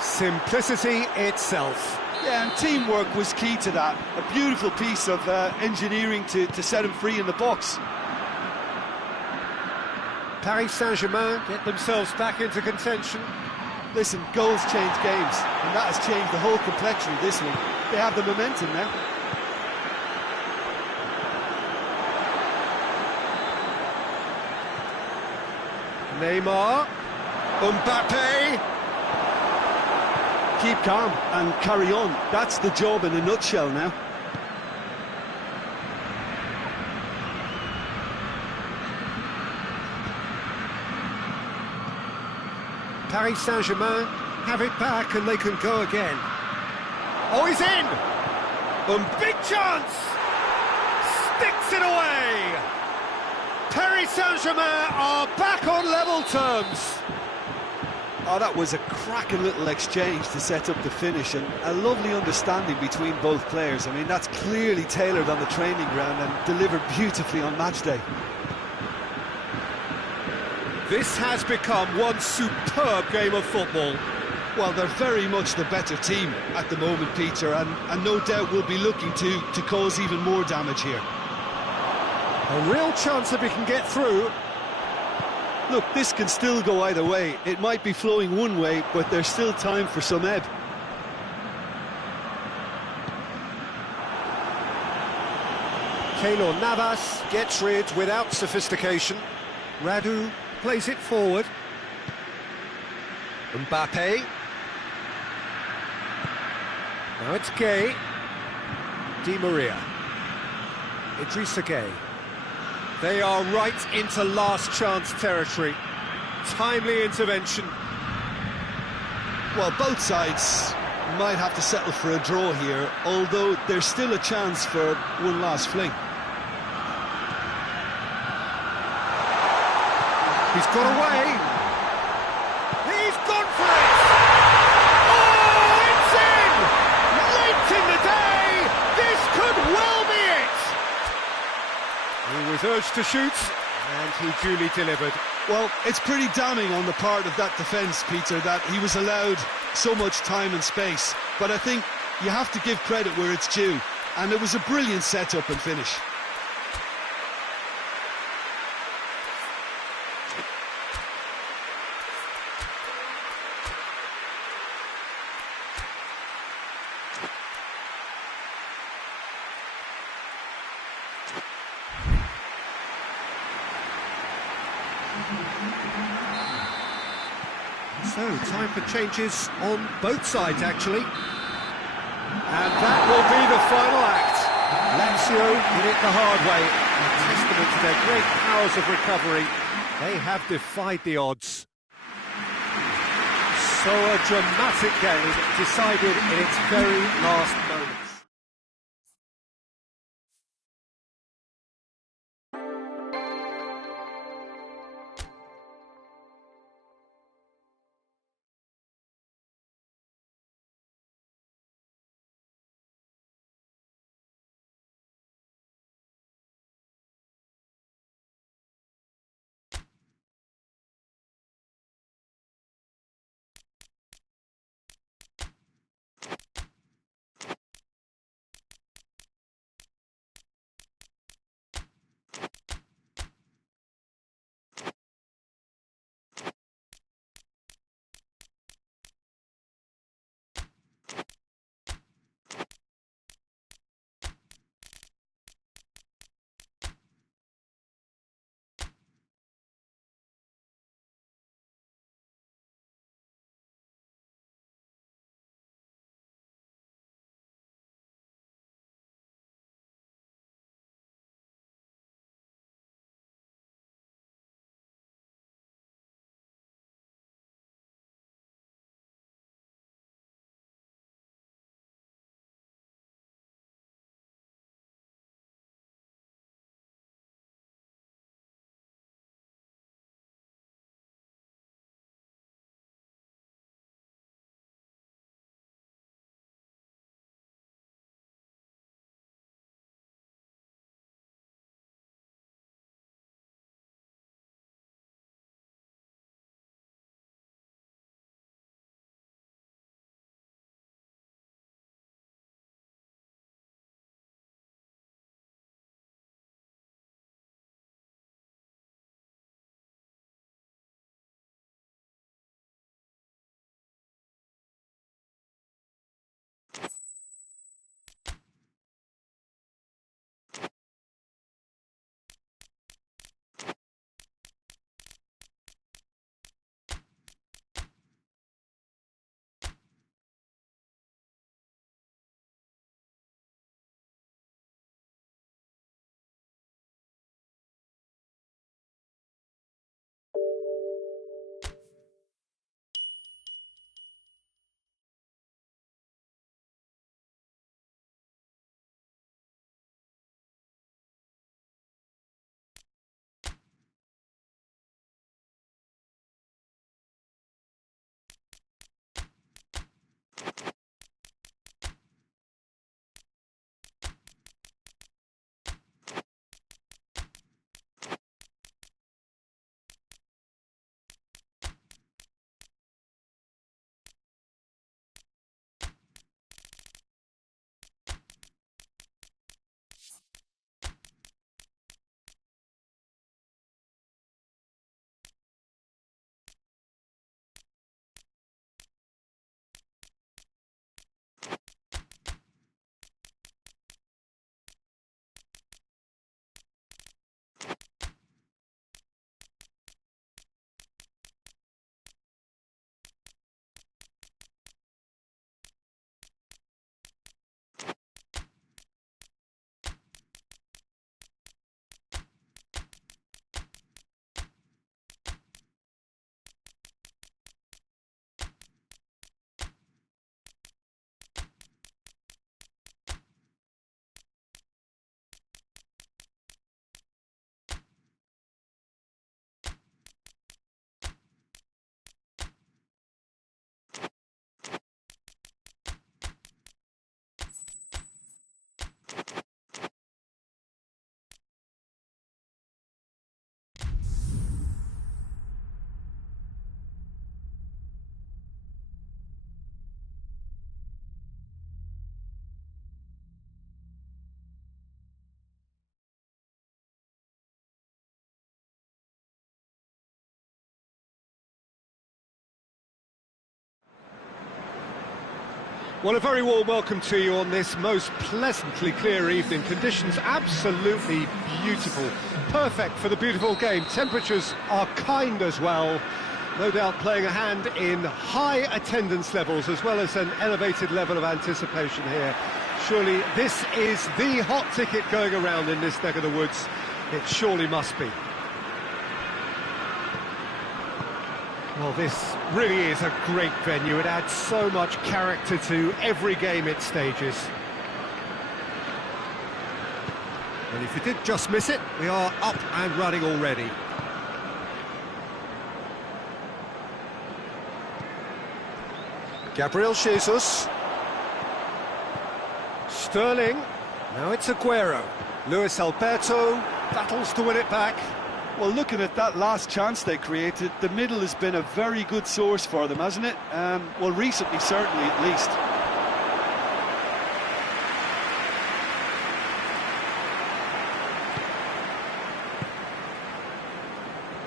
Simplicity itself. Yeah, and teamwork was key to that. A beautiful piece of engineering to set him free in the box. Paris Saint-Germain get themselves back into contention. Listen, goals change games, and that has changed the whole complexion of this one. They have the momentum now. Neymar, Mbappe. Keep calm and carry on. That's the job in a nutshell now. Paris Saint-Germain have it back and they can go again. Oh, he's in! Big chance! Sticks it away! Paris Saint-Germain are back on level terms. Oh, that was a cracking little exchange to set up the finish, and a lovely understanding between both players. I mean, that's clearly tailored on the training ground and delivered beautifully on match day. This has become one superb game of football. Well, they're very much the better team at the moment, Peter, and no doubt will be looking to cause even more damage here. A real chance that we can get through. Look, this can still go either way. It might be flowing one way, but there's still time for some ebb. Keylor Navas gets rid without sophistication. Radu plays it forward. Mbappe. Now it's Gay. Di Maria. Idrissa Gay. They are right into last chance territory. Timely intervention. Well, both sides might have to settle for a draw here, although there's still a chance for one last fling. He's got away. He's gone for it. Oh, it's in! Late in the day. This could well be it. He was urged to shoot, and he duly delivered. Well, it's pretty damning on the part of that defence, Peter, that he was allowed so much time and space. But I think you have to give credit where it's due, and it was a brilliant set-up and finish. So, time for changes on both sides, actually. And that will be the final act. Lazio did it the hard way. A testament to their great powers of recovery. They have defied the odds. So a dramatic game decided in its very last moments. Well, a very warm welcome to you on this most pleasantly clear evening. Conditions absolutely beautiful. Perfect for the beautiful game. Temperatures are kind as well. No doubt playing a hand in high attendance levels as well as an elevated level of anticipation here. Surely this is the hot ticket going around in this neck of the woods. It surely must be. Well, this really is a great venue. It adds so much character to every game it stages. And if you did just miss it, we are up and running already. Gabriel Jesus. Sterling. Now it's Aguero. Luis Alberto battles to win it back. Well, looking at that last chance they created, the middle has been a very good source for them, hasn't it? Well, recently, certainly, at least.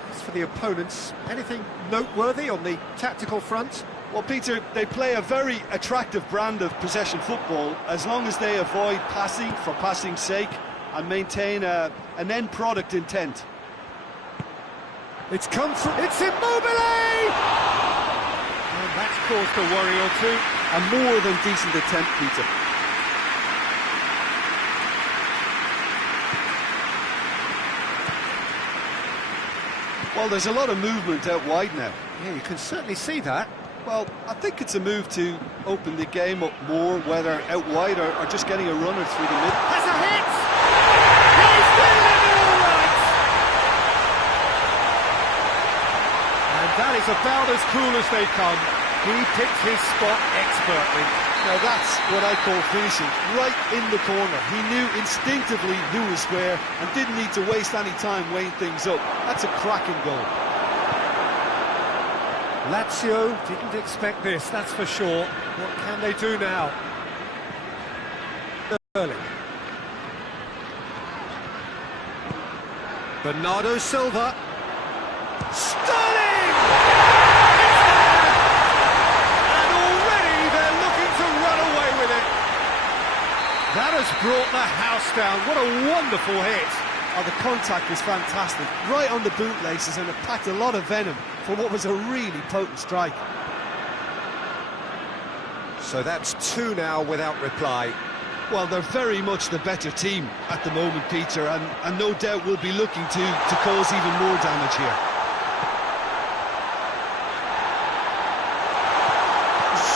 As for the opponents, anything noteworthy on the tactical front? Well, Peter, they play a very attractive brand of possession football as long as they avoid passing for passing's sake and maintain an end product intent. It's come through, it's Immobile! And that's caused a worry or two. A more than decent attempt, Peter. Well, there's a lot of movement out wide now. Yeah, you can certainly see that. Well, I think it's a move to open the game up more, whether out wide or just getting a runner through the middle. Has a hit! He's winning it all right! And that is about as cool as they come. He picked his spot expertly. Now that's what I call finishing, right in the corner. He knew instinctively who was where and didn't need to waste any time weighing things up. That's a cracking goal. Lazio didn't expect this, that's for sure. What can they do now? Sterling. Bernardo Silva. Sterling! It's there! And already they're looking to run away with it. That has brought the house down. What a wonderful hit. Oh, the contact was fantastic, right on the bootlaces, and it packed a lot of venom for what was a really potent strike. So that's two now without reply. Well, they're very much the better team at the moment, Peter, and no doubt will be looking to cause even more damage here.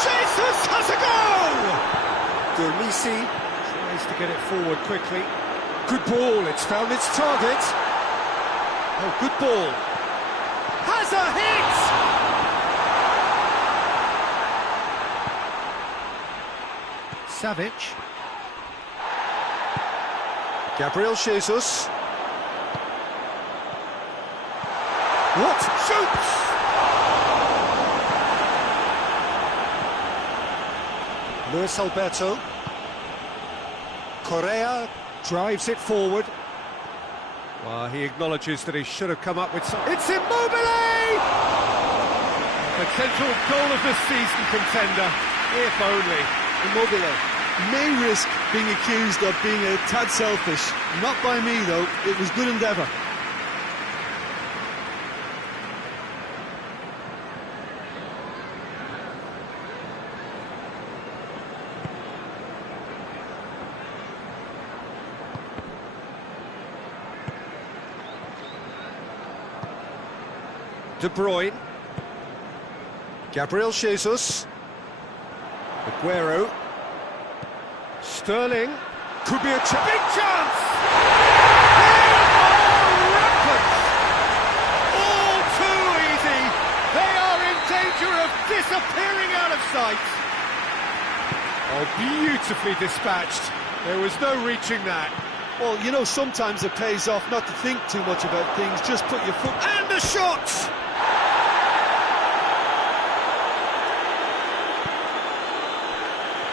Jesus has a goal! Dormisi tries to get it forward quickly. Good ball, it's found its target. Oh, good ball. Has a hit! Savic. Gabriel Jesus. What? Shoots! Luis Alberto. Correa drives it forward. Well, he acknowledges that he should have come up with some... It's Immobile! Potential goal of the season contender, if only. Immobile may risk being accused of being a tad selfish. Not by me, though. It was good endeavour. De Bruyne. Gabriel Jesus. Aguero. Sterling. Could be a big chance! They are rampant! All too easy! They are in danger of disappearing out of sight! Oh, beautifully dispatched. There was no reaching that. Well, you know, sometimes it pays off not to think too much about things. Just put your foot... And the shot!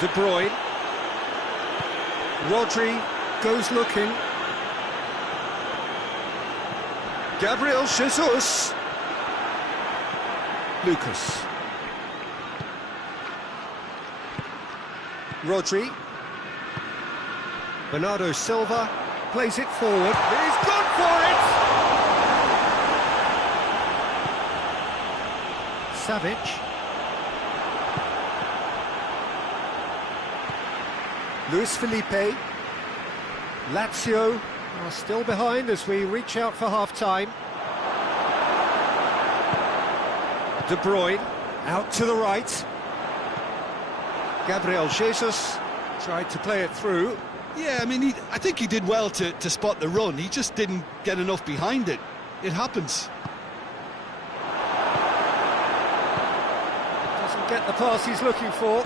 De Bruyne. Rodri goes looking. Gabriel Jesus. Lucas. Rodri. Bernardo Silva plays it forward. He's gone for it! Savic. Luis Felipe. Lazio are still behind as we reach out for half-time. De Bruyne out to the right. Gabriel Jesus tried to play it through. Yeah, I mean, I think he did well to spot the run. He just didn't get enough behind it. It happens. Doesn't get the pass he's looking for.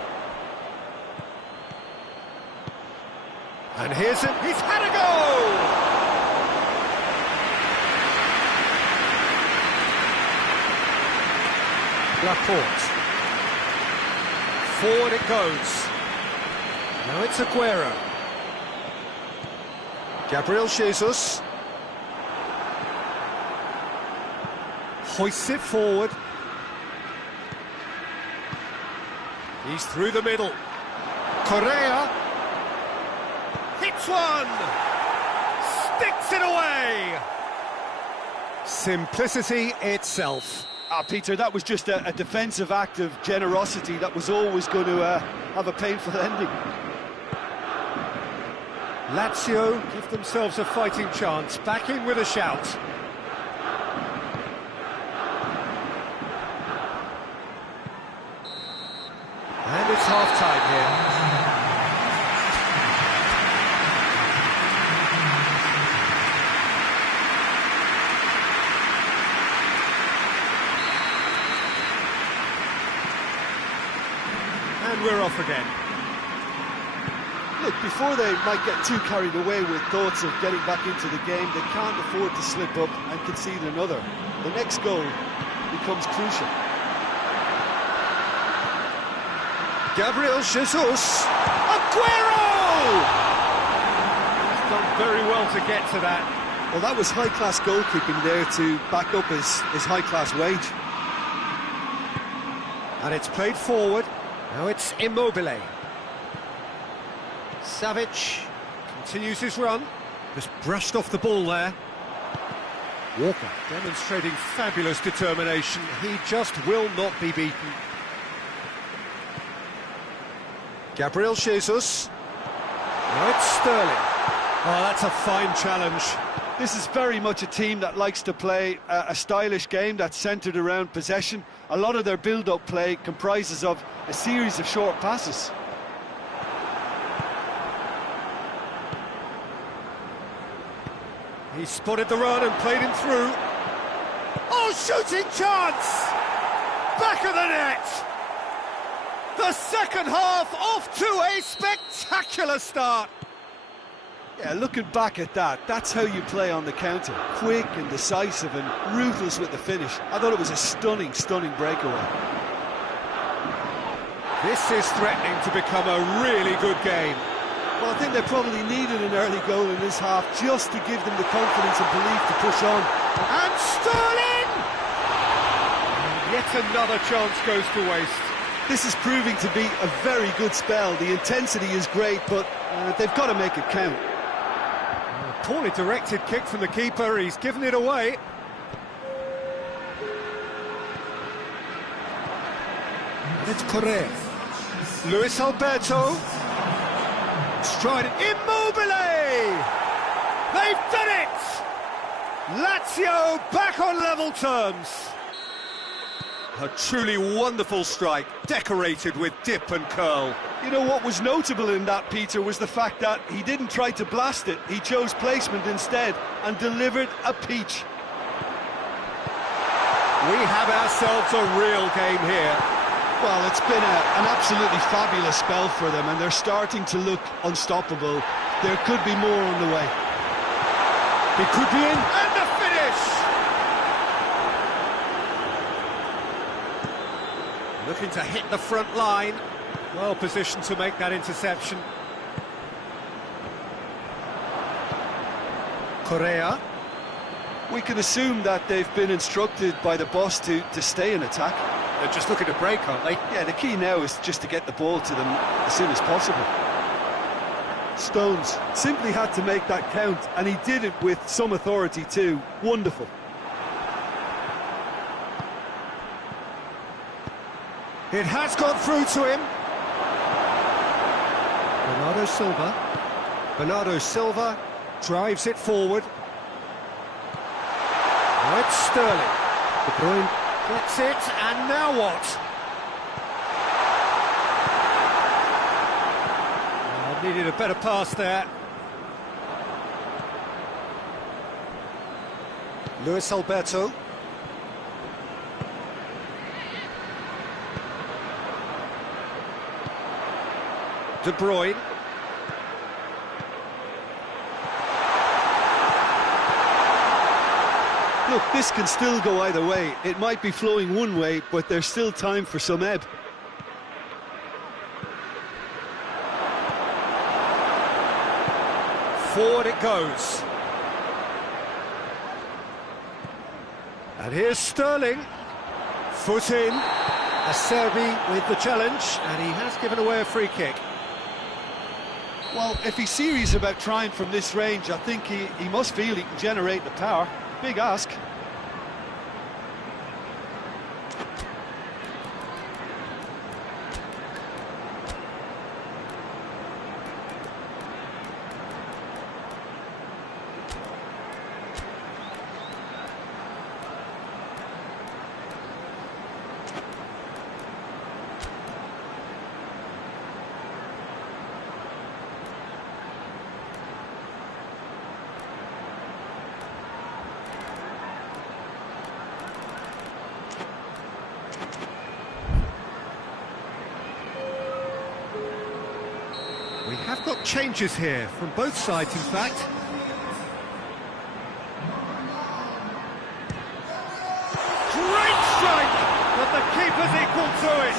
And here's it. He's had a goal! Laporte. Forward it goes. Now it's Aguero. Gabriel Jesus. Hoists it forward. He's through the middle. Correa. Hits one! Sticks it away! Simplicity itself. Peter, that was just a defensive act of generosity that was always going to have a painful ending. Lazio give themselves a fighting chance, back in with a shout. And it's half-time here. And we're off again. Look, before they might get too carried away with thoughts of getting back into the game, they can't afford to slip up and concede another. The next goal becomes crucial. Gabriel Jesus! Aguero! He's done very well to get to that. Well, that was high-class goalkeeping there to back up his high-class wage. And it's played forward. Now it's Immobile. Savic continues his run. Just brushed off the ball there. Walker demonstrating fabulous determination. He just will not be beaten. Gabriel Jesus. Now it's Sterling. Oh, that's a fine challenge. This is very much a team that likes to play a stylish game that's centred around possession. A lot of their build-up play comprises of a series of short passes. He spotted the run and played him through. Oh, shooting chance! Back of the net! The second half off to a spectacular start. Yeah, looking back at that, that's how you play on the counter. Quick and decisive and ruthless with the finish. I thought it was a stunning, stunning breakaway. This is threatening to become a really good game. Well, I think they probably needed an early goal in this half just to give them the confidence and belief to push on. And Sterling! And yet another chance goes to waste. This is proving to be a very good spell. The intensity is great, but they've got to make it count. A poorly directed kick from the keeper, he's given it away. And it's Correa. Luis Alberto. Striding. Immobile! They've done it! Lazio back on level terms. A truly wonderful strike, decorated with dip and curl. You know what was notable in that, Peter, was the fact that he didn't try to blast it. He chose placement instead and delivered a peach. We have ourselves a real game here. Well, it's been an absolutely fabulous spell for them, and they're starting to look unstoppable. There could be more on the way. He could be in, and the finish! Looking to hit the front line. Well positioned to make that interception. Correa. We can assume that they've been instructed by the boss to stay in attack. they're just looking to break, aren't they? Yeah, the key now is just to get the ball to them as soon as possible. Stones simply had to make that count, and he did it with some authority too. Wonderful. It has gone through to him. Bernardo Silva. Bernardo Silva drives it forward. Now it's Sterling. De Bruyne gets it, and now what? Needed a better pass there. Luis Alberto. De Bruyne. Look, this can still go either way. It might be flowing one way, but there's still time for some ebb. Forward it goes. And here's Sterling. Foot in. Acerbi with the challenge, and he has given away a free kick. Well, if he's serious about trying from this range, I think he must feel he can generate the power. Big ask. We have got changes here from both sides, in fact. Great strike, but the keeper's equal to it.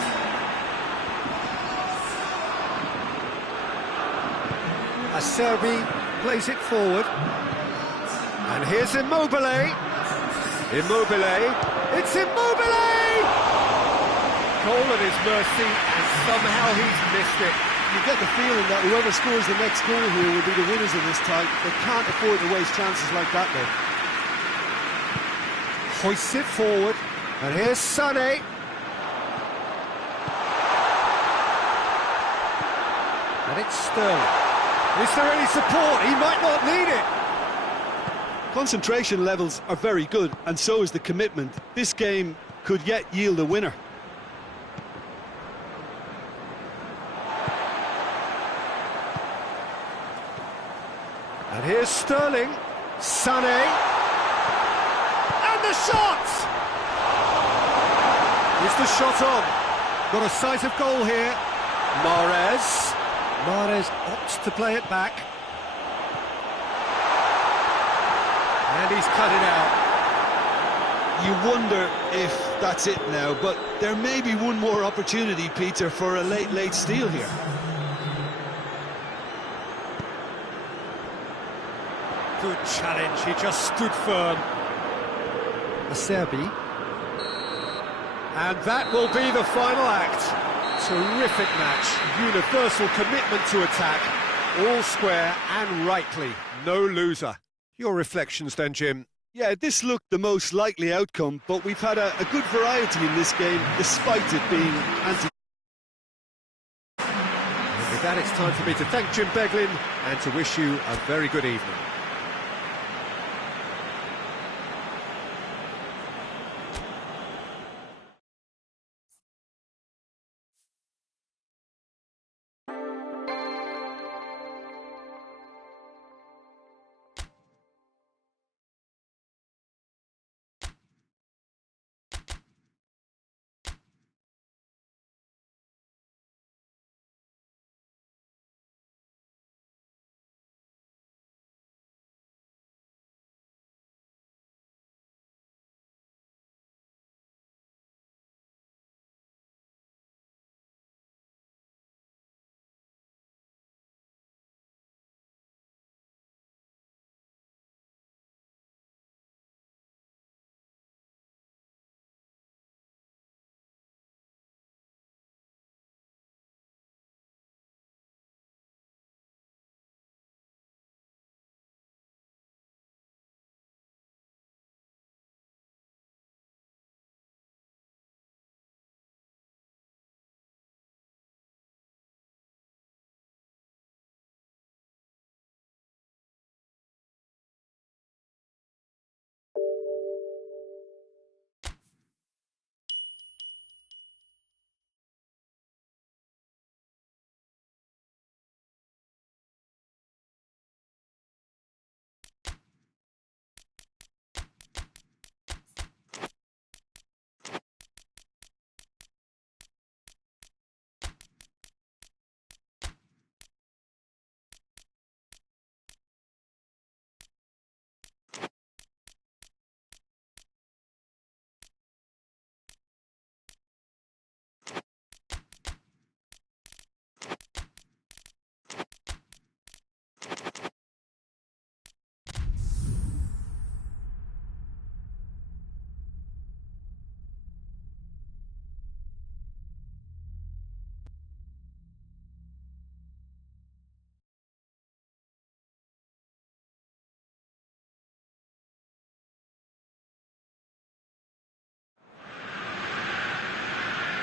Acerbi plays it forward. And here's Immobile. Immobile. It's Immobile! Goal at his mercy, and somehow he's missed it. You get the feeling that whoever scores the next goal here will be the winners of this tie. They can't afford to waste chances like that, though. Hoists it forward, and here's Sané. And it's Sterling. Is there any support? He might not need it. Concentration levels are very good, and so is the commitment. This game could yet yield a winner. And here's Sterling, Sané, and the shot! Is the shot on? Got a sight of goal here. Mahrez. Mahrez opts to play it back. And he's cut it out. You wonder if that's it now, but there may be one more opportunity, Peter, for a late steal here. Good challenge, he just stood firm. Acerbi. And that will be the final act. Terrific match, universal commitment to attack, all square and rightly, no loser. Your reflections then, Jim? Yeah, this looked the most likely outcome, but we've had a good variety in this game, despite it being anti. And with that, it's time for me to thank Jim Beglin and to wish you a very good evening.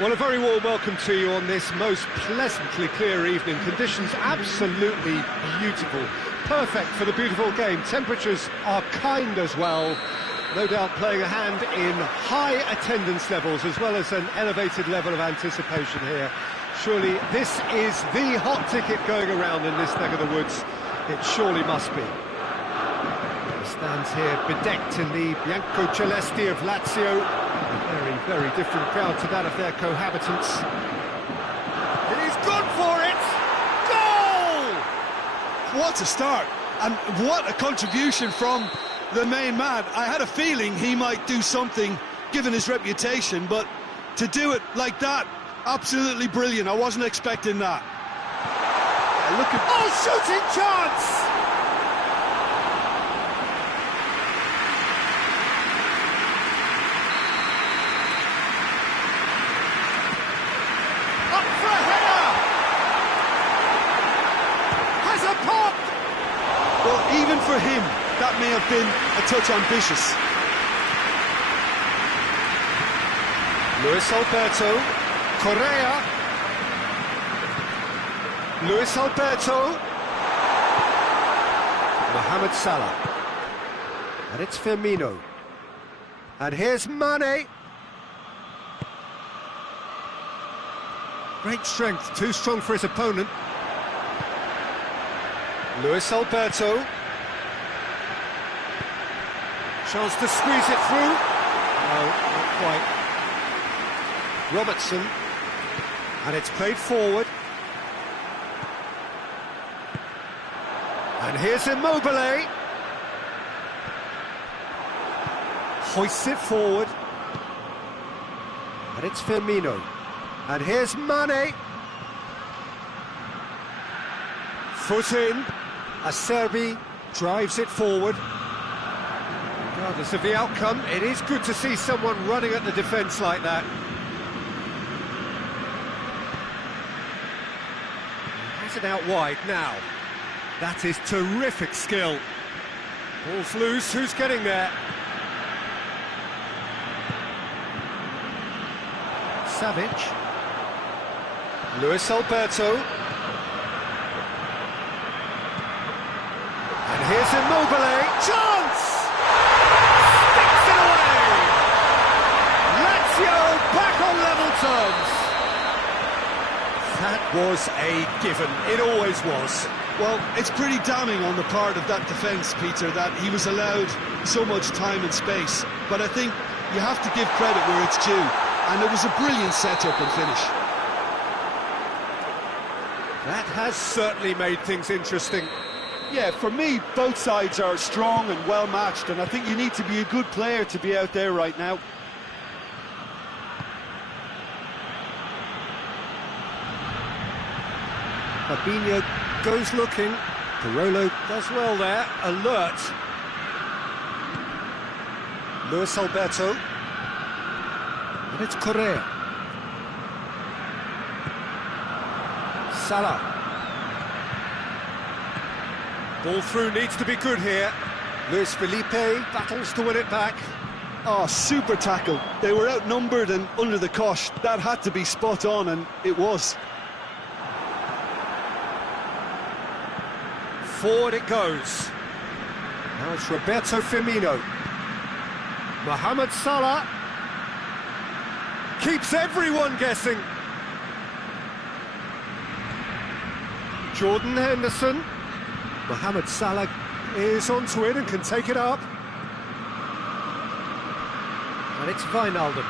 Well, a very warm welcome to you on this most pleasantly clear evening. Conditions absolutely beautiful. Perfect for the beautiful game. Temperatures are kind as well. No doubt playing a hand in high attendance levels as well as an elevated level of anticipation here. Surely this is the hot ticket going around in this neck of the woods. It surely must be. He stands here bedecked in the Bianco-Celesti of Lazio. A very, very different crowd to that of their cohabitants. And he's gone for it! Goal! What a start, and what a contribution from the main man. I had a feeling he might do something, given his reputation, but to do it like that, absolutely brilliant. I wasn't expecting that. Yeah, look at... Oh, shooting chance! Up for a header! Has a pop! Well, even for him, that may have been a touch ambitious. Luis Alberto, Correa, Luis Alberto, Mohamed Salah, and it's Firmino, and here's Mane. Great strength, too strong for his opponent. Luis Alberto. Chance to squeeze it through. No, not quite. Robertson. And it's played forward. And here's Immobile. Hoists it forward. And it's Firmino. And here's Mane. Foot in. Acerbi drives it forward. Regardless of the outcome, it is good to see someone running at the defence like that. Has it out wide now. That is terrific skill. Ball's loose, who's getting there? Savic. Luis Alberto. And here's Immobile. Chance! Sticks it away! Lazio back on level terms. That was a given. It always was. Well, it's pretty damning on the part of that defence, Peter, that he was allowed so much time and space. But I think you have to give credit where it's due. And it was a brilliant setup and finish. That has certainly made things interesting. Yeah, for me, both sides are strong and well matched, and I think you need to be a good player to be out there right now. Fabinho goes looking. Parolo does well there. Alert. Luis Alberto. And it's Correa. Salah. Ball through needs to be good here. Luis Felipe battles to win it back. Oh, super tackle. They were outnumbered and under the cosh. That had to be spot on, and it was. Forward it goes. Now it's Roberto Firmino. Mohamed Salah keeps everyone guessing. Jordan Henderson. Mohamed Salah is onto it and can take it up. And it's Wijnaldum.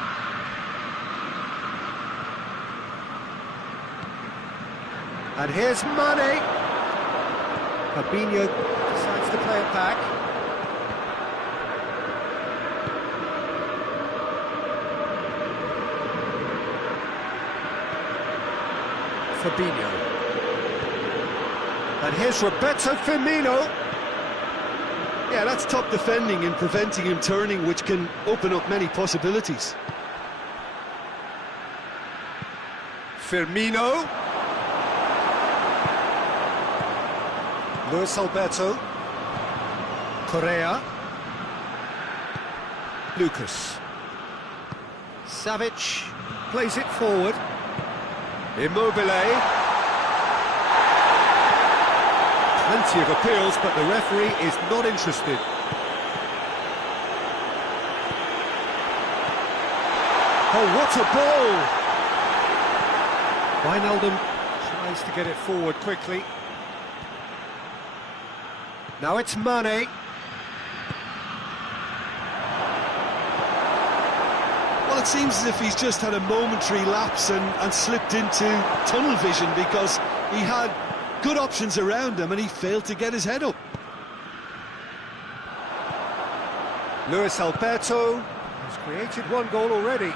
And here's Mane. Fabinho decides to play it back. Fabinho. And here's Roberto Firmino. Yeah, that's top defending and preventing him turning, which can open up many possibilities. Firmino. Luis Alberto. Correa. Lucas. Savic. plays it forward. Immobile. Plenty of appeals, but the referee is not interested. Oh, what a ball! Wijnaldum tries to get it forward quickly. Now it's Mane. Well, it seems as if he's just had a momentary lapse and slipped into tunnel vision, because he had good options around him and he failed to get his head up. Luis Alberto has created one goal already.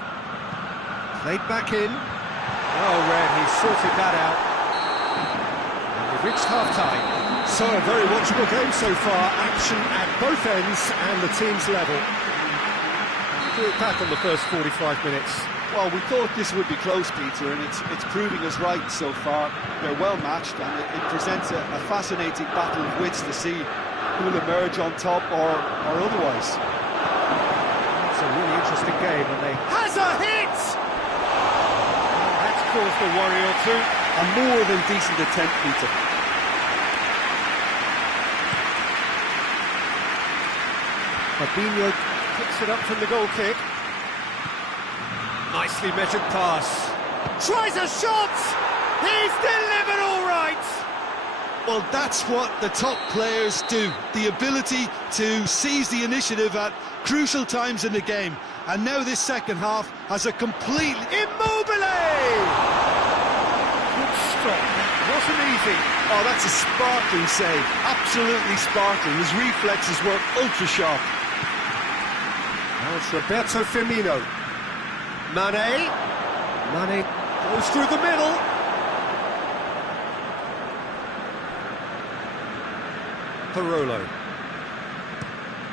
Played back in. Oh, Red, he's sorted that out. And we've reached half-time. So a very watchable game so far. Action at both ends and the team's level. Look back on the first 45 minutes. Well, we thought this would be close, Peter, and it's proving us right so far. They're well matched, and it presents a fascinating battle of wits to see who will emerge on top or otherwise. It's a really interesting game, and they... Has a hit! Oh, that's caused a worry or two. A more than decent attempt, Peter. Fabinho picks it up from the goal kick. Nicely measured pass. Tries a shot! He's delivered all right! Well, that's what the top players do. The ability to seize the initiative at crucial times in the game. And now this second half has a complete... Immobile! Good stop. That wasn't easy. Oh, that's a sparkling save. Absolutely sparkling. His reflexes were ultra-sharp. Now it's Roberto Firmino. Mane goes through the middle. Parolo.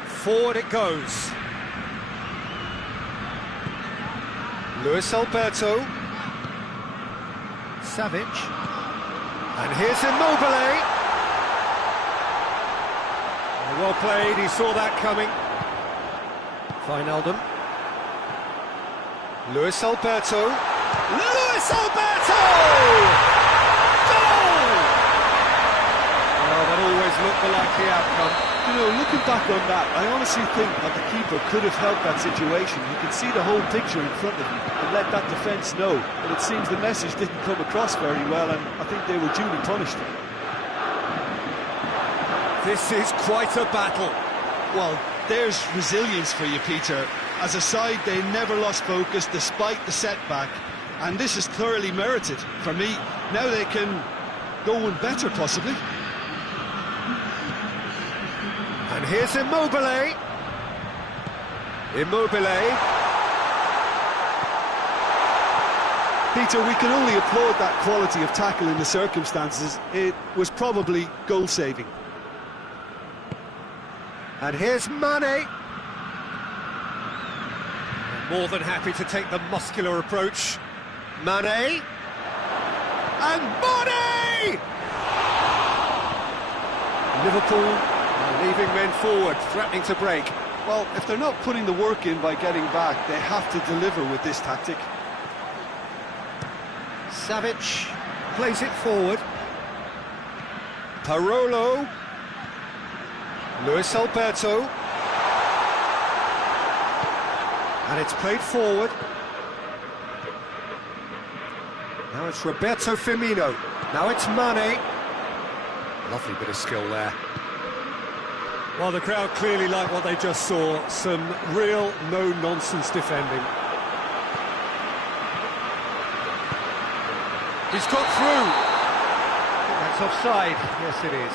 Forward it goes. Luis Alberto. Savic. And here's Immobile. Well played, he saw that coming. Wijnaldum. Luis Alberto! Luis Alberto! Goal! Well, that always looked the likely outcome. You know, looking back on that, I honestly think that the keeper could have helped that situation. You could see the whole picture in front of him and let that defence know. But it seems the message didn't come across very well, and I think they were duly punished. This is quite a battle. Well, there's resilience for you, Peter. As a side, they never lost focus despite the setback, and this is thoroughly merited for me. Now they can go one better, possibly. And here's Immobile. Immobile. Peter, we can only applaud that quality of tackle in the circumstances. It was probably goal-saving. And here's Mane. More than happy to take the muscular approach. Mane. And Mane! Liverpool are leaving men forward, threatening to break. Well, if they're not putting the work in by getting back, they have to deliver with this tactic. Savic plays it forward. Parolo. Luis Alberto. And it's played forward. Now it's Roberto Firmino. Now it's Mane. Lovely bit of skill there. Well, the crowd clearly like what they just saw. Some real no-nonsense defending. He's got through. I think that's offside. Yes, it is.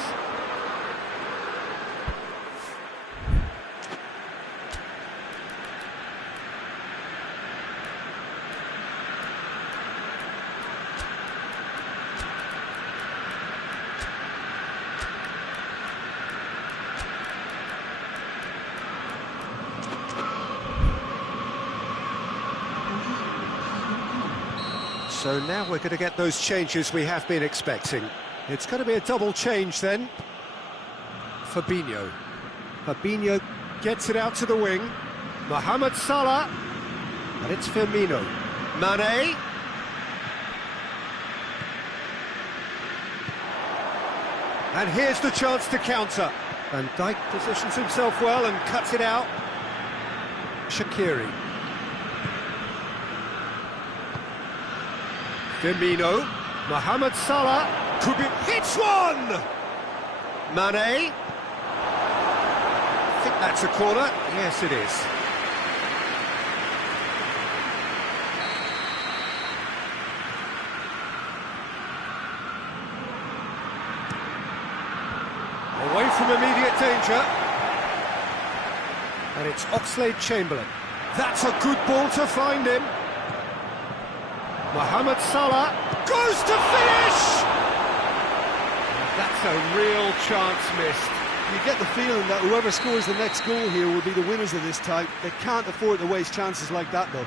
So now we're going to get those changes we have been expecting. It's going to be a double change then. Fabinho. Fabinho gets it out to the wing. Mohamed Salah. And it's Firmino. Mane. And here's the chance to counter. Van Dijk positions himself well and cuts it out. Shaqiri. Firmino. Mohamed Salah. Could be... Hits one! Mane. I think that's a corner. Yes, it is. Away from immediate danger. And it's Oxlade-Chamberlain. That's a good ball to find him. Mohamed Salah goes to finish! That's a real chance missed. You get the feeling that whoever scores the next goal here will be the winners of this type. They can't afford to waste chances like that, though.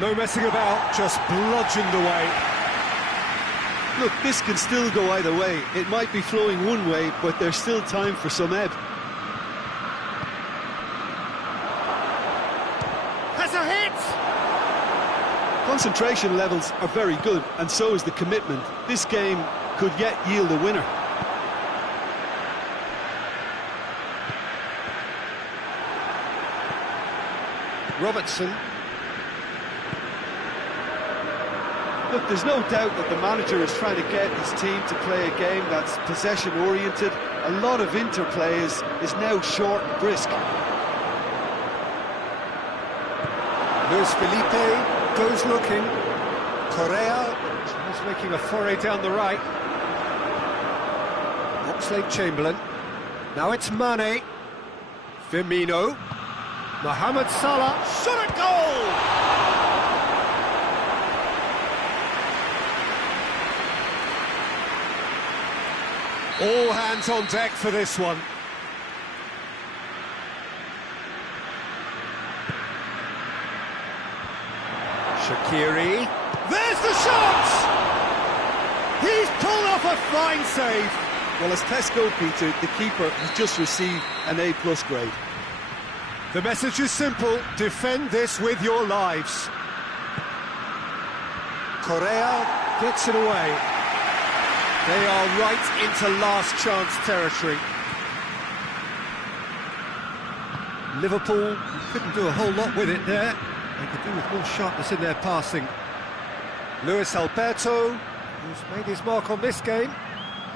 No messing about, just bludgeoned away. Look, this can still go either way. It might be flowing one way, but there's still time for some ebb. Has a hit! Concentration levels are very good, and so is the commitment. This game could yet yield a winner. Robertson. Look, there's no doubt that the manager is trying to get his team to play a game that's possession-oriented. A lot of interplay is now short and brisk. Luis Felipe goes looking. Correa is making a foray down the right. Oxlade-Chamberlain. Now it's Mane. Firmino. Mohamed Salah. Shot at goal! All hands on deck for this one. Shaqiri. There's the shot! He's pulled off a fine save. Well, as tests go, Peter, the keeper has just received an A+ grade. The message is simple: defend this with your lives. Correa gets it away. They are right into last chance territory. Liverpool couldn't do a whole lot with it there. They could do with more sharpness in their passing. Luis Alberto, who's made his mark on this game,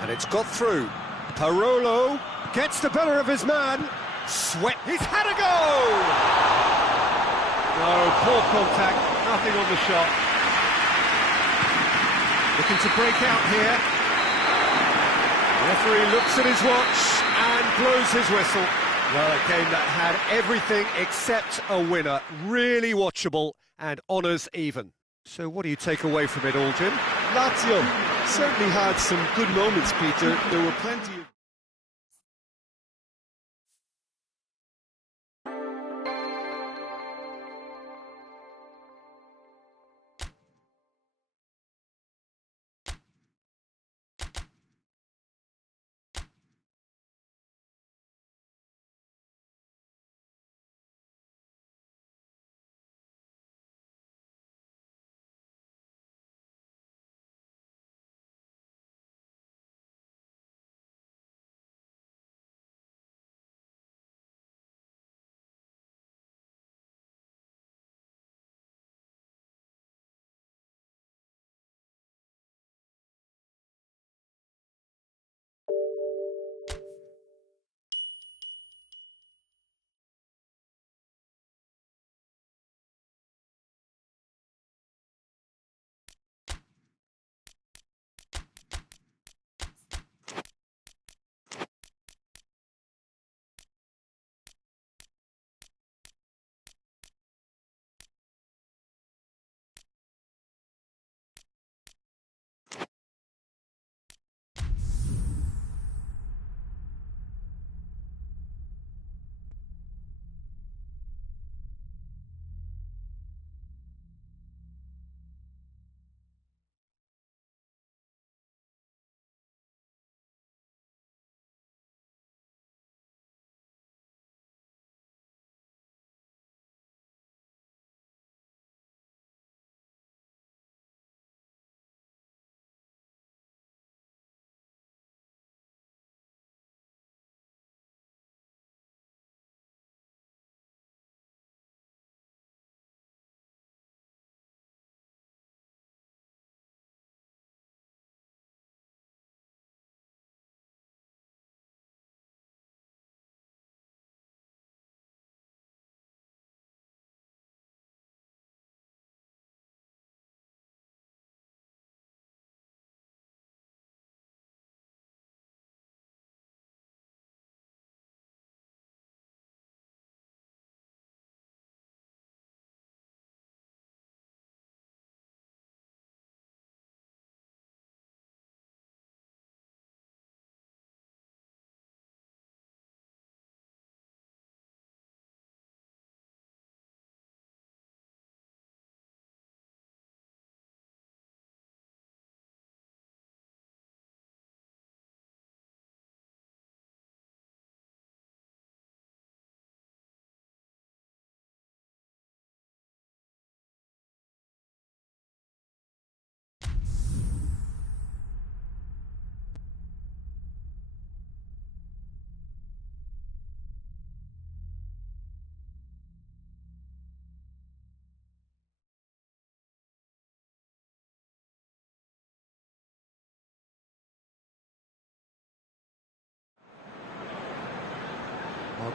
and it's got through. Parolo gets the better of his man. Sweat, he's had a go! No, poor contact, nothing on the shot. Looking to break out here. The referee looks at his watch and blows his whistle. Well, a game that had everything except a winner. Really watchable and honours even. So what do you take away from it all, Jim? Lazio certainly had some good moments, Peter. There were plenty of...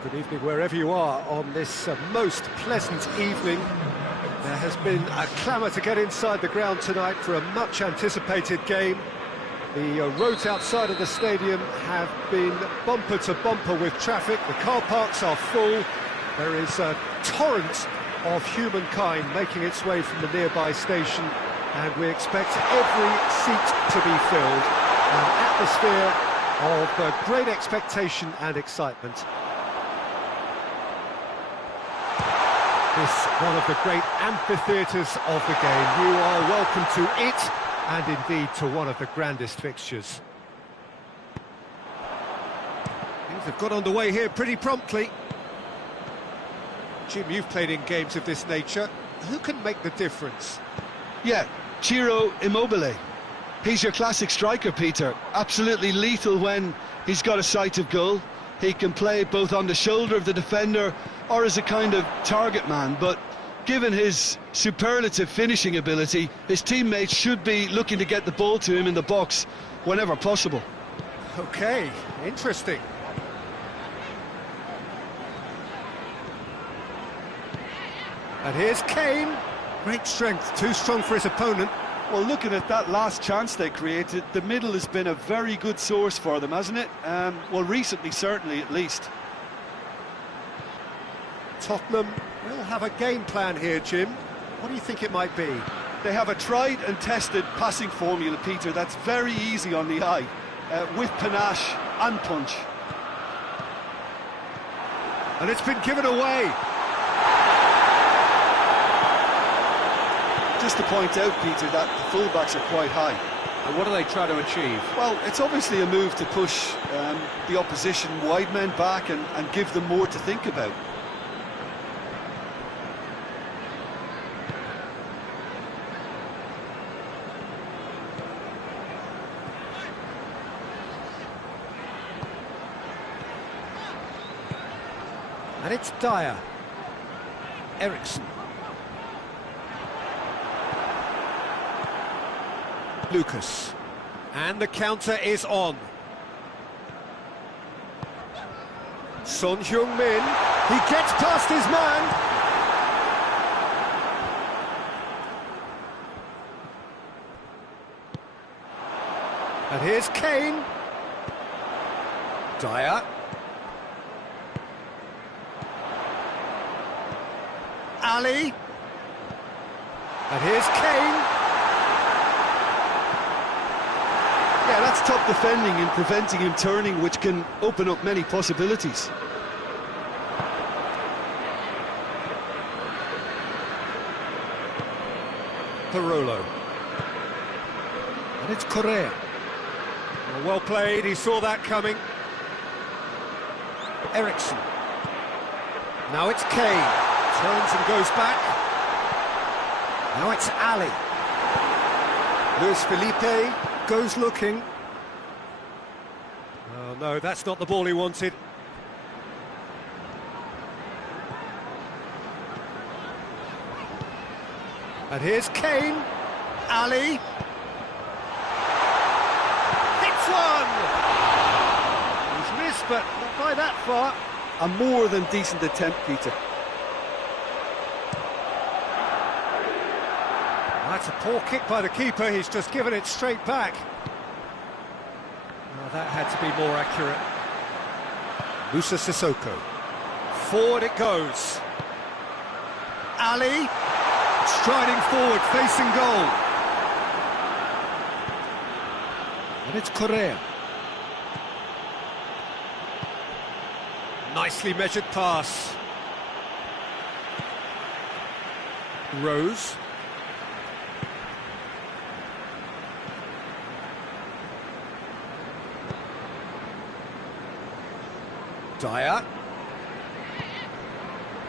Good evening wherever you are on this most pleasant evening. There has been a clamour to get inside the ground tonight for a much anticipated game. The roads outside of the stadium have been bumper to bumper with traffic. The car parks are full. There is a torrent of humankind making its way from the nearby station, and we expect every seat to be filled. An atmosphere of great expectation and excitement. This one of the great amphitheatres of the game. You are welcome to it, and indeed to one of the grandest fixtures. Things have got underway here pretty promptly. Jim, you've played in games of this nature. Who can make the difference? Yeah, Ciro Immobile. He's your classic striker, Peter. Absolutely lethal when he's got a sight of goal. He can play both on the shoulder of the defender or as a kind of target man, but given his superlative finishing ability, his teammates should be looking to get the ball to him in the box whenever possible. Okay, interesting. And here's Kane. Great strength, too strong for his opponent. Well, looking at that last chance they created, the middle has been a very good source for them, hasn't it? Well, recently, certainly, at least. Tottenham will have a game plan here, Jim. What do you think it might be? They have a tried and tested passing formula, Peter, that's very easy on the eye, with panache and punch. And it's been given away. Just to point out, Peter, that the fullbacks are quite high. And what do they try to achieve? Well, it's obviously a move to push the opposition wide men back and give them more to think about. And it's Dyer. Ericsson. Lucas. And the counter is on. Son Heung-min. He gets past his man. And here's Kane. Dyer. Ali. And here's Kane. Yeah, that's top defending and preventing him turning, which can open up many possibilities. Parolo. And it's Correa. Well played, he saw that coming. Ericsson. Now it's Kane. Turns and goes back. Now it's Ali. Luis Felipe goes looking. Oh no, that's not the ball he wanted. And here's Kane. Ali. Hits one! He's missed, but not by that far. A more than decent attempt, Peter. That's a poor kick by the keeper, he's just given it straight back. Well, that had to be more accurate. Musa Sissoko. Forward it goes. Ali, striding forward, facing goal. And it's Correa. Nicely measured pass. Rose. Dyer.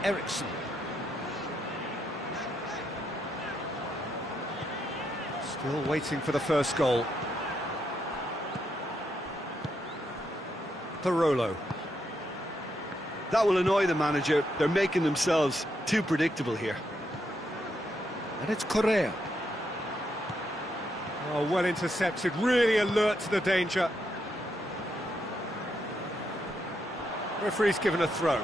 Ericsson. Still waiting for the first goal. Parolo. That will annoy the manager. They're making themselves too predictable here. And it's Correa. Oh, well intercepted, really alert to the danger. Referee's given a throw.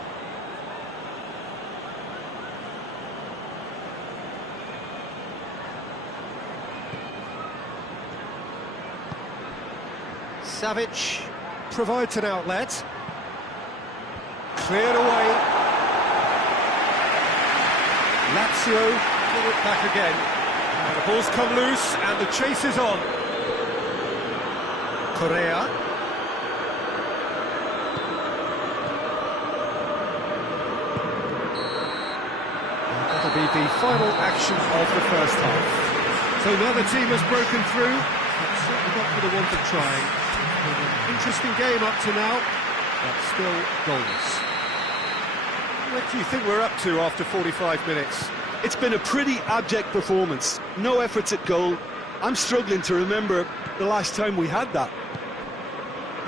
Savic provides an outlet. Cleared away. Lazio get it back again. Now the ball's come loose and the chase is on. Correa. And that'll be the final action of the first half. So now the team has broken through. That's certainly not for the want of trying. An interesting game up to now, but still goalless. What do you think we're up to after 45 minutes? It's been a pretty abject performance. No efforts at goal. I'm struggling to remember the last time we had that.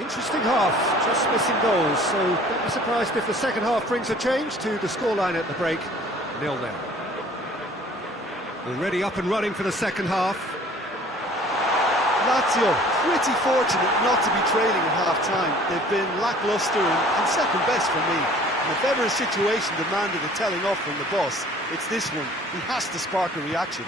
Interesting half, just missing goals, so don't be surprised if the second half brings a change to the scoreline at the break. 0-0. Already up and running for the second half. Lazio, pretty fortunate not to be trailing at half-time. They've been lacklustre and second best for me. And if ever a situation demanded a telling off from the boss, it's this one. He has to spark a reaction.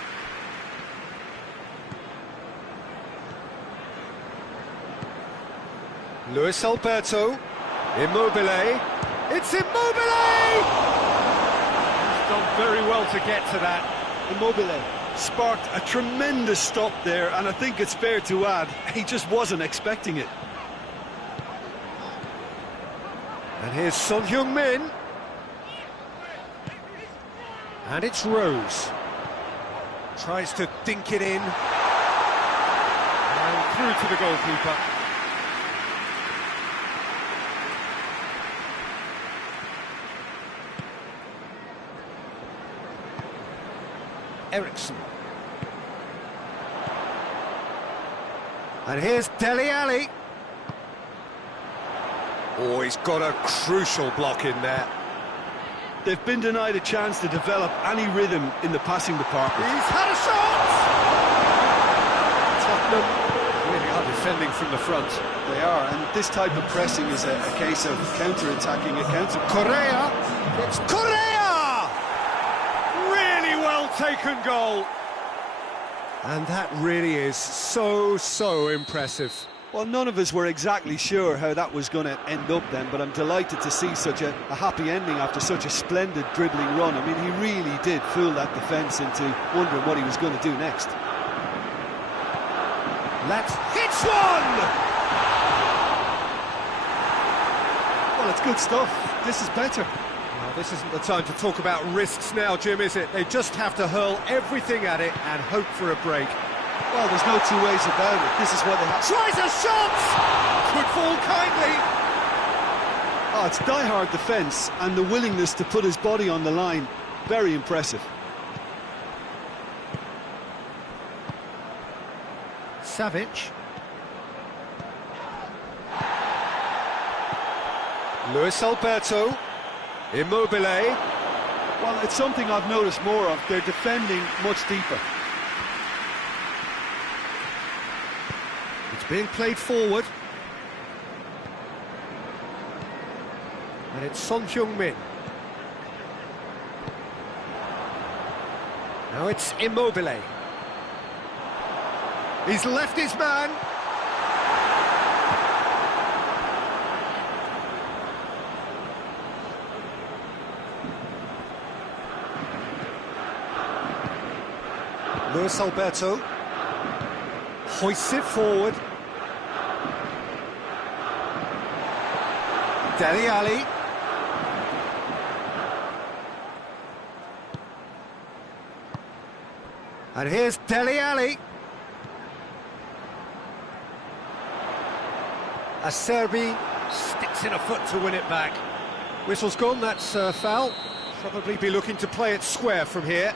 Luis Alberto, Immobile, it's Immobile! He's done very well to get to that. Immobile sparked a tremendous stop there, and I think it's fair to add, he just wasn't expecting it. And here's Son Heung-min. And it's Rose. Tries to dink it in. And through to the goalkeeper. Eriksson. And here's Dele Alli. Oh, he's got a crucial block in there. They've been denied a chance to develop any rhythm in the passing department. He's had a shot! Tottenham really are defending from the front. They are, and this type of pressing is a case of counter-attacking, a counter... Correa! It's Correa! Really well taken goal. And that really is so impressive. Well, none of us were exactly sure how that was going to end up then, but I'm delighted to see such a happy ending after such a splendid dribbling run. I mean, he really did fool that defence into wondering what he was going to do next. Let's hits one! Well, it's good stuff. This is better. Well, this isn't the time to talk about risks now, Jim, is it? They just have to hurl everything at it and hope for a break. Well, there's no two ways about it. This is what they have. Tries a shot! Could fall kindly. Oh, it's die-hard defence and the willingness to put his body on the line. Very impressive. Savic. Luis Alberto. Immobile. Well, it's something I've noticed more of. They're defending much deeper. It's being played forward. And it's Son Heung-min. Now it's Immobile. He's left his man. Luis Alberto hoists it forward. Dele Alli. And here's Dele Alli. Acerbi sticks in a foot to win it back. Whistle's gone, that's a foul. Probably be looking to play it square from here.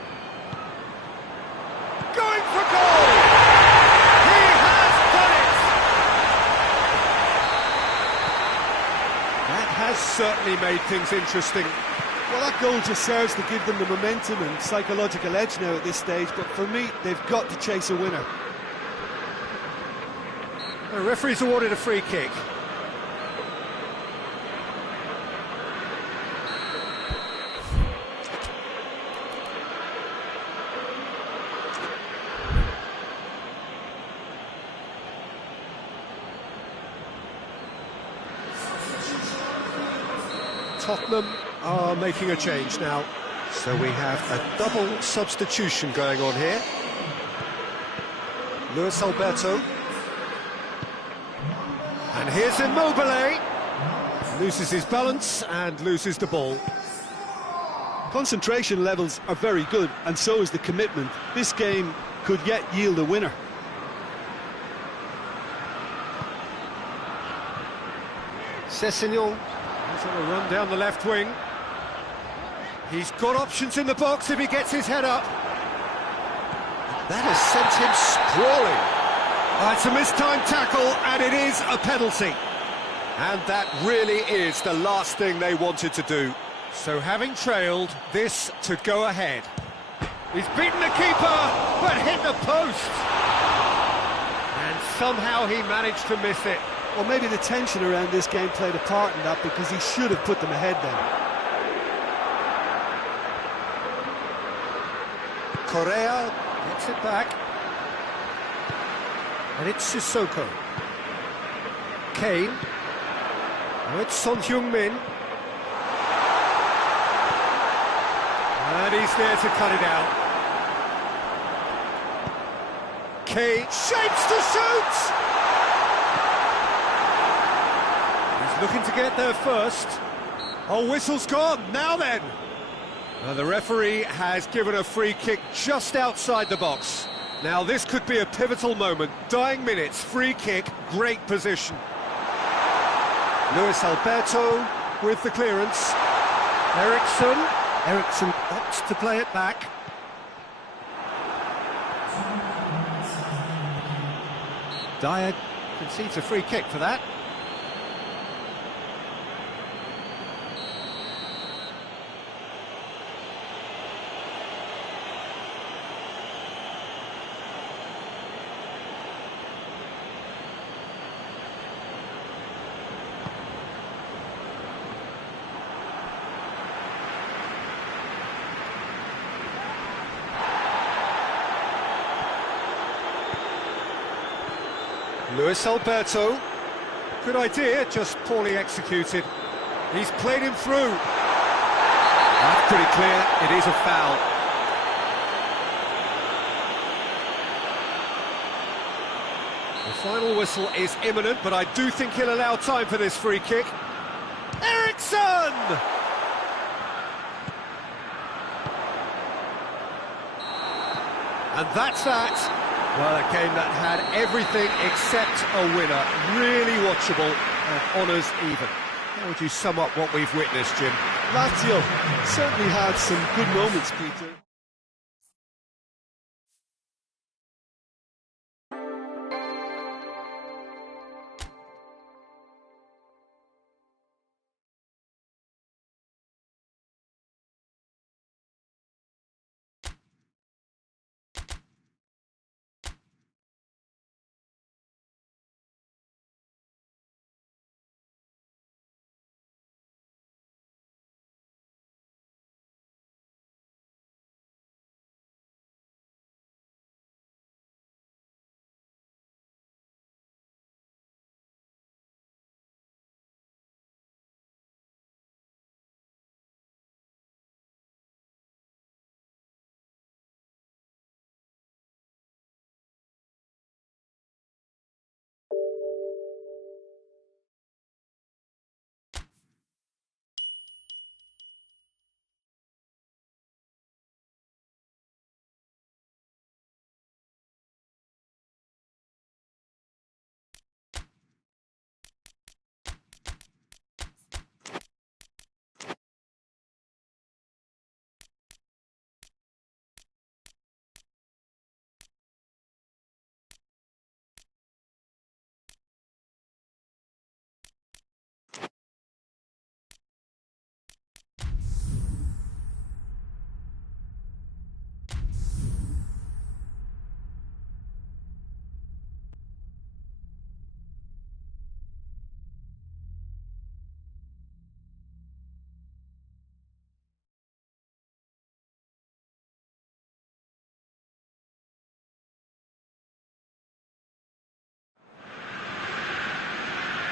Going for goal! He has done it! That has certainly made things interesting. Well, that goal just serves to give them the momentum and psychological edge now at this stage, but for me, they've got to chase a winner. The referee's awarded a free kick. Tottenham are making a change now. So we have a double substitution going on here. Luis Alberto. And here's Immobile. Loses his balance and loses the ball. Concentration levels are very good, and so is the commitment. This game could yet yield a winner. Sessegnon. He's on a run down the left wing. He's got options in the box if he gets his head up. That has sent him sprawling. It's a mistimed tackle, and it is a penalty. And that really is the last thing they wanted to do. So having trailed, this to go ahead. He's beaten the keeper, but hit the post. And somehow he managed to miss it. Well, maybe the tension around this game played a part in that, because he should have put them ahead then. Correa gets it back. And it's Sissoko. Kane. Now it's Son Heung-min. And he's there to cut it out. Kane shapes to shoot! He's looking to get there first. Oh, whistle's gone. Now then. Now the referee has given a free kick just outside the box. Now this could be a pivotal moment. Dying minutes, free kick, great position. Luis Alberto with the clearance. Eriksson opts to play it back. Dyer concedes a free kick for that. Luis Alberto, good idea, just poorly executed. He's played him through. That's pretty clear, it is a foul. The final whistle is imminent, but I do think he'll allow time for this free kick. Eriksson! And that's that. Well, a game that had everything except a winner. Really watchable and honours even. How would you sum up what we've witnessed, Jim? Lazio certainly had some good moments, Peter.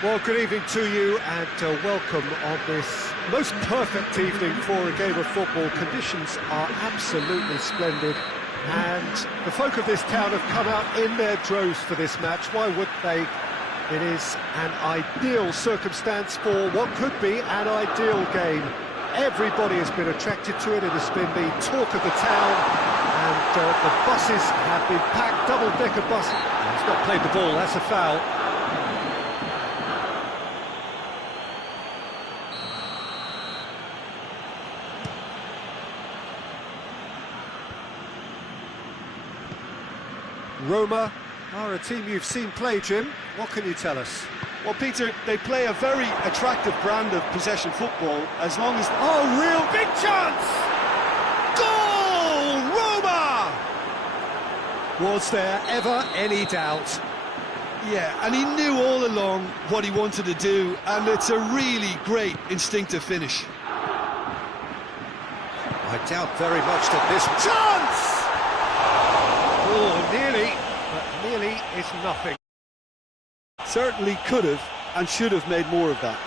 Well, good evening to you and welcome on this most perfect evening for a game of football. Conditions are absolutely splendid and the folk of this town have come out in their droves for this match. Why would they? It is an ideal circumstance for what could be an ideal game. Everybody has been attracted to it. It has been the talk of the town and the buses have been packed, double-decker buses. He's not played the ball, that's a foul. Roma are a team you've seen play, Jim. What can you tell us? Well, Peter, they play a very attractive brand of possession football as long as... Oh, real big chance! Goal! Roma! Was there ever any doubt? Yeah, and he knew all along what he wanted to do, and it's a really great instinctive finish. I doubt very much that this... Chance! Oh, nearly, but nearly is nothing. Certainly could have and should have made more of that.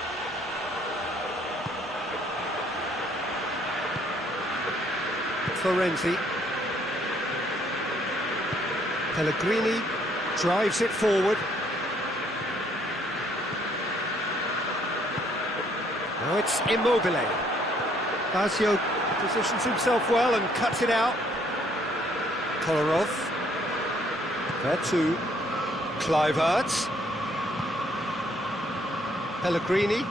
Florenzi. Pellegrini drives it forward. Now it's Immobile. Lazio positions himself well and cuts it out. Kolarov. There too. Kluivert. Pellegrini.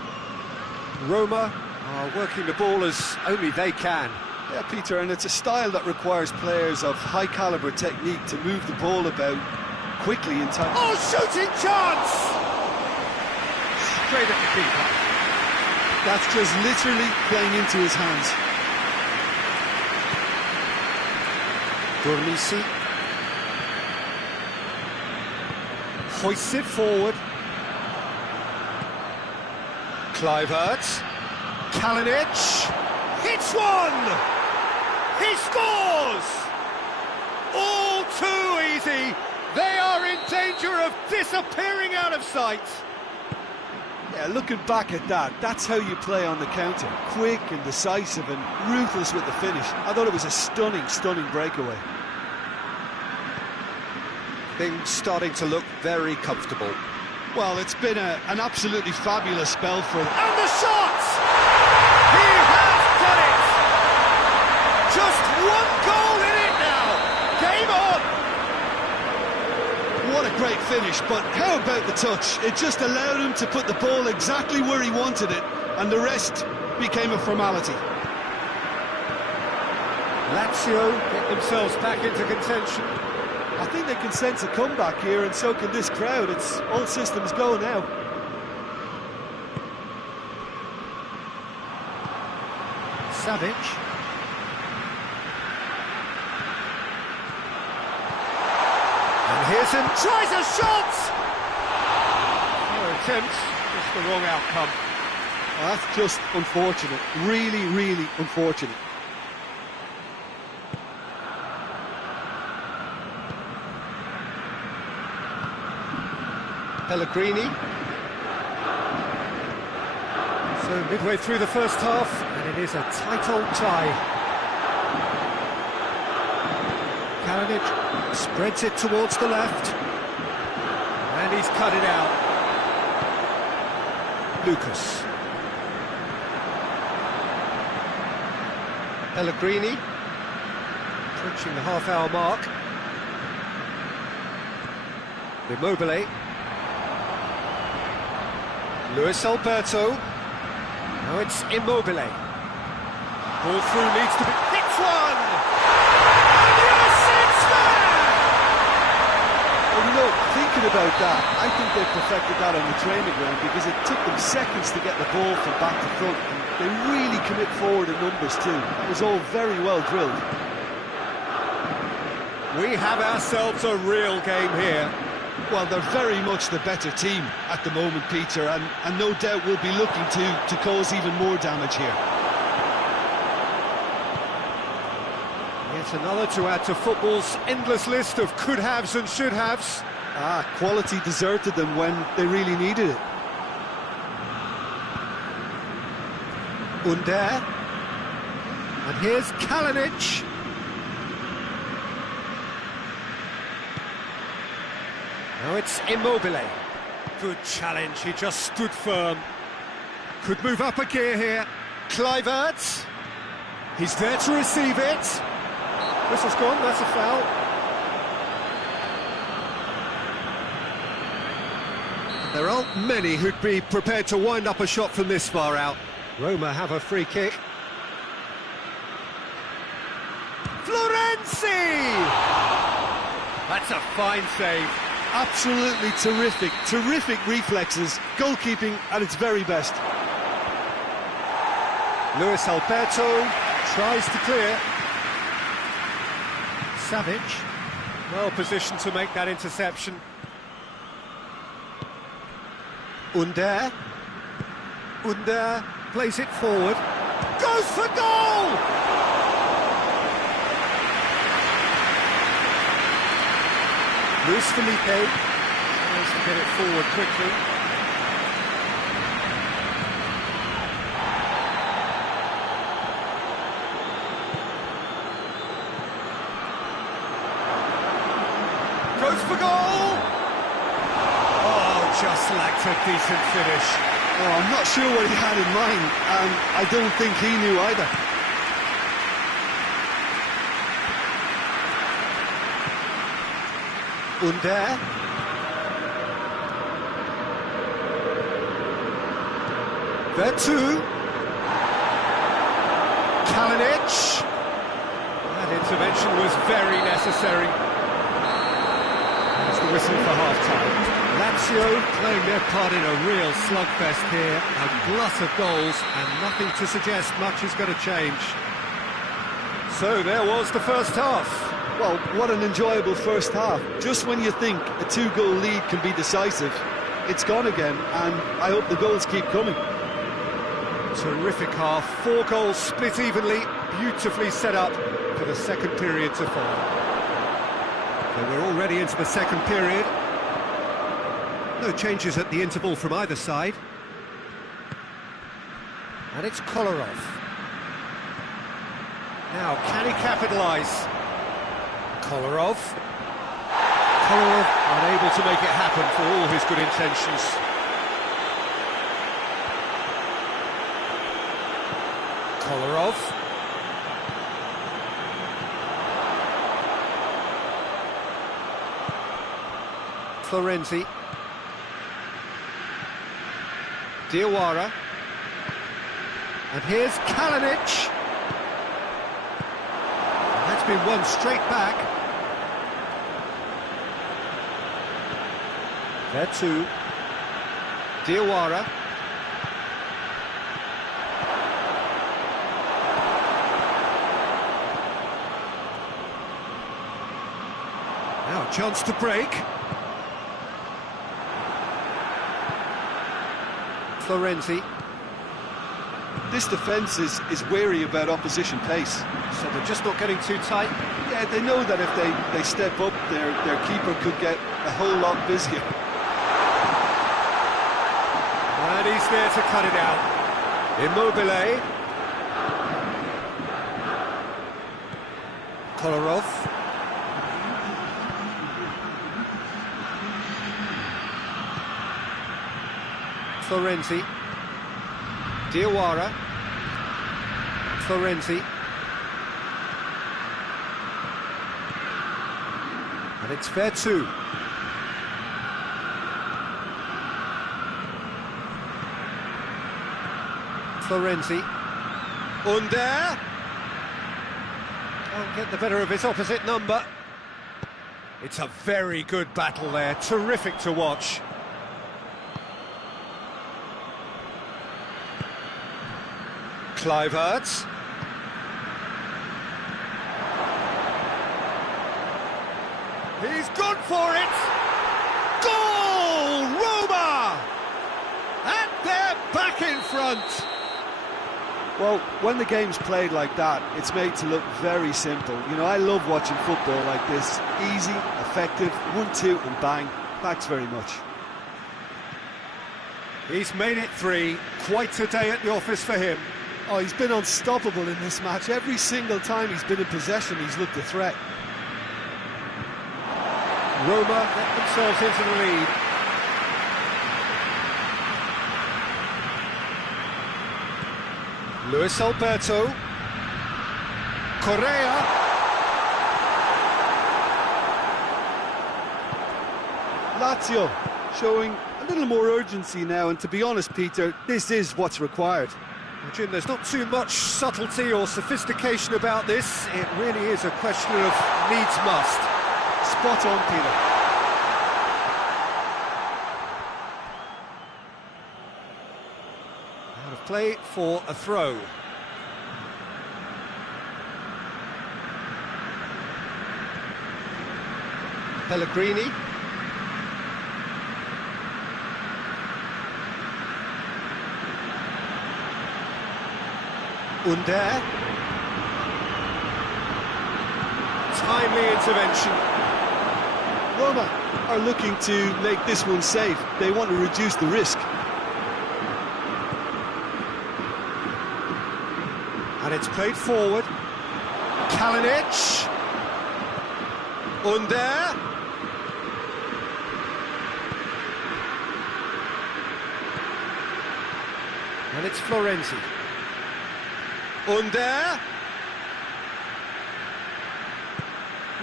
Roma are working the ball as only they can. Yeah, Peter, and it's a style that requires players of high-caliber technique to move the ball about quickly in time. Oh, shooting chance! Straight at the keeper. That's just literally playing into his hands. Dormisi hoists it forward. Kluivert. Kalinic hits one! He scores! All too easy. They are in danger of disappearing out of sight. Yeah, looking back at that, that's how you play on the counter. Quick and decisive and ruthless with the finish. I thought it was a stunning, stunning breakaway. Things starting to look very comfortable. Well, it's been an absolutely fabulous spell for them. And the shot! He has done it! Just one goal in it now! Game on! What a great finish, but how about the touch? It just allowed him to put the ball exactly where he wanted it, and the rest became a formality. Lazio get themselves back into contention. I think they can sense a comeback here, and so can this crowd. It's all systems go now. Savic. And here's him, tries a shot! No attempt, just the wrong outcome. Well, that's just unfortunate. Really, really unfortunate. Pellegrini. So midway through the first half, and it is a tight old tie. Kalinic spreads it towards the left, and he's cut it out. Lucas. Pellegrini, approaching the half-hour mark. Immobile. Luis Alberto. Now it's Immobile. Ball through needs to be... Hits one! And yes, it's there! Well, you know, thinking about that, I think they perfected that on the training ground because it took them seconds to get the ball from back to front. And they really commit forward in numbers too. That was all very well drilled. We have ourselves a real game here. Well, they're very much the better team at the moment, Peter, and no doubt will be looking to cause even more damage here. Yet another to add to football's endless list of could-haves and should-haves. Quality deserted them when they really needed it. Under. And here's Kalinic. Now it's Immobile. Good challenge, he just stood firm. Could move up a gear here. Kluivert. He's there to receive it. Whistle's gone, that's a foul. There aren't many who'd be prepared to wind up a shot from this far out. Roma have a free kick. Florenzi! That's a fine save. Absolutely terrific, terrific reflexes, goalkeeping at its very best. Luis Alberto tries to clear. Savic, well positioned to make that interception. Under plays it forward, goes for goal! Luis Felipe tries to get it forward quickly. Goes for goal! Oh, just lacked a decent finish. Oh, I'm not sure what he had in mind, and I don't think he knew either. Under. There too. Kalinic. That intervention was very necessary. That's the whistle for half-time. Lazio playing their part in a real slugfest here. A glut of goals and nothing to suggest much is going to change. So there was the first half. Well, what an enjoyable first half. Just when you think a two-goal lead can be decisive, it's gone again, and I hope the goals keep coming. Terrific half, 4 goals split evenly, beautifully set up for the second period to follow. So we're already into the second period. No changes at the interval from either side. And it's Kolarov. Now, can he capitalise? Kolarov unable to make it happen for all his good intentions. Kolarov. Florenzi. Diawara. And here's Kalinic. And that's been won straight back. There too. Diawara. Now a chance to break. Florenzi. This defence is wary about opposition pace. So they're just not getting too tight. Yeah, they know that if they step up, their keeper could get a whole lot busier. And he's there to cut it out. Immobile. Kolarov. Florenzi. Diawara. Florenzi. And it's fair too. Florenzi. Under. Can't get the better of his opposite number. It's a very good battle there. Terrific to watch. Kluivert. He's gone for it! Goal! Roma! And they're back in front! Well, when the game's played like that, it's made to look very simple. You know, I love watching football like this. Easy, effective, 1-2 and bang. Thanks very much. He's made it 3. Quite a day at the office for him. Oh, he's been unstoppable in this match. Every single time he's been in possession, he's looked a threat. Roma get themselves into the lead. Luis Alberto. Correa. Lazio showing a little more urgency now, and to be honest, Peter, this is what's required. Well, Jim, there's not too much subtlety or sophistication about this. It really is a question of needs must. Spot on, Peter. Out of play for a throw. Pellegrini. Under. Timely intervention. Roma are looking to make this one safe. They want to reduce the risk. And it's played forward. Kalinic. Under. And it's Florenzi. Under.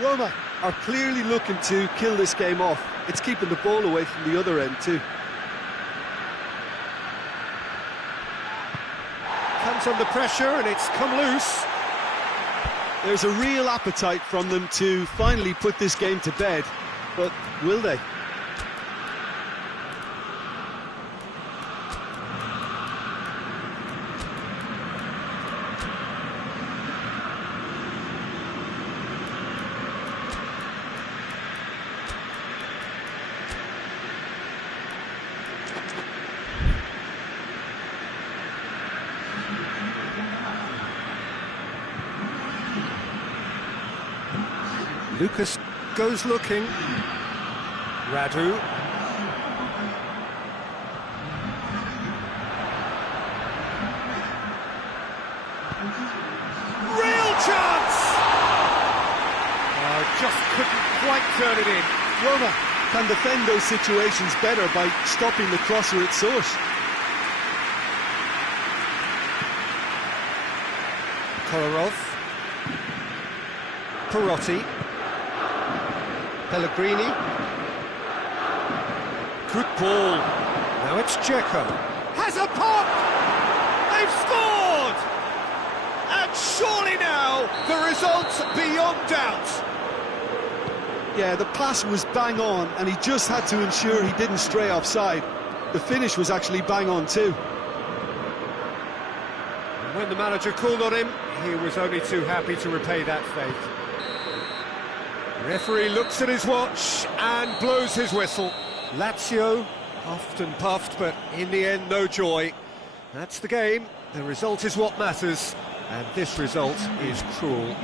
Roma are clearly looking to kill this game off. It's keeping the ball away from the other end too. Comes under pressure and it's come loose. There's a real appetite from them to finally put this game to bed, but will they? Lucas goes looking. Radu. Real chance! Just couldn't quite turn it in. Roma can defend those situations better by stopping the crosser at source. Kolarov. Perotti. Pellegrini. Good ball. Now it's Dzeko. Has a pop! They've scored! And surely now the result's beyond doubt. Yeah, the pass was bang on, and he just had to ensure he didn't stray offside. The finish was actually bang on too. And when the manager called on him, he was only too happy to repay that faith. The referee looks at his watch and blows his whistle. Lazio puffed and puffed, but in the end, no joy. That's the game. The result is what matters, and this result is cruel.